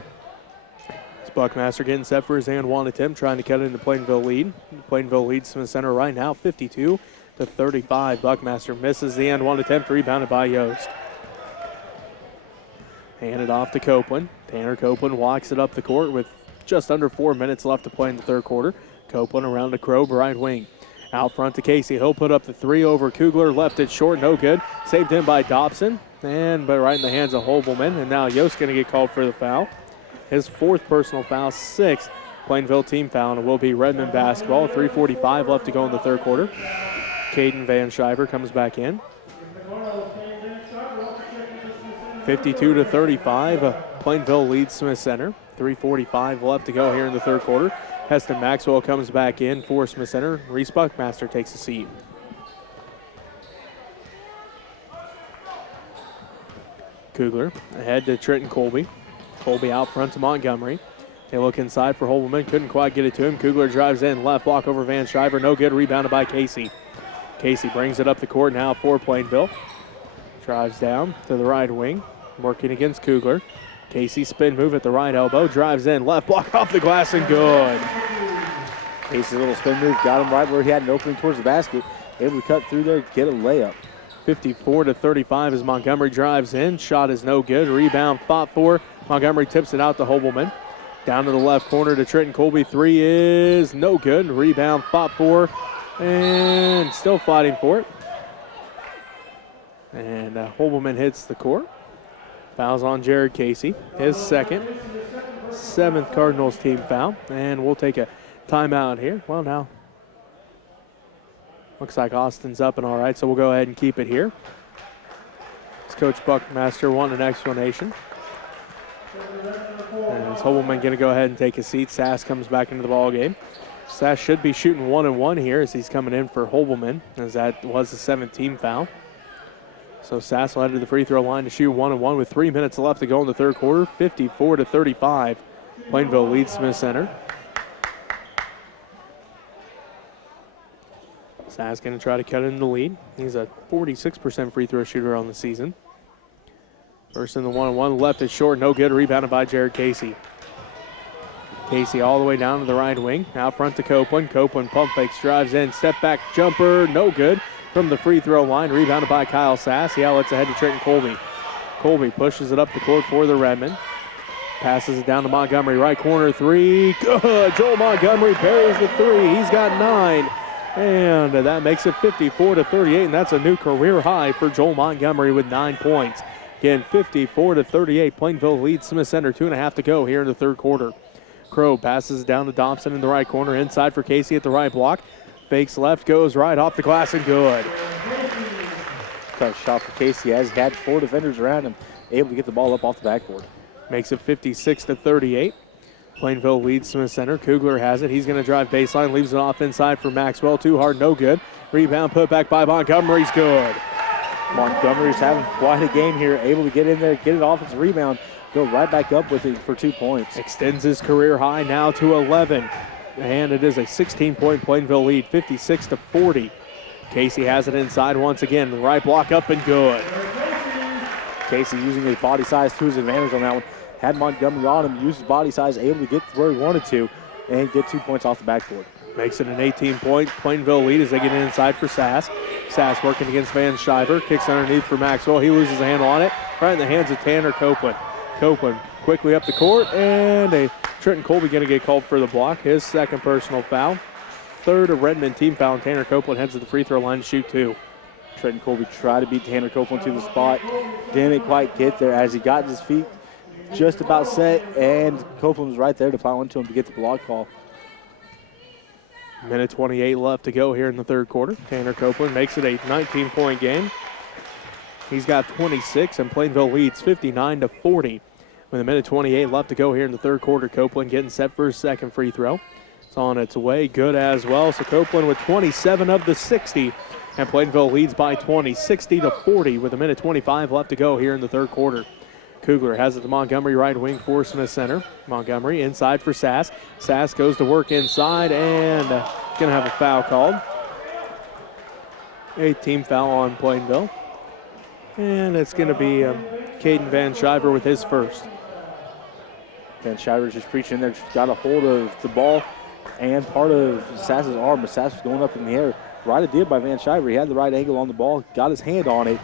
It's Buckmaster getting set for his and one attempt, trying to cut into Plainville lead. Plainville leads Smith Center right now, 52-35. Buckmaster misses the and one attempt, rebounded by Yost. Handed off to Copeland. Tanner Copeland walks it up the court with just under 4 minutes left to play in the third quarter. Copeland around to Crow, right wing. Out front to Casey. He'll put up the three over Kugler. Left it short, no good. Saved in by Dobson. But right in the hands of Hobelman. And now Yost going to get called for the foul. His fourth personal foul, sixth Plainville team foul, and it will be Redmond basketball. 3:45 left to go in the third quarter. Caden Van Shiver comes back in. 52-35. Plainville leads Smith Center. 3:45 left to go here in the third quarter. Heston Maxwell comes back in for Smith Center. Reese Buckmaster takes a seat. Kugler ahead to Trenton Colby. Colby out front to Montgomery. They look inside for Hobelman. Couldn't quite get it to him. Kugler drives in. Left block over Van Shiver. No good. Rebounded by Casey. Casey brings it up the court now for Plainville. Drives down to the right wing. Working against Kugler. Casey spin move at the right elbow. Drives in. Left block off the glass and good. Casey's little spin move got him right where he had an opening towards the basket. Able to cut through there, get a layup. 54-35 as Montgomery drives in. Shot is no good. Rebound fought for. Montgomery tips it out to Hobelman. Down to the left corner to Trenton Colby. Three is no good. Rebound fought for. And still fighting for it. And Hobelman hits the court. Fouls on Jared Casey. His second. Seventh Cardinals team foul. And we'll take a timeout here. Well, now looks like Austin's up and all right, so we'll go ahead and keep it here. As Coach Buckmaster want an explanation. And it's Hobelman going to go ahead and take a seat. Sass comes back into the ball game. Sass should be shooting 1-1 here as he's coming in for Hobelman, as that was the 17th foul. So Sass will head to the free throw line to shoot 1-1 with 3 minutes left to go in the third quarter. 54-35. Plainville leads Smith Center. Sass going to try to cut in the lead. He's a 46% free throw shooter on the season. First in the 1-1, left it short, no good. Rebounded by Jared Casey. Casey all the way down to the right wing. Out front to Copeland. Copeland pump fakes, drives in, step back jumper, no good. From the free throw line, rebounded by Kyle Sass. He outlets ahead to Trenton Colby. Colby pushes it up the court for the Redmond. Passes it down to Montgomery, right corner three. Good, Joel Montgomery buries the three. He's got 9. And that makes it 54-38, and that's a new career high for Joel Montgomery with 9 points. Again, 54-38. Plainville leads Smith Center. 2.5 to go here in the third quarter. Crow passes down to Dobson in the right corner. Inside for Casey at the right block. Fakes left, goes right off the glass and good. Tough shot for Casey as he had 4 defenders around him, able to get the ball up off the backboard. Makes it 56-38. Plainville leads Smith Center. Kugler has it. He's going to drive baseline. Leaves it off inside for Maxwell. Too hard, no good. Rebound put back by Montgomery's good. Montgomery's having quite a game here. Able to get in there, get an offensive rebound, go right back up with it for 2 points. Extends his career high now to 11. And it is a 16-point Plainville lead, 56-40. Casey has it inside once again. The right block up and good. Casey using his body size to his advantage on that one. Had Montgomery on him, used his body size, able to get where he wanted to, and get 2 points off the backboard. Makes it an 18-point Plainville lead as they get inside for Sass. Sass working against Van Shiver. Kicks underneath for Maxwell. He loses a handle on it. Right in the hands of Tanner Copeland. Copeland quickly up the court, and Trenton Colby going to get called for the block. His second personal foul. Third of Redmond team foul, and Tanner Copeland heads to the free throw line to shoot 2. Trenton Colby tried to beat Tanner Copeland to the spot. Didn't quite get there as he got his feet just about set, and Copeland was right there to pile into him to get the block call. Minute 28 left to go here in the third quarter. Tanner Copeland makes it a 19-point game. He's got 26, and Plainville leads 59-40. With a minute 28 left to go here in the third quarter, Copeland getting set for his second free throw. It's on its way, good as well. So Copeland with 27 of the 60, and Plainville leads by 20, 60-40 with a minute 25 left to go here in the third quarter. Kugler has it to Montgomery, right wing for Smith Center. Montgomery inside for Sass. Sass goes to work inside and going to have a foul called. 8th foul on Plainville. And it's going to be Caden Van Shiver with his first. Van Shiver's just reaching there, just got a hold of the ball and part of Sass's arm, but Sass was going up in the air. Right it did by Van Shiver. He had the right angle on the ball, got his hand on it,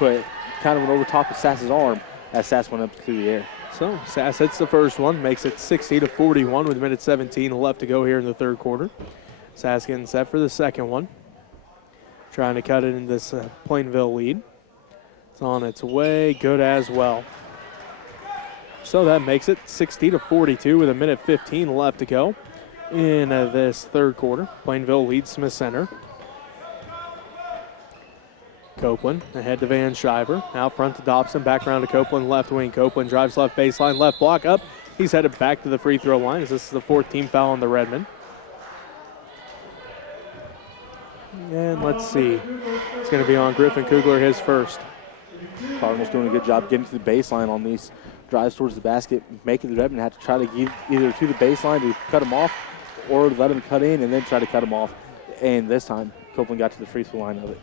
but kind of went over top of Sass's arm as Sass went up through the air. So Sass hits the first one, makes it 60-41 with 1:17 left to go here in the third quarter. Sass getting set for the second one. Trying to cut it in this Plainville lead. It's on its way, good as well. So that makes it 60-42 with 1:15 left to go in this third quarter. Plainville leads Smith Center. Copeland ahead to Van Shiver. Out front to Dobson. Back around to Copeland, left wing. Copeland drives left baseline, left block up. He's headed back to the free throw line as this is the fourth team foul on the Redmen. And let's see. It's going to be on Griffin Kugler, his first. Cardinals doing a good job getting to the baseline on these drives towards the basket, making the Redmen have to try to get either to the baseline to cut them off or let them cut in and then try to cut them off. And this time, Copeland got to the free throw line of it.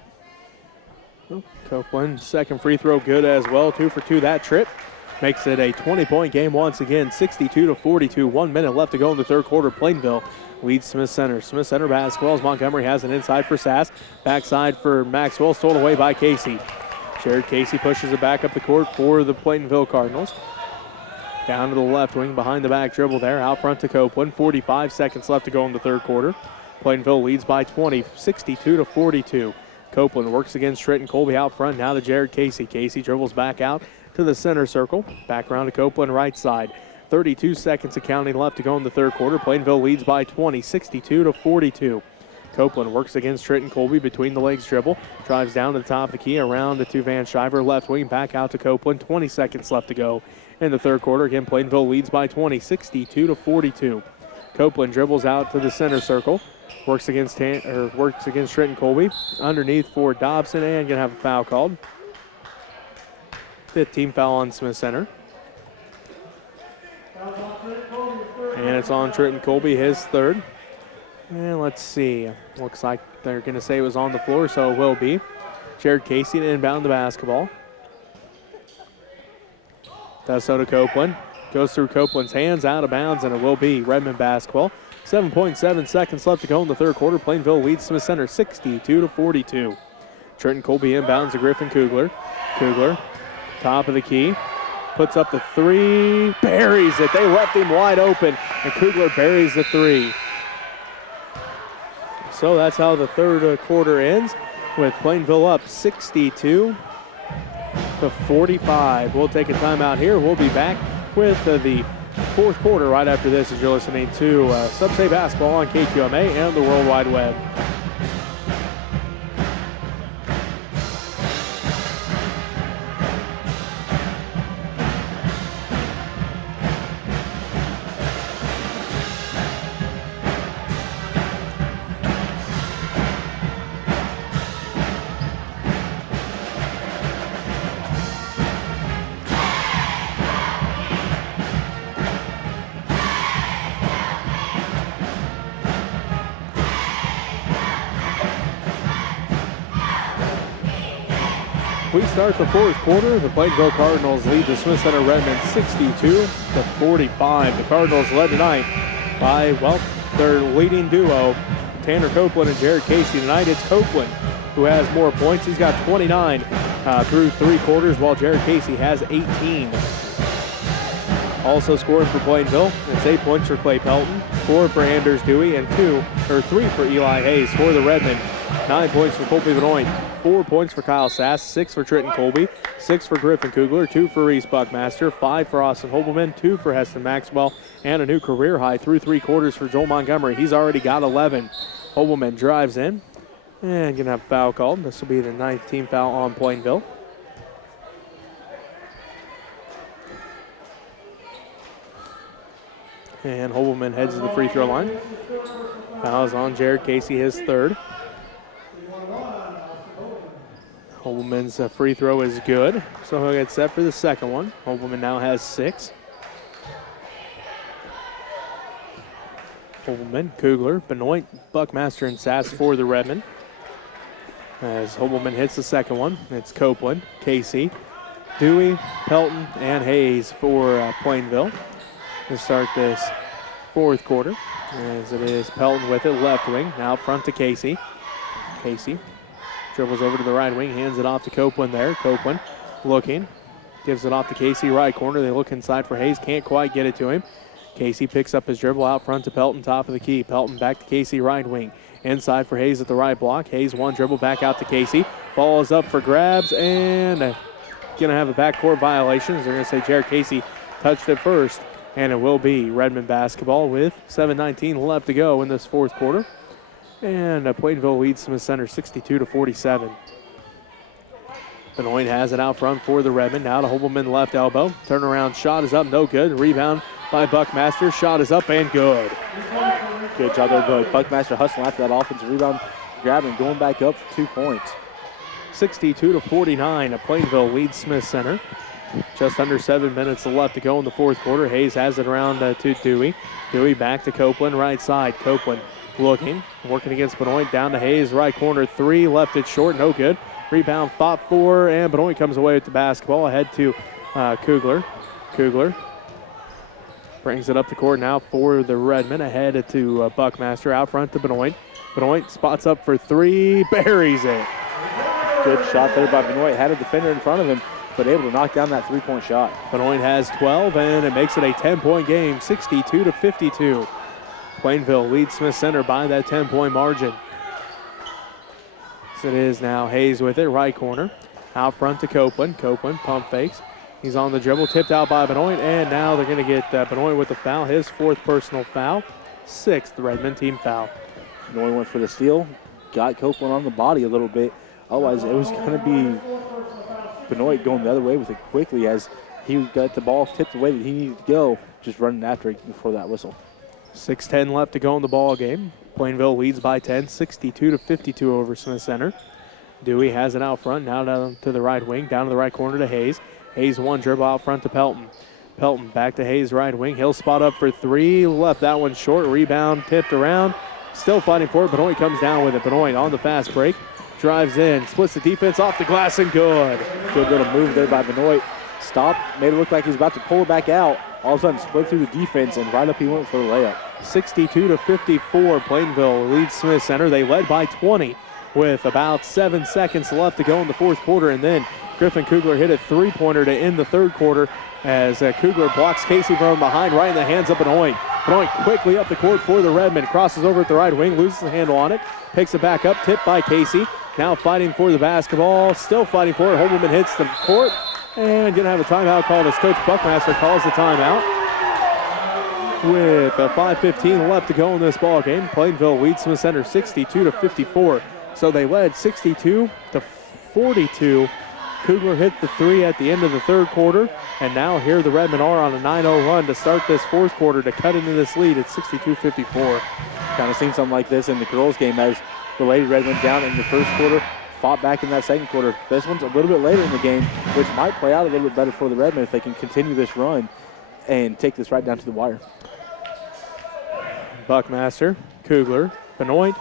Copeland, second free throw good as well. 2 for 2 that trip. Makes it a 20-point game once again, 62-42. 1 minute left to go in the third quarter. Plainville leads Smith Center. Smith Center basketball as Montgomery has an inside for Sass. Backside for Maxwell, stolen away by Casey. Jared Casey pushes it back up the court for the Plainville Cardinals. Down to the left wing, behind the back dribble there. Out front to Copeland. 45 seconds left to go in the third quarter. Plainville leads by 20, 62-42. Copeland works against Trenton Colby out front. Now to Jared Casey. Casey dribbles back out to the center circle. Back around to Copeland right side. 32 seconds of counting left to go in the third quarter. Plainville leads by 20, 62-42. Copeland works against Trenton Colby between the legs dribble. Drives down to the top of the key, around to Van Shiver, left wing, back out to Copeland. 20 seconds left to go in the third quarter. Again, Plainville leads by 20, 62-42. Copeland dribbles out to the center circle. Works against Trenton Colby. Underneath for Dobson and going to have a foul called. Fifth team foul on Smith Center. And it's on Trenton Colby, his third. And let's see. Looks like they're going to say it was on the floor, so it will be. Jared Casey to inbound the basketball. Does so to Copeland. Goes through Copeland's hands, out of bounds, and it will be Redmond basketball. 7.7 seconds left to go in the third quarter. Plainville leads Smith Center 62-42. Trenton Colby inbounds to Griffin Kugler. Kugler, top of the key, puts up the three, buries it. They left him wide open, and Kugler buries the three. So that's how the third quarter ends, with Plainville up 62-45. We'll take a timeout here. We'll be back with the fourth quarter right after this as you're listening to SubState Basketball on KQMA and the World Wide Web. We start the fourth quarter. The Plainville Cardinals lead the Smith Center Redmen 62-45. The Cardinals led tonight by, well, their leading duo, Tanner Copeland and Jared Casey. Tonight it's Copeland who has more points. He's got 29 through three quarters, while Jared Casey has 18. Also scored for Plainville, it's 8 points for Clay Pelton, 4 for Anders Dewey, and 3 for Eli Hayes. For the Redmen, 9 points for Colby Benoit, 4 points for Kyle Sass, 6 for Trenton Colby, 6 for Griffin Kugler, 2 for Reese Buckmaster, 5 for Austin Hobelman, 2 for Heston Maxwell, and a new career high through three quarters for Joel Montgomery. He's already got 11. Hobelman drives in and going to have a foul called. This will be the 9th team foul on Plainville. And Hobelman heads to the free throw line. Foul is on Jared Casey, his third. Hobelman's free throw is good, so he'll get set for the second one. Hobelman now has 6. Hobelman, Kugler, Benoit, Buckmaster, and Sass for the Redmen. As Hobelman hits the second one, it's Copeland, Casey, Dewey, Pelton, and Hayes for Plainville to start this fourth quarter. As it is Pelton with it, left wing, now front to Casey. Casey dribbles over to the right wing, hands it off to Copeland there. Copeland looking, Gives it off to Casey, right corner. They look inside for Hayes. Can't quite get it to him. Casey picks up his dribble out front to Pelton, top of the key. Pelton back to Casey, right wing. Inside for Hayes at the right block. Hayes one dribble back out to Casey. Ball is up for grabs and going to have a backcourt violation. They're going to say Jared Casey touched it first. And it will be Redmond basketball with 7:19 left to go in this fourth quarter. And Plainville leads Smith Center 62-47. Benoit has it out front for the Redmond. Now to Hobelman left elbow. Turnaround shot is up, no good. Rebound by Buckmaster. Shot is up and good. Good job there, but Buckmaster hustling after that offensive rebound, grabbing, going back up for 2 points. 62-49. Plainville leads Smith Center. Just under 7 minutes left to go in the fourth quarter. Hayes has it around to Dewey. Dewey back to Copeland, right side. Copeland looking, working against Benoit. Down to Hayes, right corner three. Left it short, no good. Rebound fought for, and Benoit comes away with the basketball. Ahead to Kugler. Kugler brings it up the court now for the Redmen. Ahead to Buckmaster, out front to Benoit. Benoit spots up for three, buries it. Good shot there by Benoit. Had a defender in front of him, but able to knock down that three-point shot. Benoit has 12, and it makes it a 10-point game, 62-52. Plainville leads Smith Center by that 10-point margin. So it is now Hayes with it, right corner. Out front to Copeland. Copeland pump fakes. He's on the dribble, tipped out by Benoit, and now they're going to get Benoit with the foul, his fourth personal foul, sixth Redmond team foul. Benoit went for the steal, got Copeland on the body a little bit. Otherwise, it was going to be Benoit going the other way with it quickly as he got the ball tipped the way that he needed to go, just running after it before that whistle. 6:10 left to go in the ball game. Plainville leads by 10, 62-52 over Smith Center. Dewey has it out front, now down to the right wing, down to the right corner to Hayes. Hayes one dribble out front to Pelton. Pelton back to Hayes, right wing. He'll spot up for three, left that one short. Rebound tipped around, still fighting for it. Benoit comes down with it. Benoit on the fast break, drives in, splits the defense off the glass and good. Good little move there by Benoit. Stopped, made it look like he was about to pull it back out. All of a sudden split through the defense, and right up he went for the layup. 62-54, Plainville leads Smith Center. They led by 20 with about 7 seconds left to go in the fourth quarter, and then Griffin Kugler hit a three-pointer to end the third quarter as Kugler blocks Casey from behind, right in the hands of Benoit. Benoit quickly up the court for the Redmen, crosses over at the right wing, loses the handle on it, picks it back up, tipped by Casey. Now fighting for the basketball, still fighting for it. Hobelman hits the court, and going to have a timeout called as Coach Buckmaster calls the timeout. With 5:15 left to go in this ball game, Plainville leads Smith Center 62-54. So they led 62-42. Kugler hit the three at the end of the third quarter, and now here the Redmen are on a 9-0 run to start this fourth quarter to cut into this lead at 62-54. Kind of seen something like this in the girls' game as the Lady Red went down in the first quarter, fought back in that second quarter. This one's a little bit later in the game, which might play out a little bit better for the Redmen if they can continue this run and take this right down to the wire. Buckmaster, Kugler, Benoit,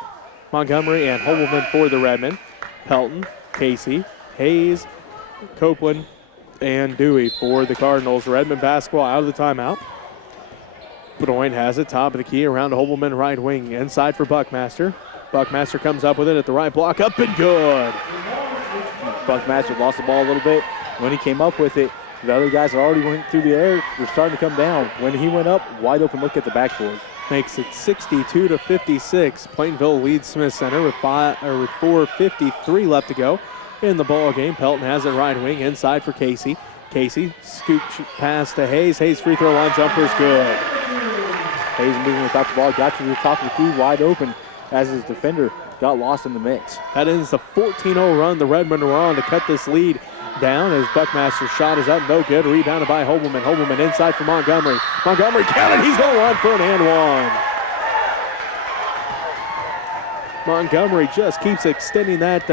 Montgomery, and Hobelman for the Redmen. Pelton, Casey, Hayes, Copeland, and Dewey for the Cardinals. Redmond basketball out of the timeout. Benoit has it, top of the key, around to Hobelman, right wing. Inside for Buckmaster. Buckmaster comes up with it at the right block, up and good. Buckmaster lost the ball a little bit. When he came up with it, the other guys that already went through the air were starting to come down. When he went up, wide open look at the backboard. Makes it 62-56. Plainville leads Smith Center with 4:53 left to go in the ball game. Pelton has it right wing, inside for Casey. Casey scoop pass to Hayes. Hayes free throw line jumper is good. Hayes moving without the ball, got to the top of the key, wide open as his defender got lost in the mix. That ends the 14-0 run the Redmen were on to cut this lead down as Buckmaster's shot is up, no good. Rebounded by Hobelman. Hobelman inside for Montgomery. Montgomery counted. He's going to run for an and one. Montgomery just keeps extending that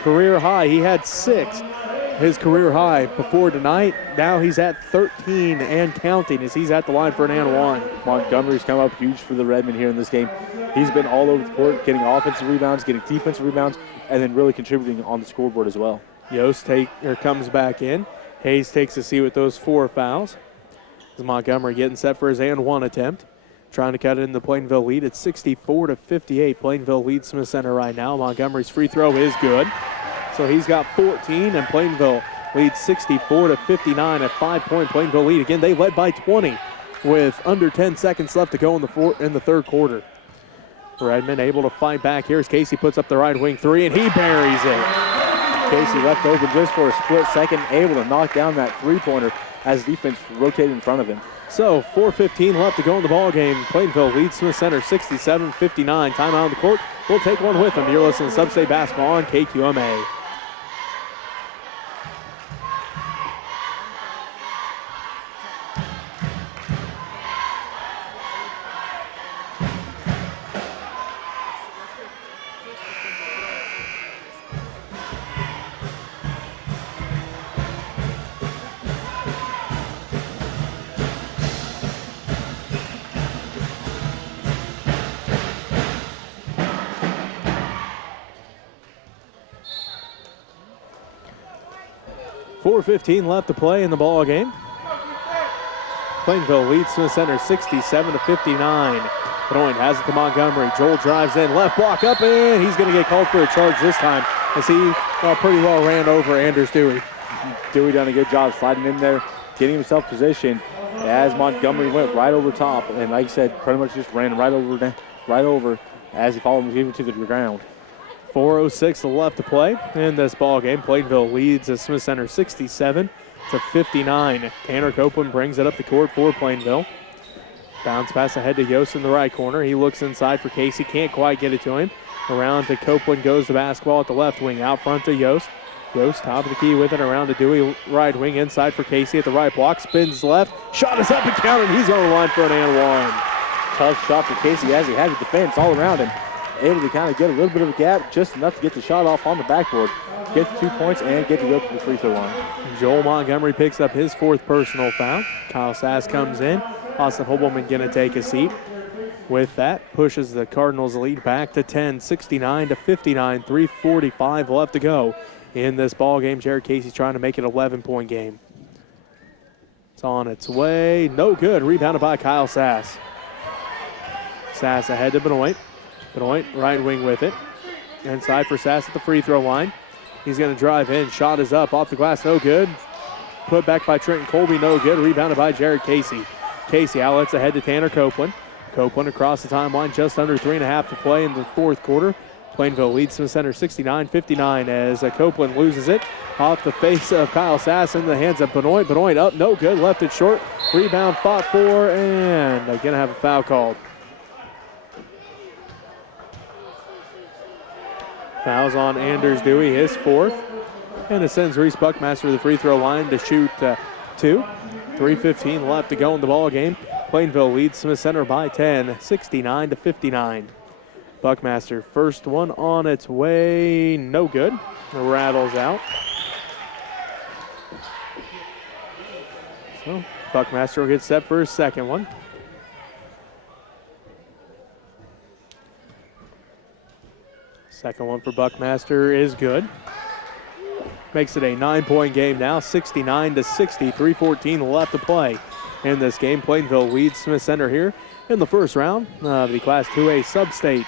career high. He had 6, his career high before tonight. Now he's at 13 and counting as he's at the line for an and one. Montgomery's come up huge for the Redmen here in this game. He's been all over the court, getting offensive rebounds, getting defensive rebounds, and then really contributing on the scoreboard as well. Yost comes back in. Hayes takes a seat with those 4 fouls. As Montgomery getting set for his and one attempt. Trying to cut it in the Plainville lead. It's 64-58. Plainville leads Smith Center right now. Montgomery's free throw is good. So he's got 14, and Plainville leads 64-59, a 5-point Plainville lead. Again, they led by 20 with under 10 seconds left to go in the third quarter. Redmond able to fight back here as Casey puts up the right wing three, and he buries it. Casey left open just for a split second, able to knock down that three-pointer as defense rotated in front of him. So 4:15 left to go in the ball game. Plainville leads Smith Center 67-59. Timeout on the court. We'll take one with them. You're listening to SubState Basketball on KQMA. .415 left to play in the ball game. Plainville leads Smith Center 67-59. Benoit has it to Montgomery. Joel drives in, left block up, and he's going to get called for a charge this time as he pretty well ran over Anders Dewey. Dewey done a good job sliding in there, getting himself positioned as Montgomery went right over top, and like I said, pretty much just ran right over as he followed him to the ground. 4:06 left to play in this ball game. Plainville leads Smith Center 67-59. Tanner Copeland brings it up the court for Plainville. Bounce pass ahead to Yost in the right corner. He looks inside for Casey, can't quite get it to him. Around to Copeland goes the basketball at the left wing, out front to Yost. Yost top of the key with it, around to Dewey, right wing inside for Casey at the right block, spins left, shot is up and counted, he's on the line for an and one. Tough shot for Casey as he had the defense all around him. Able to kind of get a little bit of a gap, just enough to get the shot off on the backboard, get the 2 points, and get to go to the free throw line. Joel Montgomery picks up his fourth personal foul. Kyle Sass comes in. Austin Hobelman going to take a seat. With that, pushes the Cardinals' lead back to 10, 69-59, 3:45 left to go in this ball game. Jared Casey's trying to make it an 11-point game. It's on its way. No good. Rebounded by Kyle Sass. Sass ahead to Benoit. Benoit, right wing with it. Inside for Sass at the free throw line. He's going to drive in. Shot is up. Off the glass, no good. Put back by Trenton Colby, no good. Rebounded by Jared Casey. Casey outlets ahead to Tanner Copeland. Copeland across the timeline, just under 3.5 to play in the fourth quarter. Plainville leads Smith Center 69-59 as Copeland loses it. Off the face of Kyle Sass in the hands of Benoit. Benoit up, no good. Left it short. Rebound fought for, and they're going to have a foul called. Fouls on Anders Dewey, his fourth. And it sends Reese Buckmaster to the free throw line to shoot two. 3:15 left to go in the ball game. Plainville leads Smith Center by 10, 69-59. Buckmaster, first one on its way, no good. Rattles out. So Buckmaster will get set for his second one. Second one for Buckmaster is good. Makes it a 9-point game now, 69-60, 3:14 left to play in this game. Plainville leads Smith Center here in the first round of the Class 2A SubState.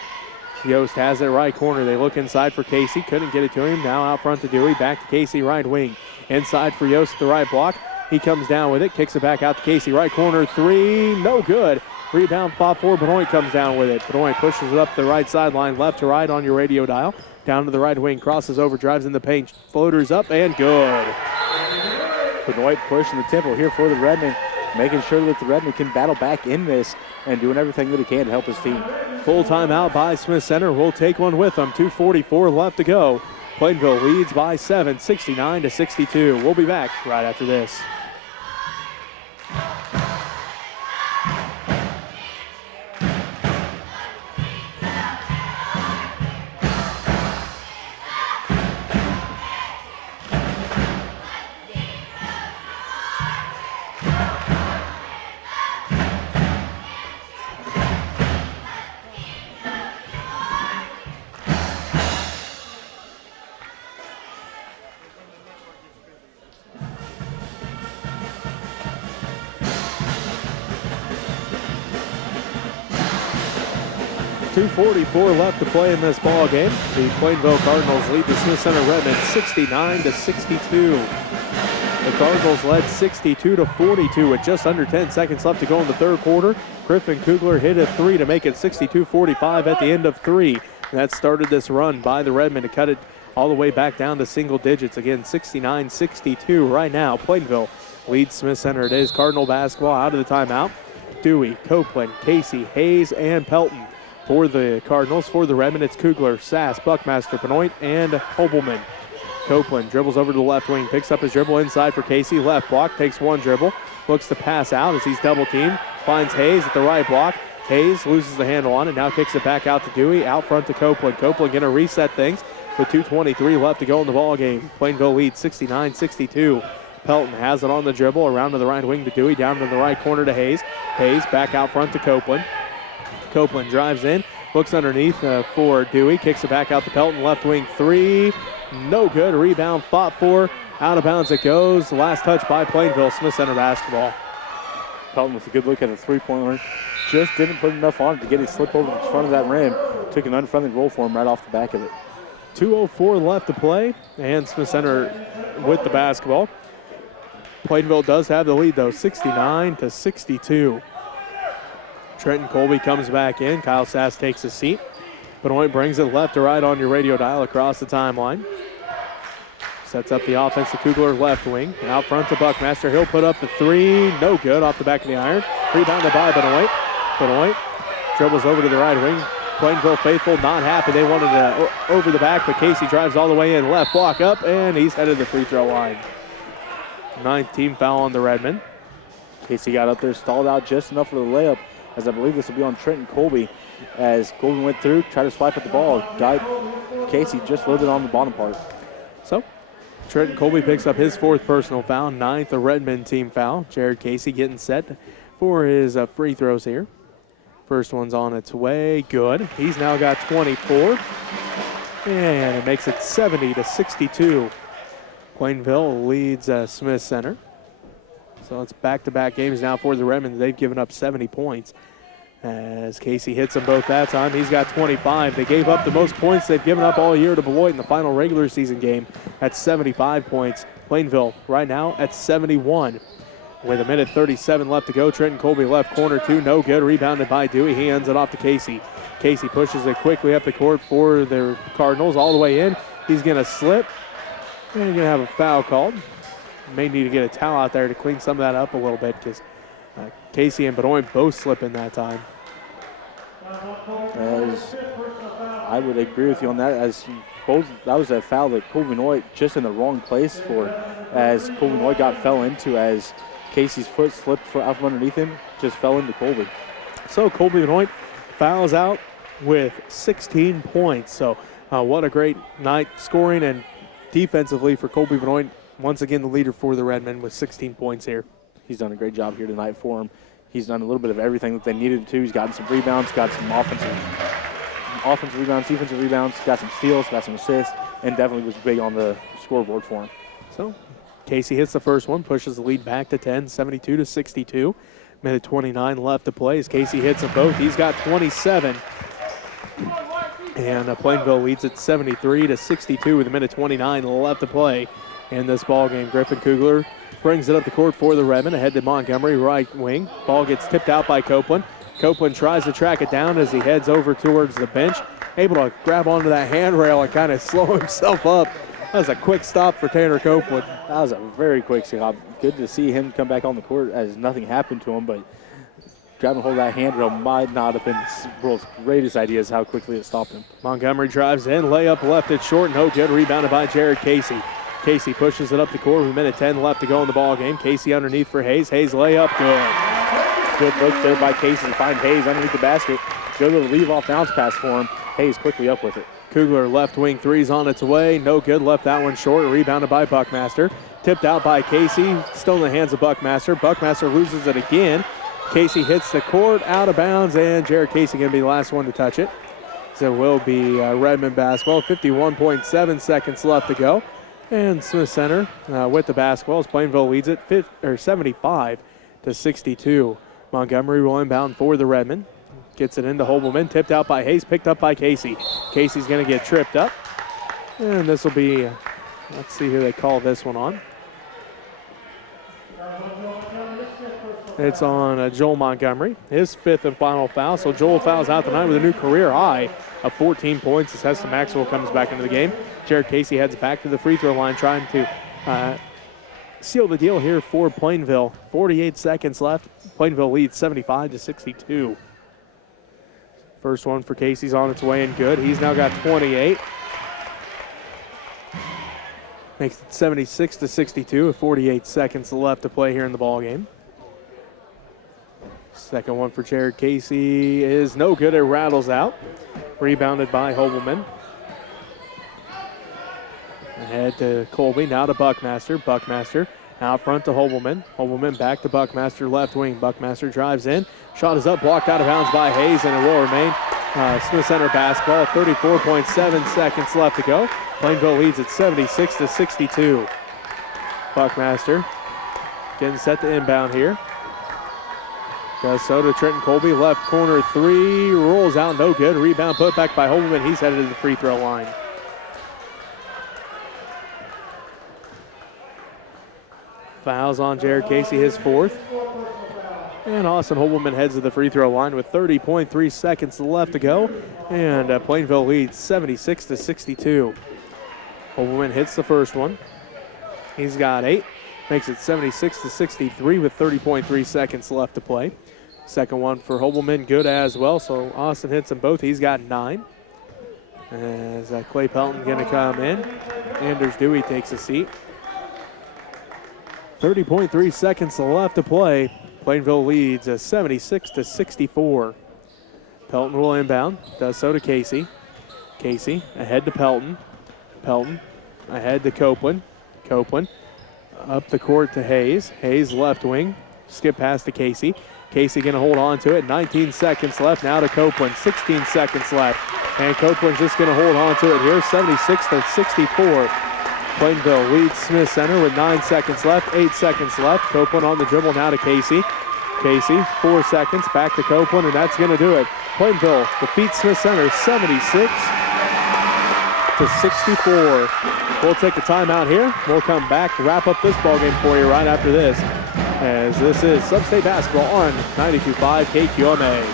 Yost has it right corner. They look inside for Casey. Couldn't get it to him. Now out front to Dewey. Back to Casey, right wing. Inside for Yost at the right block. He comes down with it. Kicks it back out to Casey. Right corner, three. No good. Rebound, 5-4. Benoit comes down with it. Benoit pushes it up the right sideline, left to right on your radio dial. Down to the right wing. Crosses over, drives in the paint. Floaters up and good. Benoit pushing the tempo here for the Redmen, making sure that the Redmen can battle back in this and doing everything that he can to help his team. Full timeout by Smith Center. We'll take one with them. 2:44 left to go. Plainville leads by 7, 69-62. We'll be back right after this. .244 left to play in this ball game. The Plainville Cardinals lead the Smith Center Redmen 69-62. The Cardinals led 62-42 with just under 10 seconds left to go in the third quarter. Griffin Kugler hit a three to make it 62-45 at the end of three. And that started this run by the Redmen to cut it all the way back down to single digits. Again, 69-62 right now. Plainville leads Smith Center. It is Cardinal basketball out of the timeout. Dewey, Copeland, Casey, Hayes, and Pelton. For the Cardinals, for the Redmen, it's Kugler, Sass, Buckmaster, Benoit, and Hobelman. Copeland dribbles over to the left wing, picks up his dribble inside for Casey. Left block, takes one dribble, looks to pass out as he's double teamed. Finds Hayes at the right block. Hayes loses the handle on it, now kicks it back out to Dewey, out front to Copeland. Copeland going to reset things with 2:23 left to go in the ball game. Plainville leads 69-62. Pelton has it on the dribble, around to the right wing to Dewey, down to the right corner to Hayes. Hayes back out front to Copeland. Copeland drives in, looks underneath for Dewey, kicks it back out to Pelton, left wing three, no good. Rebound fought for, out of bounds it goes. Last touch by Plainville, Smith Center basketball. Pelton with a good look at the three-pointer. Just didn't put enough on it to get his slip over the front of that rim. Took an unfriendly roll for him right off the back of it. 2:04 left to play, and Smith Center with the basketball. Plainville does have the lead, though, 69-62. Trenton Colby comes back in. Kyle Sass takes a seat. Benoit brings it left to right on your radio dial across the timeline. Sets up the offense to Kugler left wing. Out front to Buckmaster. He'll put up the three. No good off the back of the iron. Rebounded by Benoit. Benoit dribbles over to the right wing. Plainville faithful not happy. They wanted to over the back, but Casey drives all the way in. Left block up, and he's headed to the free throw line. 9th team foul on the Redmen. Casey got up there, stalled out just enough for the layup, as I believe this will be on Trenton Colby. As Colby went through, tried to swipe at the ball. Got Casey just a little bit on the bottom part. So Trenton Colby picks up his 4th personal foul, 9th a Redmond team foul. Jared Casey getting set for his free throws here. First one's on its way, good. He's now got 24, and it makes it 70-62. Plainville leads Smith Center. So it's back-to-back games now for the Redmonds. They've given up 70 points. As Casey hits them both that time, he's got 25. They gave up the most points they've given up all year to Beloit in the final regular season game at 75 points. Plainville right now at 71. With 1:37 left to go, Trenton Colby left corner two, no good. Rebounded by Dewey. He hands it off to Casey. Casey pushes it quickly up the court for the Cardinals all the way in. He's going to slip, and he's going to have a foul called. May need to get a towel out there to clean some of that up a little bit because Casey and Benoit both slipping that time. As I would agree with you on that, as both that was a foul that Colby Benoit just in the wrong place for, as Colby Benoit fell into, as Casey's foot slipped out from underneath him, just fell into Colby. So Colby Benoit fouls out with 16 points. So what a great night scoring and defensively for Colby Benoit. Once again, the leader for the Redmen with 16 points here. He's done a great job here tonight for him. He's done a little bit of everything that they needed to. He's gotten some rebounds, got some offensive rebounds, defensive rebounds, got some steals, got some assists, and definitely was big on the scoreboard for him. So Casey hits the first one, pushes the lead back to 10, 72-62. 1:29 left to play as Casey hits them both. He's got 27. And Plainville leads at 73-62 with 1:29 left to play in this ball game. Griffin Kugler brings it up the court for the Redmen, ahead to Montgomery, right wing. Ball gets tipped out by Copeland. Copeland tries to track it down as he heads over towards the bench. Able to grab onto that handrail and kind of slow himself up. That was a quick stop for Tanner Copeland. That was a very quick stop. Good to see him come back on the court as nothing happened to him, but grabbing hold of that handrail might not have been the world's greatest idea, is how quickly it stopped him. Montgomery drives in, layup left it short, no good. Rebounded by Jared Casey. Casey pushes it up the court with 1:10 left to go in the ball game. Casey underneath for Hayes. Hayes layup, good. Good look there by Casey to find Hayes underneath the basket. Good little leave-off bounce pass for him. Hayes quickly up with it. Kugler left wing three's on its way. No good, left that one short. Rebounded by Buckmaster. Tipped out by Casey. Still in the hands of Buckmaster. Buckmaster loses it again. Casey hits the court, out of bounds, and Jared Casey going to be the last one to touch it. So it will be Redmond basketball. 51.7 seconds left to go. And Smith Center with the basketball as Plainville leads it 75-62. Montgomery will inbound for the Redmen. Gets it into Hobelman, tipped out by Hayes, picked up by Casey. Casey's going to get tripped up. And this will be, let's see who they call this one on. It's on Joel Montgomery, his 5th and final foul. So Joel fouls out tonight with a new career high of 14 points as Heston Maxwell comes back into the game. Jared Casey heads back to the free throw line trying to seal the deal here for Plainville. 48 seconds left. Plainville leads 75-62. First one for Casey's on its way and good. He's now got 28. Makes it 76-62 with 48 seconds left to play here in the ball game. Second one for Jared Casey is no good. It rattles out. Rebounded by Hobelman. Ahead to Colby, now to Buckmaster. Buckmaster out front to Hobelman. Hobelman back to Buckmaster, left wing. Buckmaster drives in. Shot is up, blocked out of bounds by Hayes, and it will remain Smith Center basketball. 34.7 seconds left to go. Plainville leads at 76-62. Buckmaster getting set to inbound here. Does so to Trenton Colby, left corner three, rolls out, no good. Rebound put back by Hobelman. He's headed to the free throw line. Fouls on Jared Casey, his 4th. And Austin Hobelman heads to the free throw line with 30.3 seconds left to go. And Plainville leads 76-62. Hobelman hits the first one. He's got 8. Makes it 76-63 with 30.3 seconds left to play. Second one for Hobelman, good as well. So Austin hits them both. He's got 9. As Clay Pelton going to come in. Anders Dewey takes a seat. 30.3 seconds left to play. Plainville leads 76-64. Pelton will inbound. Does so to Casey. Casey ahead to Pelton. Pelton ahead to Copeland. Copeland up the court to Hayes. Hayes left wing. Skip pass to Casey. Casey going to hold on to it. 19 seconds left. Now to Copeland. 16 seconds left. And Copeland's just going to hold on to it here. 76-64. Plainville leads Smith Center with 9 seconds left. 8 seconds left. Copeland on the dribble now to Casey. Casey, 4 seconds. Back to Copeland, and that's going to do it. Plainville defeats Smith Center 76-64. We'll take a timeout here. We'll come back to wrap up this ballgame for you right after this, as this is SubState Basketball on 92.5 KQMA.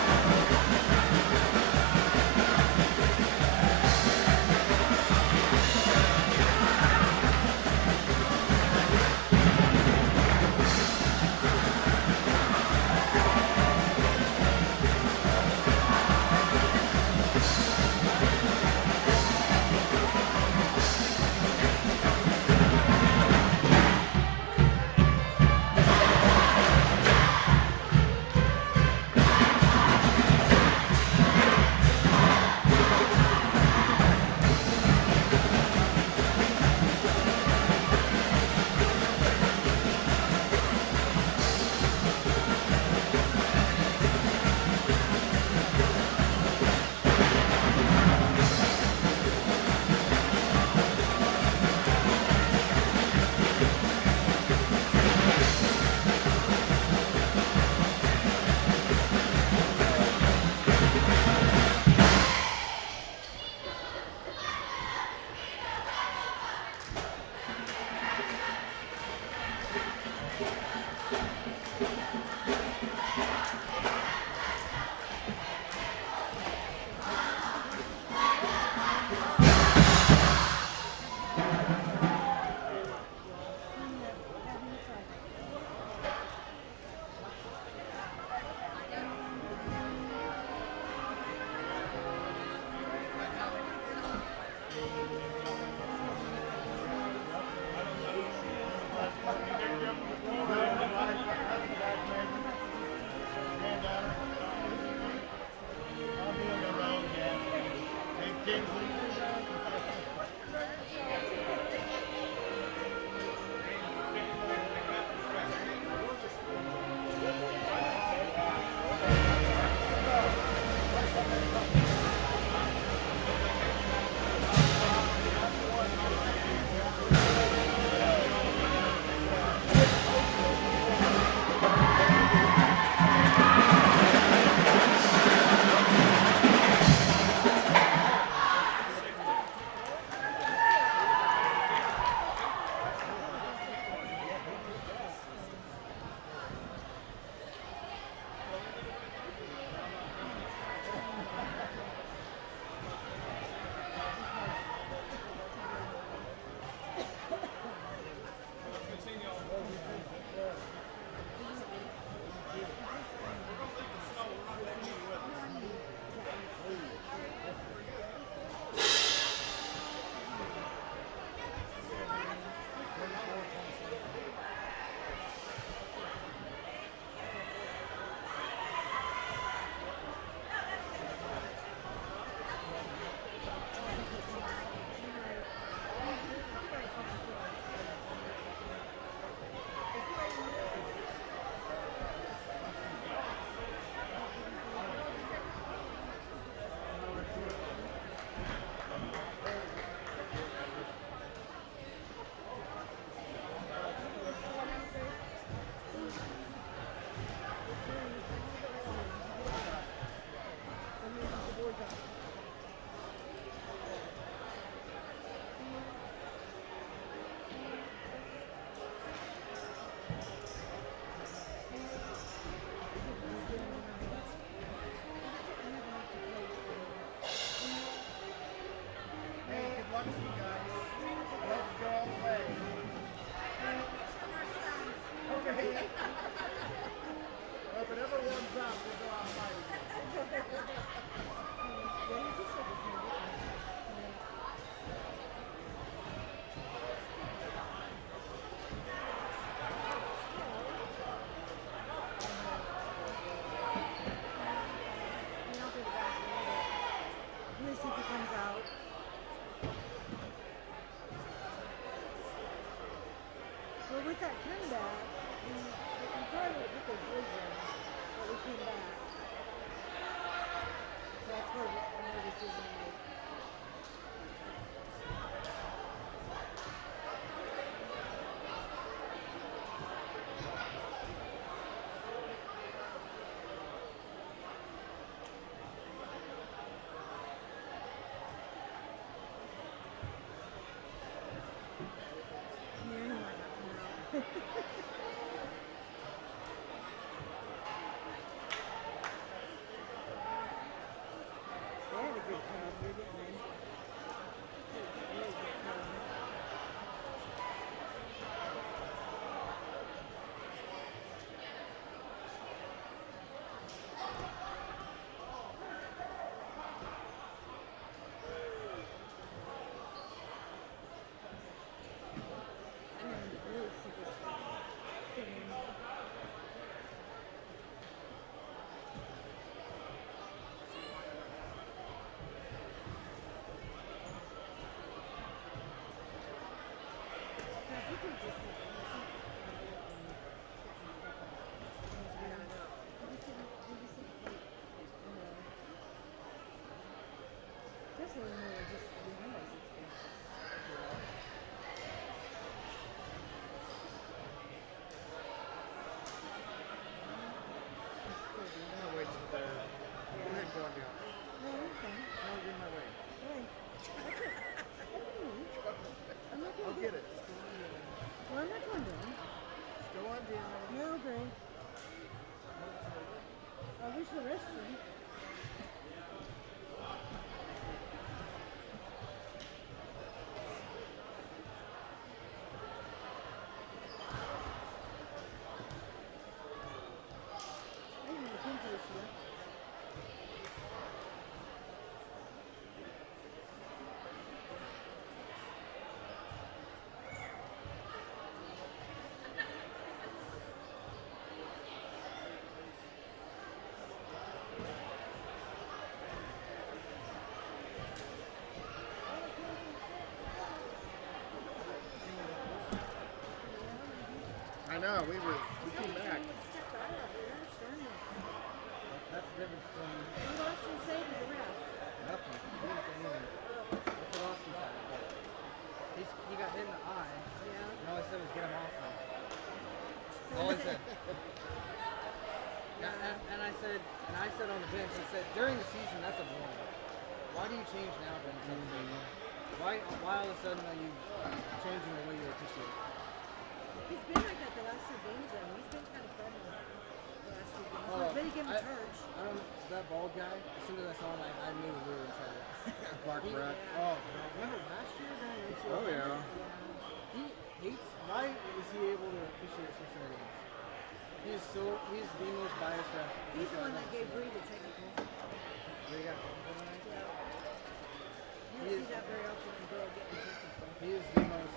actually more just behind us. I'm gonna wait till they're. Go ahead and go on down. No, okay. No, you're in my way. Right. I'm not going I'll to get it. Just go on down. Well, I'm not going down. Just go on down. No, great. I wish the restroom. I didn't look into this yet. I know. We came back. Step out of here, darn it. That's the difference between What did Austin say to the ref? nothing. He didn't say anything. That's what Austin said. He got hit in the eye. Yeah. And all I said was get him off him. So All I he said. And I said on the bench, I said during the season that's a warning. Why do you change now during the season? Why all of a sudden are you changing the way you officiate? He's been like that the last two games, though. He's been kind of friendly the last two games. Oh, But he gave him a charge. I don't know, that bald guy, as soon as I saw him, I knew we were in trouble. Clark Brett. Oh, remember last year? Oh, yeah. He hates, why is he able to officiate so many games? He's the most biased ref. He's the one that gave Bree the technical. Bree got technical tonight? Yeah. You He don't is- see that very often when girl getting technical. He is the most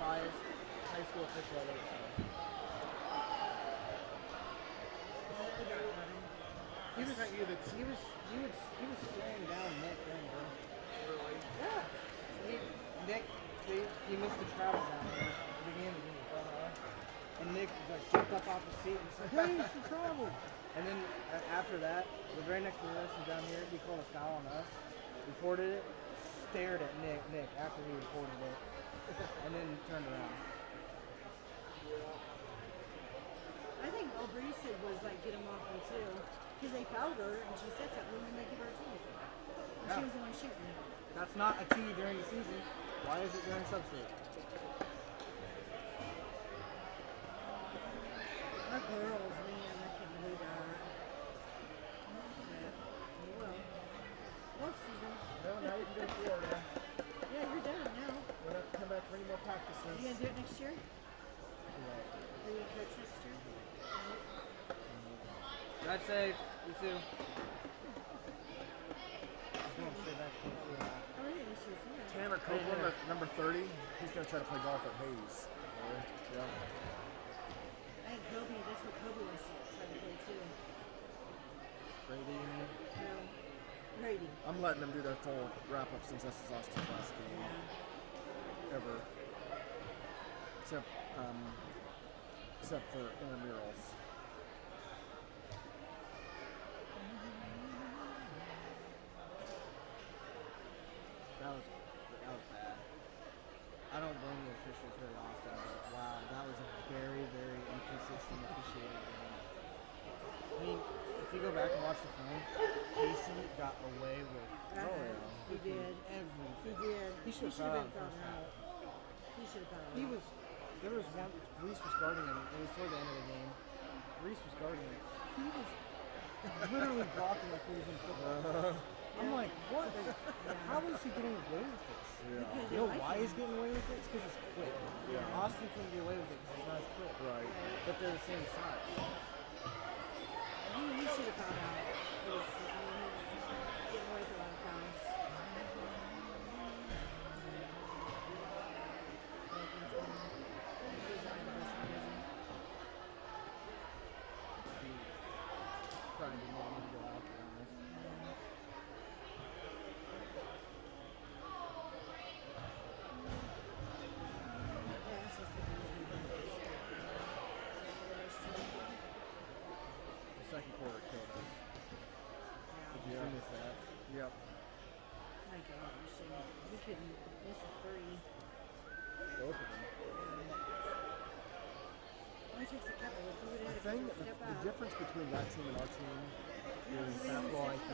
biased high school official I've ever seen. He was staring down Nick then, bro. Really? Yeah. Nick, he missed the travel down there at the beginning of the game. And Nick like jumped up off his seat and said, "Hey, it's the travel." And then after that, the very next possession down here, he called a foul on us, reported it, stared at Nick after he reported it, and then turned around. I think all Bree said was like get him off him too. Because they fouled her and she said something and they give her a tee. And she was the one shooting. That's not a T during the season. Why is it during SubState? Our girls, man, I can't believe that. Yeah. Well, off season. Well, now you can go to Florida. Yeah, you're done now. We'll have to come back for any more practices. Are you going to do it next year? Are you going to coach next year? Drive safe. You too. Just going straight back to the Oh, yeah, this year's, yeah. Tanner Copeland at number 30. He's going to try to play golf at Hayes. Yeah. I think Kobe, that's what Kobe wants to try to play too. Brady, you mean? No. Brady. I'm letting them do their full wrap up since this is Austin's last game Yeah. ever. Except for intramurals. That was bad. I don't blame the officials very often, but wow, that was a very, very inconsistent officiating game. I mean, if you go back and watch the film, Casey got away with He did. everything. He did. He should have have been fouled thrown out. out. He should have fouled He out. was, there was one, Reese was guarding him. It was toward the end of the game. Reese was guarding him. He was literally blocking like he was in football. I'm like, what? How is he getting away with this? Because You know they why like he's him. getting away with it? It's because he's quick. Yeah. Austin couldn't get away with it because he's not as quick. Right. But they're the same size. He should have found out. He was getting away with a lot of fouls. Probably didn't want him to go out, to be honest. The second quarter killed us. Did you see that? Yep. My gosh, and we couldn't miss a three. Both of them. Only takes a couple. If we would The have thing, had a step the out. difference between that team and our team is basketball IQ.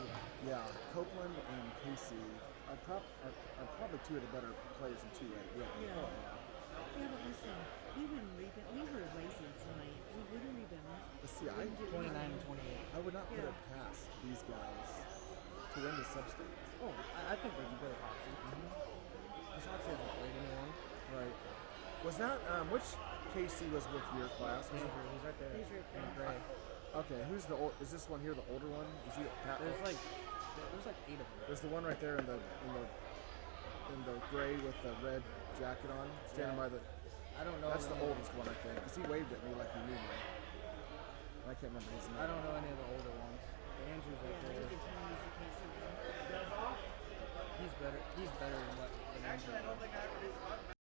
Yeah, Copeland and Casey are probably two of the better players in 2A. Yeah. Yeah. Oh, yeah. Yeah, but listen, we wouldn't rebound. We were lazy tonight. We wouldn't rebound. But see, We didn't do 29 anything. and 28. I would not put Yeah. it past these guys to win the sub-state. Oh, I think they can go to Hoxie. Because Hoxie hasn't played anyone. Right. Was that, which Casey was with your class? Was it- He's right there. He's right In there. gray. Okay, who's the is this one here the older one? Is he There's like 8 of them. There's the one right there in the gray with the red jacket on, standing by the. I don't know. That's the any- oldest one, I think, because he waved at me like he knew me. I can't remember his name. I don't know any of the older ones. Andrew's Yeah, right we there. could tell he's a Casey. He's better. He's better than what than Andrew.